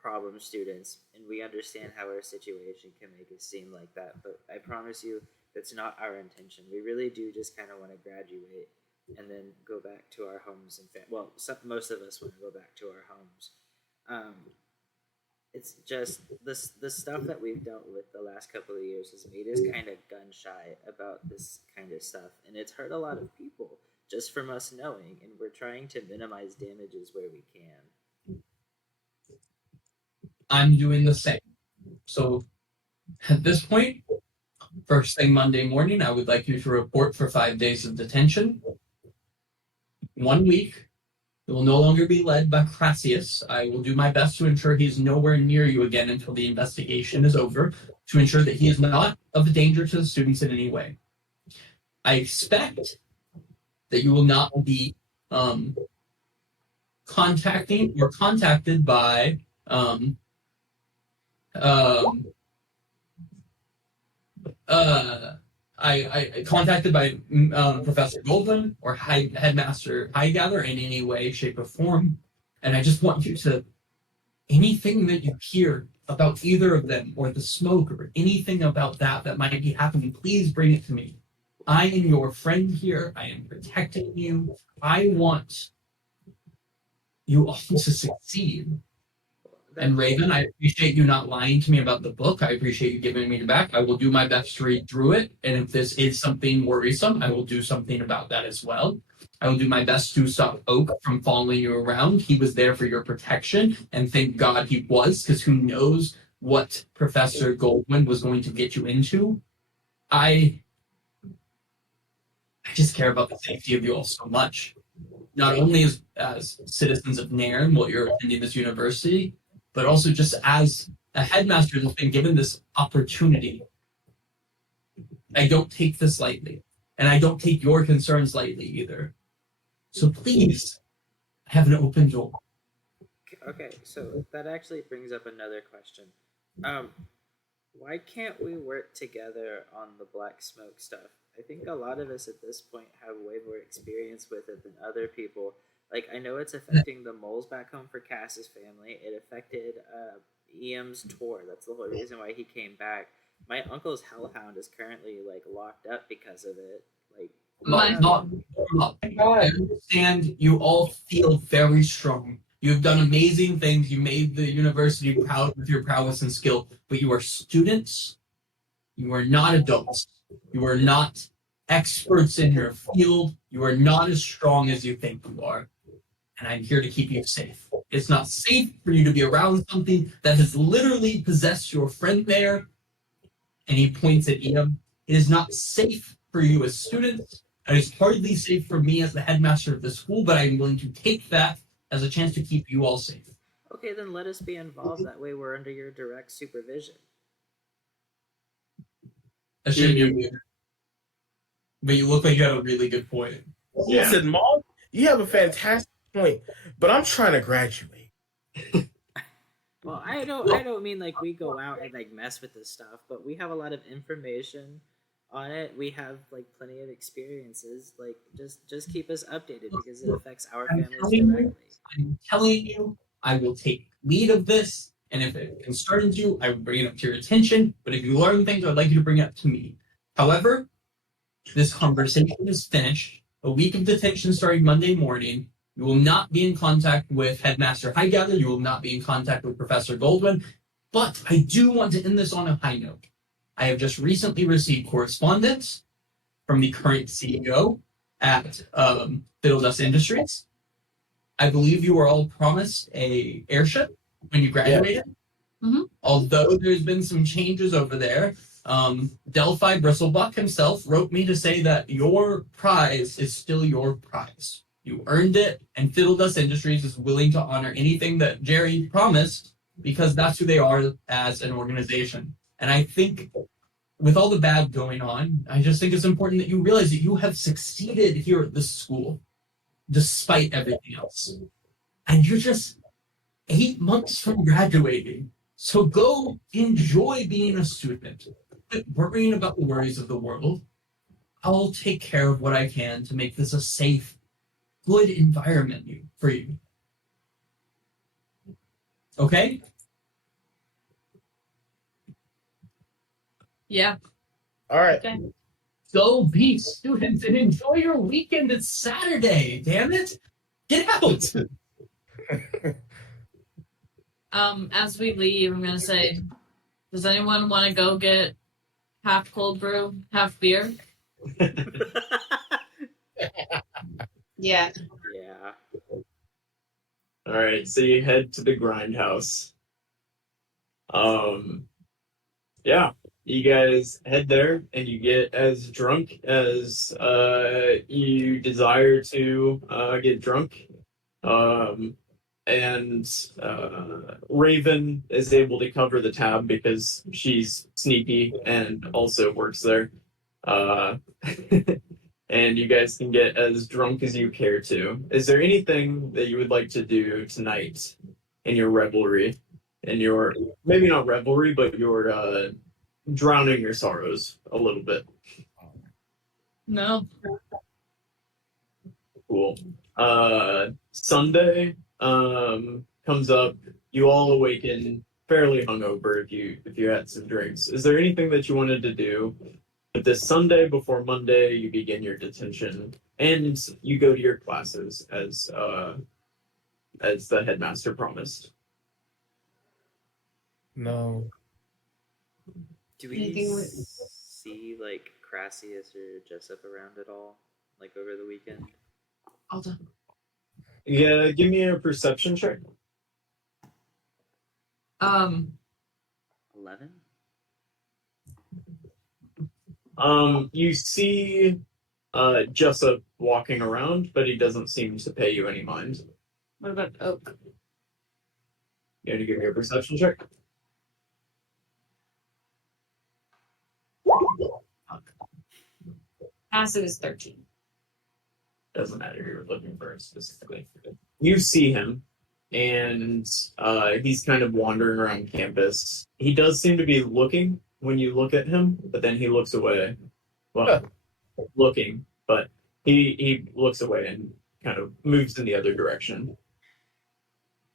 problem students, and we understand how our situation can make it seem like that, but I promise you that's not our intention. We really do just kind of want to graduate and then go back to our homes and most of us want to go back to our homes. It's just the stuff that we've dealt with the last couple of years has made us kind of gun shy about this kind of stuff, and it's hurt a lot of people just from us knowing, and we're trying to minimize damages where we can. I'm doing the same. So at this point, first thing Monday morning, I would like you to report for 5 days of detention. 1 week. It will no longer be led by Crassius. I will do my best to ensure he's nowhere near you again until the investigation is over, to ensure that he is not of danger to the students in any way. I expect that you will not be contacting or contacted by I contacted by Professor Goldman or Headmaster Highgather in any way, shape, or form, and I just want you to anything that you hear about either of them or the smoke or anything about that might be happening, please bring it to me. I am your friend here. I am protecting you. I want you all to succeed. And Raven, I appreciate you not lying to me about the book. I appreciate you giving me it back. I will do my best to read through it. And if this is something worrisome, I will do something about that as well. I will do my best to stop Oak from following you around. He was there for your protection, and thank God he was, because who knows what Professor Goldwyn was going to get you into. I just care about the safety of you all so much. Not only as citizens of Nairn while you're attending this university, but also just as a headmaster that's been given this opportunity. I don't take this lightly, and I don't take your concerns lightly either. So please, have an open door. Okay, so that actually brings up another question. Why can't we work together on the black smoke stuff? I think a lot of us at this point have way more experience with it than other people. Like, I know it's affecting the moles back home for Cass's family. It affected EM's tour. That's the whole reason why he came back. My uncle's hellhound is currently like locked up because of it. Like, Not. I understand you all feel very strong. You've done amazing things. You made the university proud with your prowess and skill, but you are students. You are not adults. You are not experts in your field. You are not as strong as you think you are. And I'm here to keep you safe. It's not safe for you to be around something that has literally possessed your friend there. And he points at Ian. It is not safe for you as students. It is hardly safe for me as the headmaster of the school, but I'm willing to take that as a chance to keep you all safe. okay, then let us be involved. That way we're under your direct supervision. I shouldn't be, but you look like you have a really good point. Yeah. Listen, Mom, you have a fantastic point, but I'm trying to graduate. Well, I don't mean like we go out and like mess with this stuff, but we have a lot of information on it. We have like plenty of experiences. Like just keep us updated because it affects our families directly. I'm telling you, I will take lead of this, and if it concerns you, I will bring it up to your attention. But if you learn things, I'd like you to bring it up to me. However, this conversation is finished. A week of detention starting Monday morning. You will not be in contact with Headmaster Highgather. You will not be in contact with Professor Goldwyn. But I do want to end this on a high note. I have just recently received correspondence from the current CEO at Fiddle Dust Industries. I believe you were all promised a airship when you graduated. Yeah. Mm-hmm. Although there's been some changes over there, Delphi Bristlebuck himself wrote me to say that your prize is still your prize. You earned it, and Fiddle Dust Industries is willing to honor anything that Jerry promised because that's who they are as an organization. And I think with all the bad going on, I just think it's important that you realize that you have succeeded here at this school despite everything else. And you're just 8 months from graduating. So go enjoy being a student. Quit worrying about the worries of the world. I'll take care of what I can to make this a safe, good environment for you. Okay? Yeah. All right. Okay. Go be students and enjoy your weekend. It's Saturday, damn it. Get out. As we leave, I'm gonna say, does anyone want to go get half cold brew, half beer? Yeah. Yeah. All right, so you head to the grindhouse. Yeah, you guys head there and you get as drunk as you desire to get drunk. And Raven is able to cover the tab because she's sneaky and also works there. And you guys can get as drunk as you care to. Is there anything that you would like to do tonight in your revelry? In your, maybe not revelry, but your drowning your sorrows a little bit. No. Cool. Sunday comes up. You all awaken fairly hungover if you had some drinks. Is there anything that you wanted to do? But this Sunday before Monday, you begin your detention and you go to your classes as the headmaster promised. No. Do we Anything with- see like Crassius or Jessup around at all, like over the weekend? All done. Yeah, give me a perception check. 11. You see Jessup walking around, but he doesn't seem to pay you any mind. What about Oak? You have to give me a perception check. Passive is 13. Doesn't matter who you're looking for specifically. You see him, and he's kind of wandering around campus. He does seem to be looking when you look at him, but then he looks away. Well, looking, but he looks away and kind of moves in the other direction.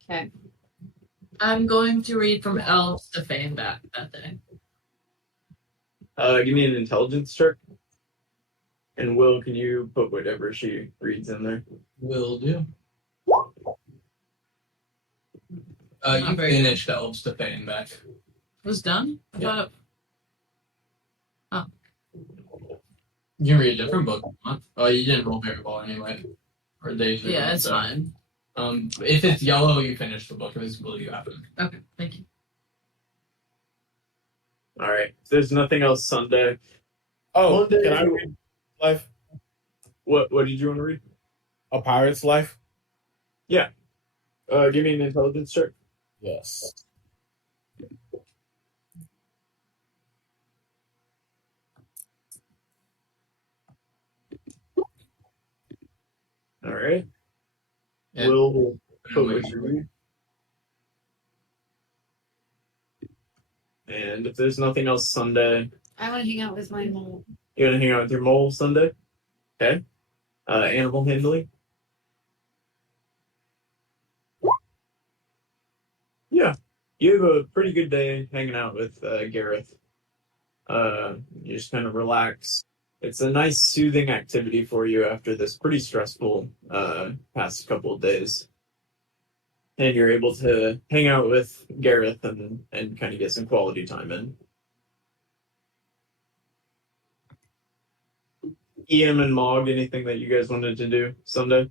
Okay. I'm going to read from elves to Fane back that day. Give me an intelligence check. And Will, can you put whatever she reads in there? Will do. You Not very finished elves to Fane back. Was done? I Yeah. thought You can read a different book. Oh, you didn't roll very well anyway. Or days. yeah, it's fine. If it's yellow, you finish the book. If it's blue, you have to. Okay, thank you. All right. If there's nothing else Sunday. Oh, Monday, can I read life? What did you want to read? A pirate's life? Give me an intelligence check. Yes. All right. Yeah. Will put what you read. And if there's nothing else Sunday, I want to hang out with my mole. you're gonna hang out with your mole Sunday. Okay. Animal handling. Yeah, you have a pretty good day hanging out with Gareth. You just kind of relax. It's a nice soothing activity for you after this pretty stressful past couple of days. And you're able to hang out with Gareth and kind of get some quality time in. EM and Mog, anything that you guys wanted to do Sunday?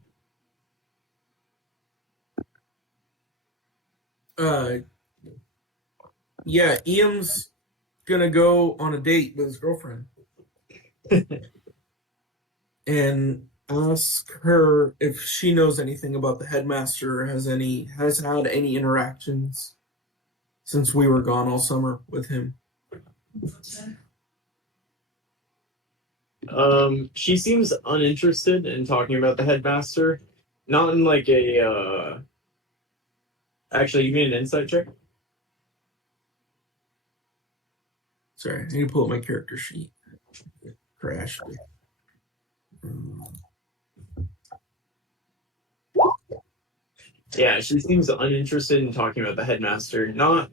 Yeah, Ian's gonna go on a date with his girlfriend and ask her if she knows anything about the headmaster, has had any interactions since we were gone all summer with him. She seems uninterested in talking about the headmaster. Not in like a actually, you mean an insight check? Sorry, I need to pull up my character sheet. Crashed. Yeah, she seems uninterested in talking about the headmaster, not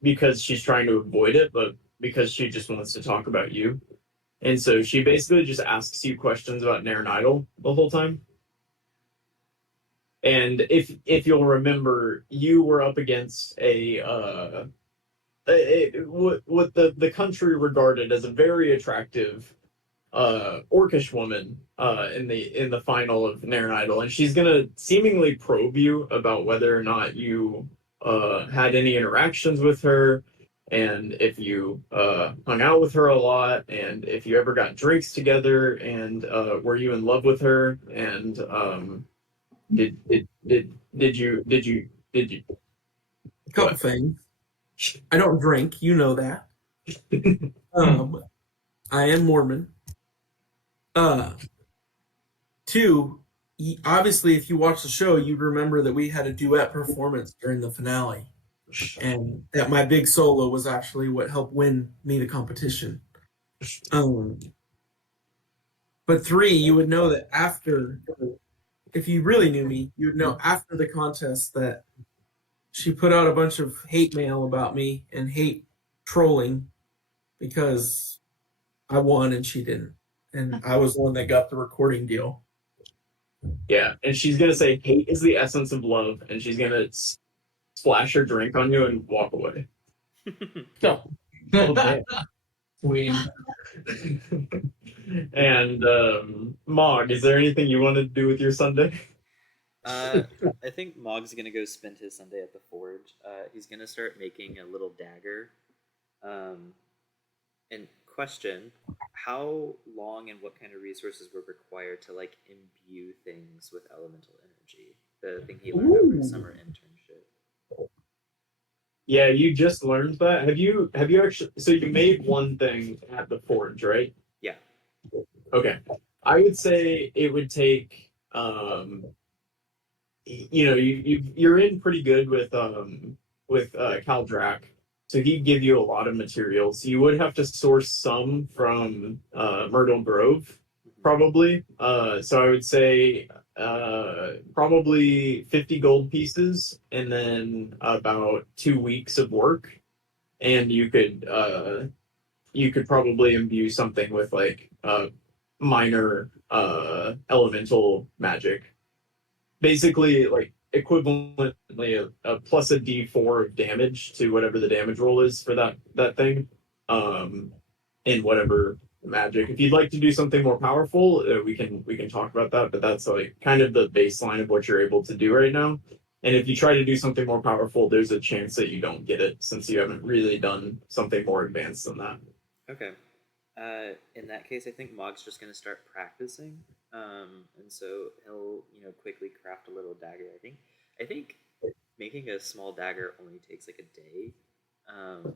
because she's trying to avoid it, but because she just wants to talk about you. And so she basically just asks you questions about Nairn Idol the whole time. And if you'll remember, you were up against what the country regarded as a very attractive orcish woman in the final of Nairn Idol, and she's gonna seemingly probe you about whether or not you had any interactions with her, and if you hung out with her a lot, and if you ever got drinks together, and were you in love with her, and did you A couple things. I don't drink, you know that. I am Mormon. Two, obviously, if you watch the show, you'd remember that we had a duet performance during the finale. and that my big solo was actually what helped win me the competition. But 3, you would know that after, if you really knew me, you would know after the contest that she put out a bunch of hate mail about me and hate trolling because I won and she didn't. And I was the one that got the recording deal. Yeah, and she's gonna say hate is the essence of love, and she's gonna splash her drink on you and walk away. No. Okay. Queen. And Mog, is there anything you want to do with your Sunday? I think Mog's gonna go spend his Sunday at the forge. He's gonna start making a little dagger. And question: how long and what kind of resources were required to like imbue things with elemental energy? The thing he learned over his summer internship. Yeah, you just learned that. Have you actually? So you made one thing at the forge, right? Yeah. Okay. I would say it would take. You're in pretty good with Cal Drac, so he'd give you a lot of materials. You would have to source some from Myrtle Grove, probably. So I would say probably 50 gold pieces, and then about 2 weeks of work, and you could probably imbue something with like minor elemental magic. Basically, like equivalently a plus a d4 of damage to whatever the damage roll is for that thing, in whatever magic. If you'd like to do something more powerful, we can talk about that. But that's like kind of the baseline of what you're able to do right now. And if you try to do something more powerful, there's a chance that you don't get it since you haven't really done something more advanced than that. Okay. In that case, I think Mog's just going to start practicing, and so he'll quickly craft a little dagger. I think making a small dagger only takes like a day.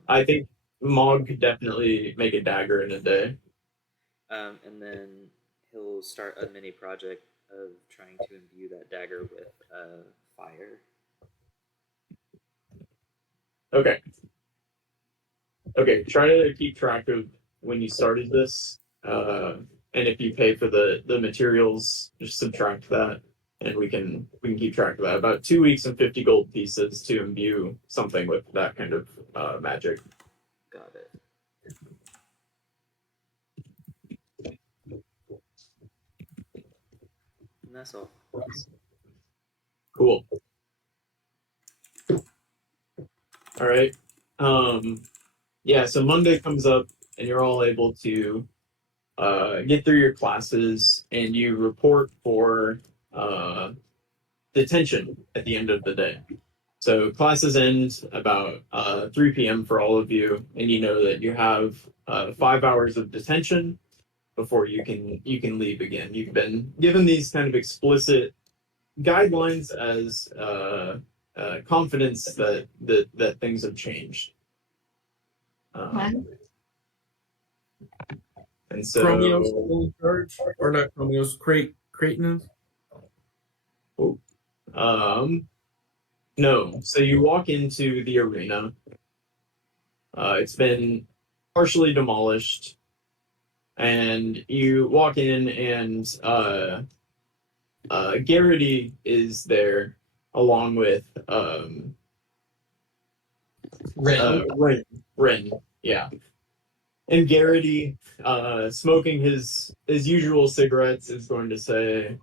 I think Mog could definitely make a dagger in a day. And then he'll start a mini project of trying to imbue that dagger with fire. Okay. Okay. Try to keep track of when you started this, and if you pay for the materials, just subtract that, and we can keep track of that. About 2 weeks and 50 gold pieces to imbue something with that kind of magic. Got it. And that's all. Cool. All right. Yeah. So Monday comes up, and you're all able to get through your classes, and you report for detention at the end of the day. So classes end about 3 p.m. for all of you, and you know that you have 5 hours of detention before you can leave again. You've been given these kind of explicit guidelines as confidence that things have changed. And so Chromeo's still in charge, or not Chromeo's, Creighton is? No. So you walk into the arena. It's been partially demolished, and you walk in, and Garrity is there along with Ren. Yeah. And Garrity, smoking his usual cigarettes, is going to say,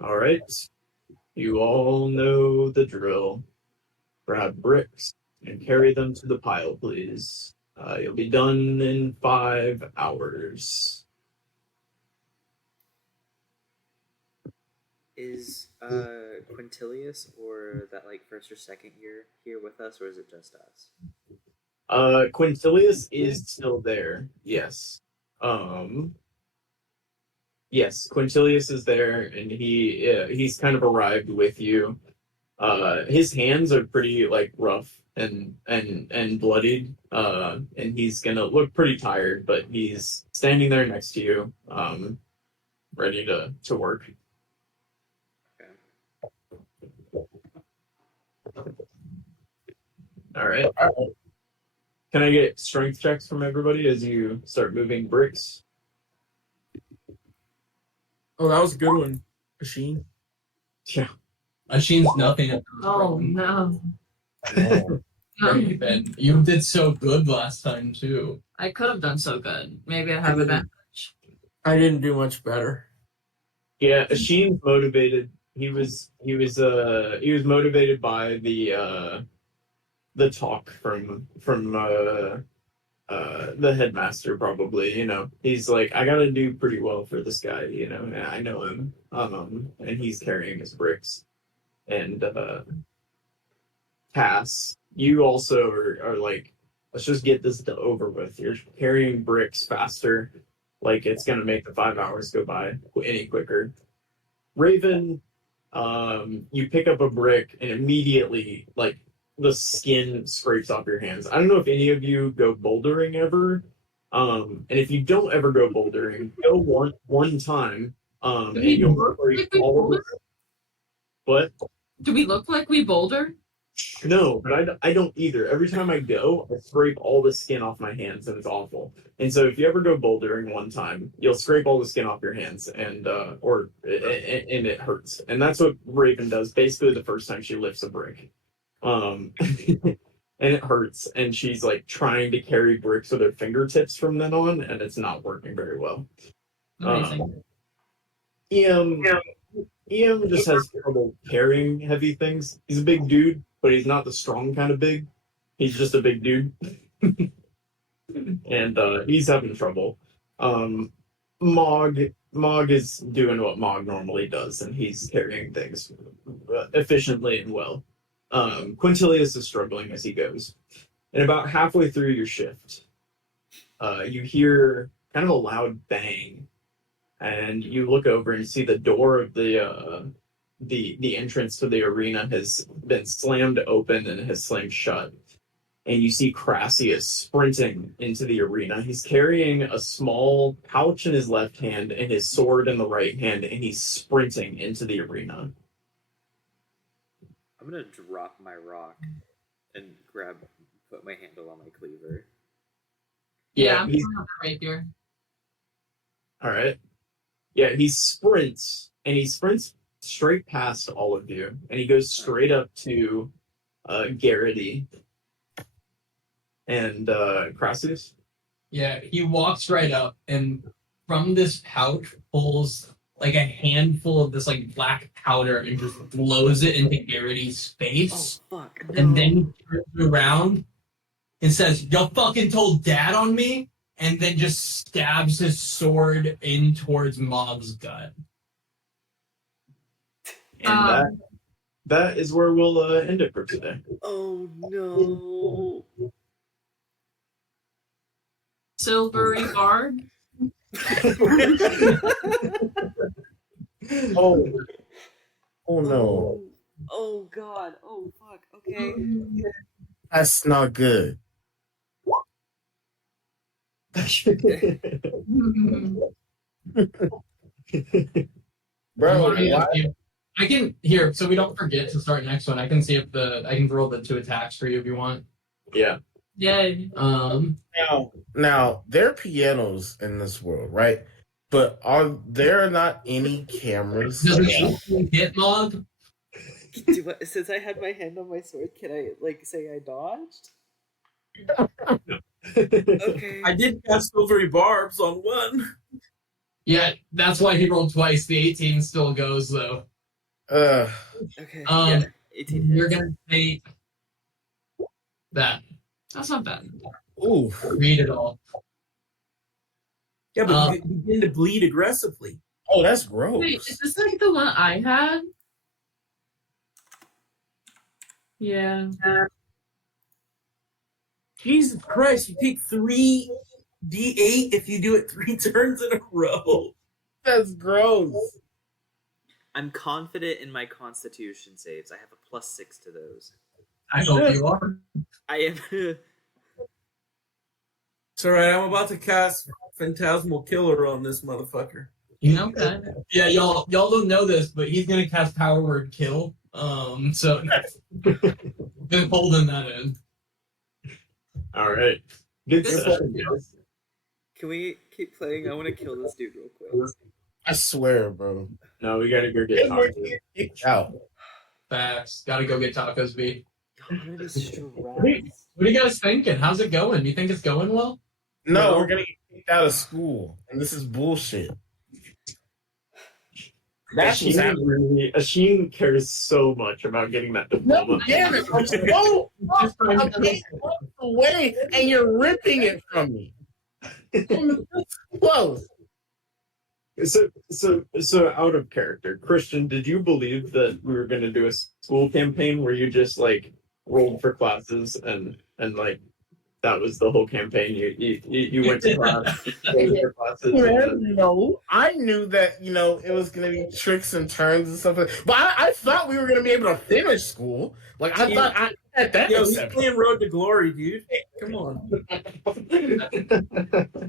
"All right, you all know the drill. Grab bricks and carry them to the pile, please. You'll be done in 5 hours." Is Quintilius or that like first or second year here with us, or is it just us? Quintilius is still there. Yes. Yes, Quintilius is there, and he's kind of arrived with you. His hands are pretty like rough and bloodied, and he's gonna look pretty tired, but he's standing there next to you, ready to work. Okay. All right. Can I get strength checks from everybody as you start moving bricks? Oh, that was a good one, Machine. Yeah. Ashin's nothing. Oh no. Raven, you did so good last time too. I could have done so good. Maybe I have advantage. I didn't do much better. Yeah, Asheen's motivated. He was motivated by the talk from the headmaster, probably. You know, he's like, I gotta do pretty well for this guy, you know, and I know him. And he's carrying his bricks. And Cass, you also are like, let's just get this over with. You're carrying bricks faster, like it's gonna make the 5 hours go by any quicker. Raven, you pick up a brick and immediately, like, the skin scrapes off your hands. I don't know if any of you go bouldering ever. And if you don't ever go bouldering, go one time. And you'll scrape all of it. What? Do we look like we boulder? No, but I don't either. Every time I go, I scrape all the skin off my hands, and it's awful. And so if you ever go bouldering one time, you'll scrape all the skin off your hands, and it hurts. And that's what Raven does basically the first time she lifts a brick. And it hurts, and she's like trying to carry bricks with her fingertips from then on, and it's not working very well. Amazing. EM just has trouble carrying heavy things. He's a big dude, but he's not the strong kind of big. He's just a big dude. And he's having trouble. Mog is doing what Mog normally does, and he's carrying things efficiently and well. Quintilius is struggling as he goes. And about halfway through your shift, you hear kind of a loud bang. And you look over and see the door of the entrance to the arena has been slammed open and has slammed shut. And you see Crassius sprinting into the arena. He's carrying a small pouch in his left hand and his sword in the right hand, and he's sprinting into the arena. I'm gonna drop my rock and put my handle on my cleaver. Yeah, I'm right here. All right. Yeah, he sprints straight past all of you, and he goes straight up to Garrity and Crassius. Yeah, he walks right up and from this pouch pulls like a handful of this like black powder and just blows it into Garrity's face. Oh fuck! No. And then turns around and says, "You fucking told Dad on me," and then just stabs his sword in towards Mog's gut. And that is where we'll end it for today. Oh no! Silvery barb. Oh no. Oh god! Oh fuck! Okay. That's not good. Bro, I can here, so we don't forget to start next one. I can see if I can roll the 2 attacks for you if you want. Yeah. Yay. Now there are pianos in this world, right? But are there not any cameras? Does it hit Mog? Since I had my hand on my sword, can I say I dodged? Okay. I did cast silvery barbs on one. Yeah, that's why he rolled twice. The 18 still goes though. Okay. Yeah, 18 hits. You're gonna take that. That's not bad. Ooh. Read it all. Yeah, but you begin to bleed aggressively. Oh, that's gross. Wait, is this like the one I had? Yeah. Jesus Christ, you take 3d8 if you do it 3 turns in a row. That's gross. I'm confident in my Constitution saves. I have a +6 to those. I hope you are. I am. It's alright, I'm about to cast Phantasmal Killer on this motherfucker. Okay. Yeah, y'all don't know this, but he's gonna cast Power Word Kill So been holding that in. All right. Good This- session, guys. Can we keep playing? I want to kill this dude real quick. I swear, bro. No, we gotta go get tacos. Kicked out. Facts. Gotta go get tacos, B. I'm gonna be stressed. What are you guys thinking? How's it going? You think it's going well? No, we're gonna get kicked out of school, and this is bullshit. That's what's happening. Asheen cares so much about getting that diploma. No, damn it! I'm so away, and you're ripping it from me. Close. So out of character, Christian, did you believe that we were going to do a school campaign where you just like rolled for classes and like that was the whole campaign? You went to class, rolled for classes. No, I knew that it was gonna be tricks and turns and stuff. But I thought we were gonna be able to finish school. Like I thought I had that. Yo, he's accepted. playing Road to Glory, dude. Come on. I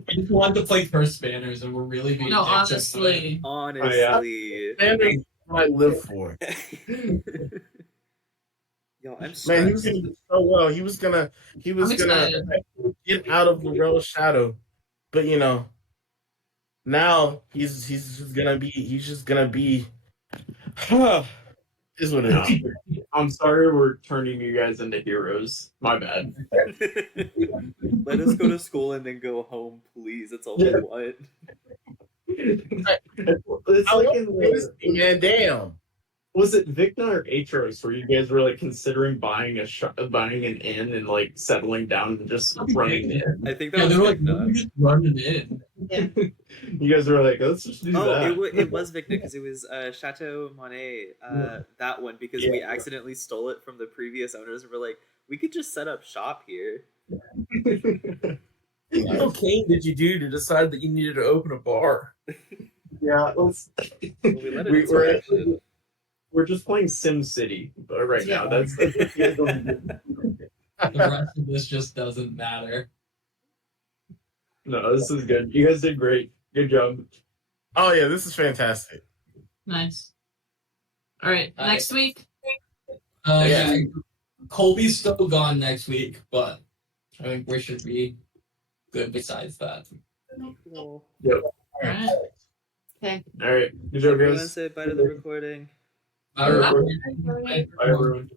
just wanted to play first banners, and we're really being No, dicks tonight. honestly. Honestly. Standing, I live for. Yo, I'm Man, he was stressed. gonna do so well. He was gonna I'm excited. get out of Morel's shadow, but now he's just gonna be. Is what it is. I'm sorry we're turning you guys into heroes. My bad. Let us go to school and then go home, please. That's all we want. It's I like love in this thing, man, damn. was it Vicna or Atros where you guys were like considering buying an inn and like settling down and just running in? I think that Yeah, was they're like, Vicna. we're just running in. You guys were like, let's just do Oh, that. it was Vicna because it was Chateau Monet, that one, because we accidentally stole it from the previous owners and we're like, we could just set up shop here. What cocaine did you do to decide that you needed to open a bar? Yeah, let's. Well, we let it We're just playing Sim City right now. That's The rest of this just doesn't matter. no. This is good. You guys did great. Good job. Oh yeah, this is fantastic. Nice. All right, All right. next week. Yeah. Colby's still gone next week, but I think we should be good besides that. Cool. All right. Okay. All right. Good job, Everyone guys. say bye to the recording. Bye, everyone. Bye. Bye, everyone.